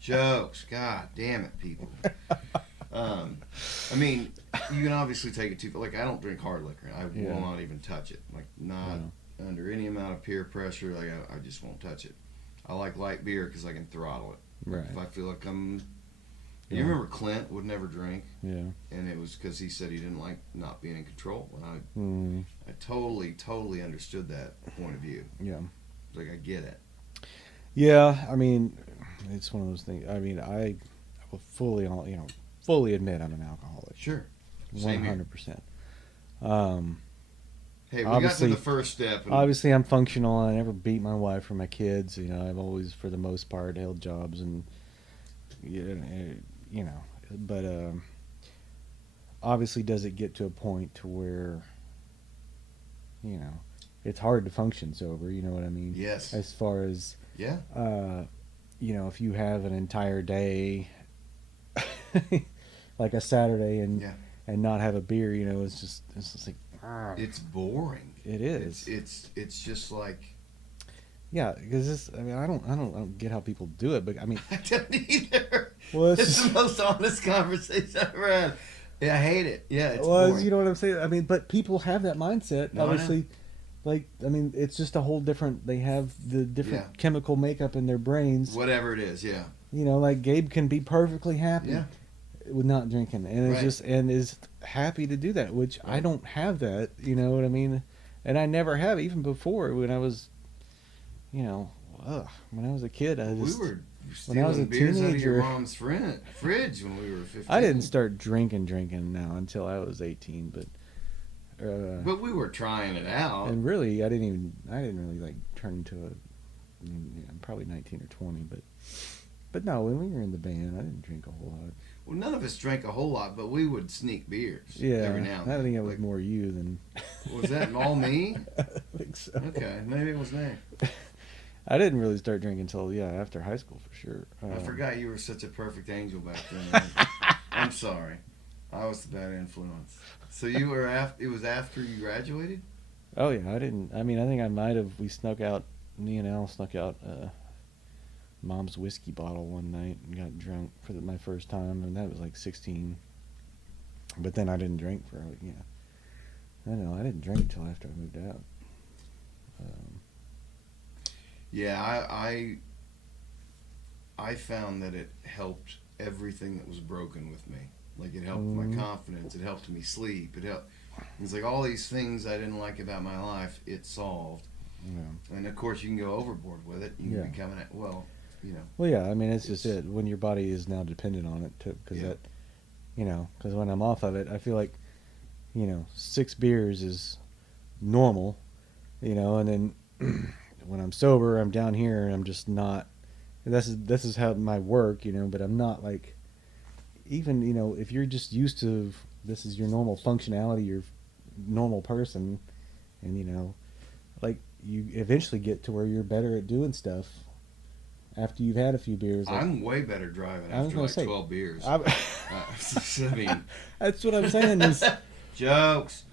jokes. God damn it, people. I mean, you can obviously take it too far. Like, I don't drink hard liquor. I Yeah. will not even touch it. Like, not under any amount of peer pressure. Like, I just won't touch it. I like light beer because I can throttle it. Right. If I feel like I'm. Yeah. You remember Clint would never drink, Yeah. and it was because he said he didn't like not being in control. And Mm, I totally understood that point of view. yeah. Like, I get it. Yeah. I mean, it's one of those things. I mean, I will fully admit I'm an alcoholic. Sure. Same here. 100%. Hey, we got to Obviously- the first step. And Obviously, I'm functional. I never beat my wife or my kids. I've always, for the most part, held jobs and, but obviously, does it get to a point to where, it's hard to function sober? You know what I mean? yes. As far as, Yeah. if you have an entire day, like a Saturday, and Yeah. not have a beer, it's just like It's boring. it is. It's just like Yeah, because I don't get how people do it, but I mean, I don't either. well, it's It's just, the most honest conversation I've ever had. Yeah, I hate it. Yeah, it's well, boring. you know what I'm saying. I mean, but people have that mindset. No, I know. Obviously, like it's just a whole different. They have the different Yeah. chemical makeup in their brains. Whatever it is, yeah. Like Gabe can be perfectly happy Yeah. with not drinking, and it's Right. just is happy to do that, which I Right. don't have that. You know what I mean? And I never have, even before when I was, when I was a kid. I We just were when I was stealing a beers out of your teenager- mom's fridge when we were 15. I didn't start drinking now until I was 18, but But we were trying it out. and really I didn't really like turn into I'm probably 19 or 20, but no, when we were in the band, I didn't drink a whole lot. Well, none of us drank a whole lot, but we would sneak beers Yeah, every now and then. I think it was Like, more you than was that all me? I think so. Okay, maybe it was me. I didn't really start drinking until after high school for sure. I forgot you were such a perfect angel back then. I'm sorry. I was the bad influence. So you were it was after you graduated? Oh yeah, I didn't. I mean, I think I might have. Me and Al snuck out Mom's whiskey bottle one night and got drunk for my first time, and that was like 16. But then I didn't drink for I don't know. I didn't drink until after I moved out. Yeah, I found that it helped everything that was broken with me. Like it helped my confidence. It helped me sleep. It's like all these things I didn't like about my life. It solved. Yeah. And of course, you can go overboard with it. You can become well. Well, yeah. I mean, it's just it when your body is now dependent on it too, because because when I'm off of it, I feel like 6 beers is normal, and then when I'm sober, I'm down here and I'm just not. This is how my work, but I'm not like. Even if you're just used to this is your normal functionality, your normal person, and like you eventually get to where you're better at doing stuff after you've had a few beers. Like, I'm way better driving I was after gonna like say, 12 beers. I mean, that's what I'm saying is jokes.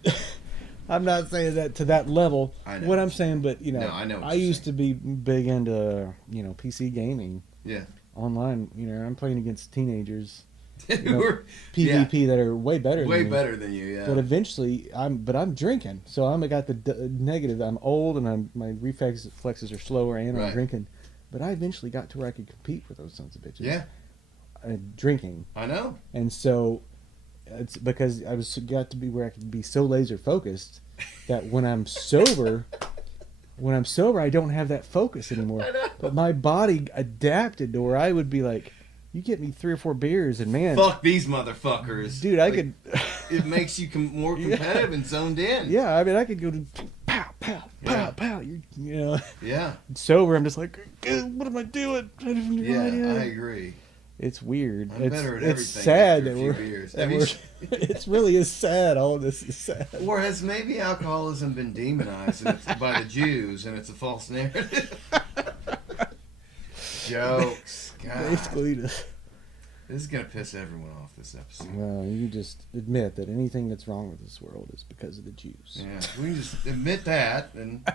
I'm not saying that to that level. I know what what I'm you're saying, but No, I know what I you're used to be big into PC gaming. Yeah. Online, I'm playing against teenagers. We're PvP that are way better way than me. better than you, yeah. But eventually, I'm drinking, so I'm got the negative. I'm old, and my reflexes are slower, and I'm Right. drinking. But I eventually got to where I could compete with those sons of bitches. Yeah, Drinking, I know. and so it's because I got to be where I could be so laser focused that when I'm sober, I don't have that focus anymore. I know. But my body adapted to where I would be like, you get me 3 or 4 beers, and man, Fuck these motherfuckers. dude, I could. It makes you more competitive and zoned in. Yeah, I mean, I could go to pow, pow, Yeah. pow. You know, Yeah. sober, I'm just like, what am I doing? I have no Yeah, idea. I agree. It's weird. I'm better at It's everything sad after a that few we're beers. that we're. It's really is sad. All of this is sad. Or has maybe alcoholism been demonized and it's by the Jews and it's a false narrative? Jokes. God. Basically, just, This is going to piss everyone off, this episode. well, you just admit that anything that's wrong with this world is because of the Jews. Yeah, we can just admit that, and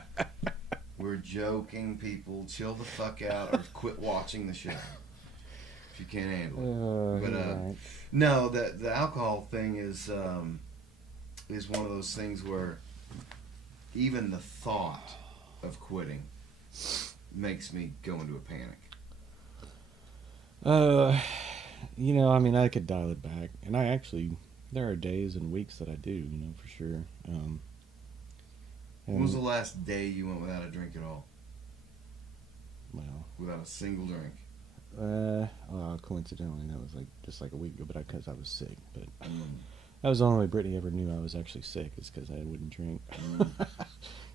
we're joking, people. Chill the fuck out or quit watching the show if you can't handle it. But right. no, the alcohol thing is one of those things where even the thought of quitting makes me go into a panic. You know, I mean, I could dial it back, and I actually, there are days and weeks that I do, you know, for sure. When was the last day you went without a drink at all? Well, Without a single drink? well, coincidentally, that was like just like a week ago, but because I was sick. But that was the only way Brittany ever knew I was actually sick, is because I wouldn't drink.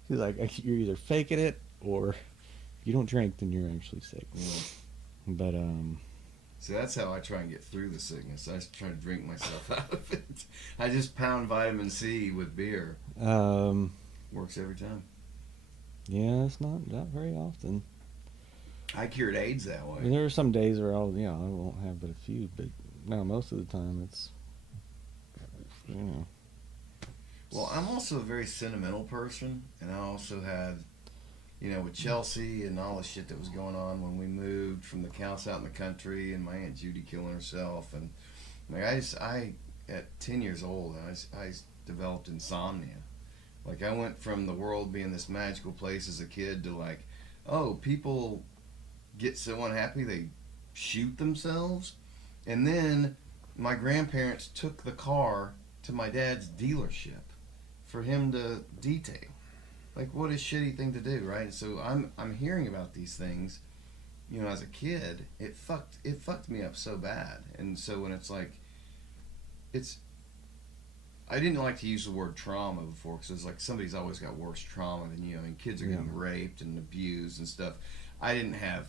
She's like, you're either faking it, or if you don't drink, then you're actually sick. But See, that's how I try and get through the sickness. I just try to drink myself out of it. I just pound vitamin C with beer. Works every time. yeah, it's not very often. I cured AIDS that way. I mean, there are some days where I won't have but a few, but no, most of the time it's, you know. Well, I'm also a very sentimental person, and I also had, you know, with Chelsea and all the shit that was going on when we moved from the house out in the country, and my Aunt Judy killing herself, and like I at 10 years old, I developed insomnia. Like, I went from the world being this magical place as a kid to like, oh, people get so unhappy they shoot themselves, and then my grandparents took the car to my dad's dealership for him to detail. Like, what a shitty thing to do, right? So I'm hearing about these things, you know, as a kid. It fucked me up so bad. And so when it's like, I didn't like to use the word trauma before, because it's like somebody's always got worse trauma than you. I mean, kids are getting raped and abused and stuff. I didn't have,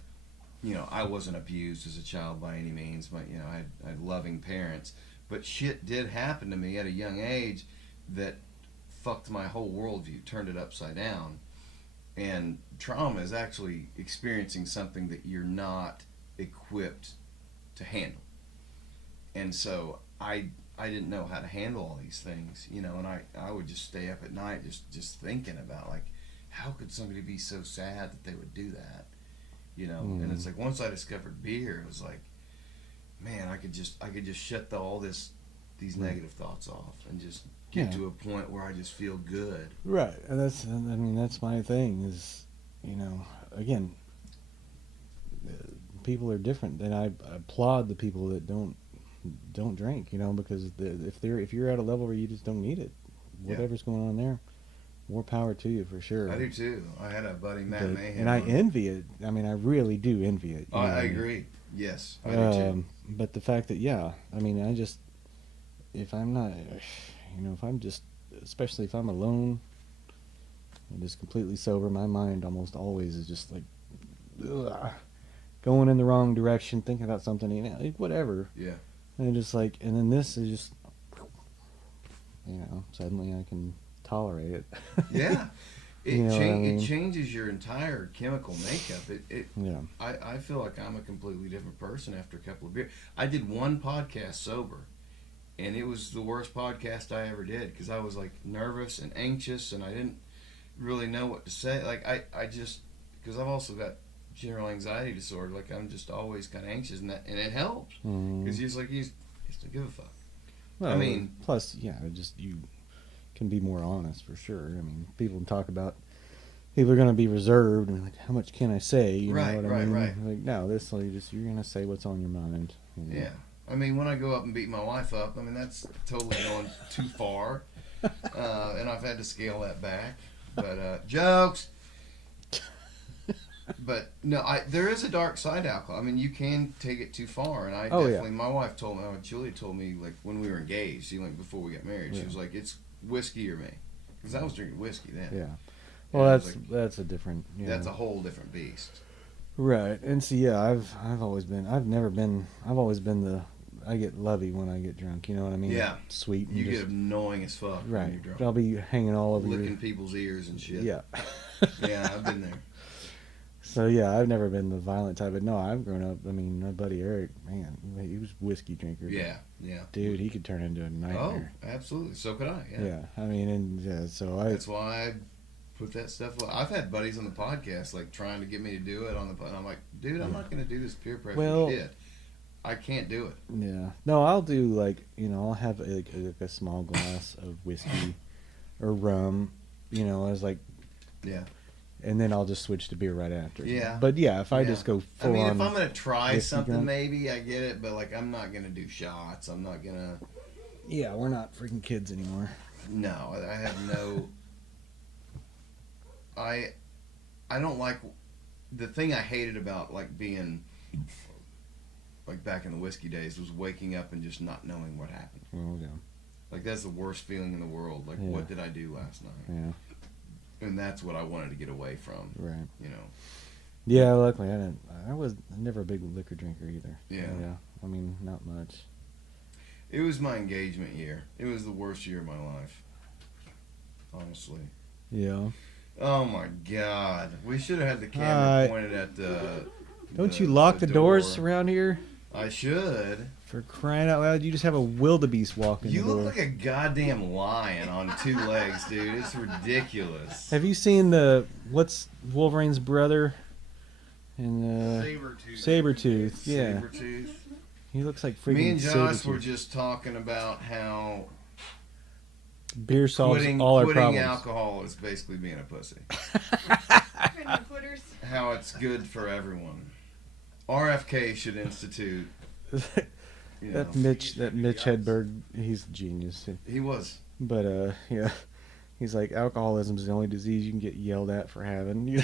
you know, I wasn't abused as a child by any means. But, you know, I had loving parents. But shit did happen to me at a young age that fucked my whole worldview, turned it upside down. And trauma is actually experiencing something that you're not equipped to handle. And so I didn't know how to handle all these things, you know, and I would just stay up at night just thinking about, like, how could somebody be so sad that they would do that, you know? And it's like, once I discovered beer, it was like, man, I could just shut all these negative thoughts off and just get to a point where I just feel good. Right, and that's my thing is, you know, again, people are different, and I applaud the people that don't drink, you know, because if you're at a level where you just don't need it, whatever's going on there, more power to you for sure. I do too. I had a buddy, Matt Mayhem, and I envy it. I mean, I really do envy it. I agree. Yes, I do too. But the fact that, I mean, if I'm not, you know, if I'm just, especially if I'm alone and just completely sober, my mind almost always is just like, going in the wrong direction, thinking about something, you know, whatever. Yeah. And just like, and then this is just, you know, suddenly I can tolerate it. Yeah. It, you know what I mean? It changes your entire chemical makeup. Yeah. I feel like I'm a completely different person after a couple of beers. I did one podcast sober, and it was the worst podcast I ever did, because I was like nervous and anxious, and I didn't really know what to say. Like, I just, because I've also got general anxiety disorder, like I'm just always kind of anxious, and it helps, because he's like, you just don't give a fuck. Well, I mean, plus, just you can be more honest for sure. I mean, people talk about people are going to be reserved and like, how much can I say? You know what I mean? Right. Like, no, you're going to say what's on your mind. You know? Yeah. I mean, when I go up and beat my wife up, I mean, that's totally going too far, and I've had to scale that back. But jokes. But no, there is a dark side to alcohol. I mean, you can take it too far, and definitely. My wife told me, Julia told me, like when we were engaged, like before we got married, she was like, "It's whiskey or me," because I was drinking whiskey then. Yeah. Well, And I was that's a different. that's a whole different beast. Right, and see, yeah, I've always been. I've never been. I've always been the. I get lovey when I get drunk. You know what I mean? Yeah. Sweet. And You just, get annoying as fuck when right. you're drunk. I'll be hanging all over Licking your. people's ears and shit. Yeah. Yeah, I've been there. So yeah, I've never been the violent type, but no, I've grown up. I mean, my buddy Eric, man, he was a whiskey drinker. Yeah, yeah. Dude, he could turn into a Oh, nightmare. absolutely. So could I. Yeah. Yeah, I mean, and yeah, so That's why I put that stuff. I've had buddies on the podcast like trying to get me to do it on the. And I'm like, dude, I'm not going to do this peer pressure shit. I can't do it. Yeah. No, I'll do like I'll have a small glass of whiskey or rum, as like. Yeah. And then I'll just switch to beer right after. Yeah. But yeah, if I just go full on. If I'm gonna try something, drunk, maybe I get it. But like, I'm not gonna do shots. I'm not gonna. Yeah, we're not freaking kids anymore. No, I have no. I don't like the thing I hated about like being like back in the whiskey days was waking up and just not knowing what happened. Oh yeah. Like that's the worst feeling in the world. Like what did I do last night? Yeah. And that's what I wanted to get away from. Right. Yeah, luckily I was never a big liquor drinker either. Yeah. Yeah. I mean, not much. It was my engagement year. It was the worst year of my life. Honestly. Yeah. Oh my God. We should have had the camera pointed at the. Don't you lock the doors around here? I should. For crying out loud, you just have a wildebeest walking. You look like a goddamn lion on two legs, dude. It's ridiculous. Have you seen what's Wolverine's brother? And Sabretooth. Yeah. Sabretooth. He looks like freaking. Me and Josh were Sabretooth. just talking about how beer solves all our problems. Quitting alcohol is basically being a pussy. How it's good for everyone. RFK should institute. That Mitch Hedberg, he's a genius. He was. But yeah, he's like, alcoholism is the only disease you can get yelled at for having.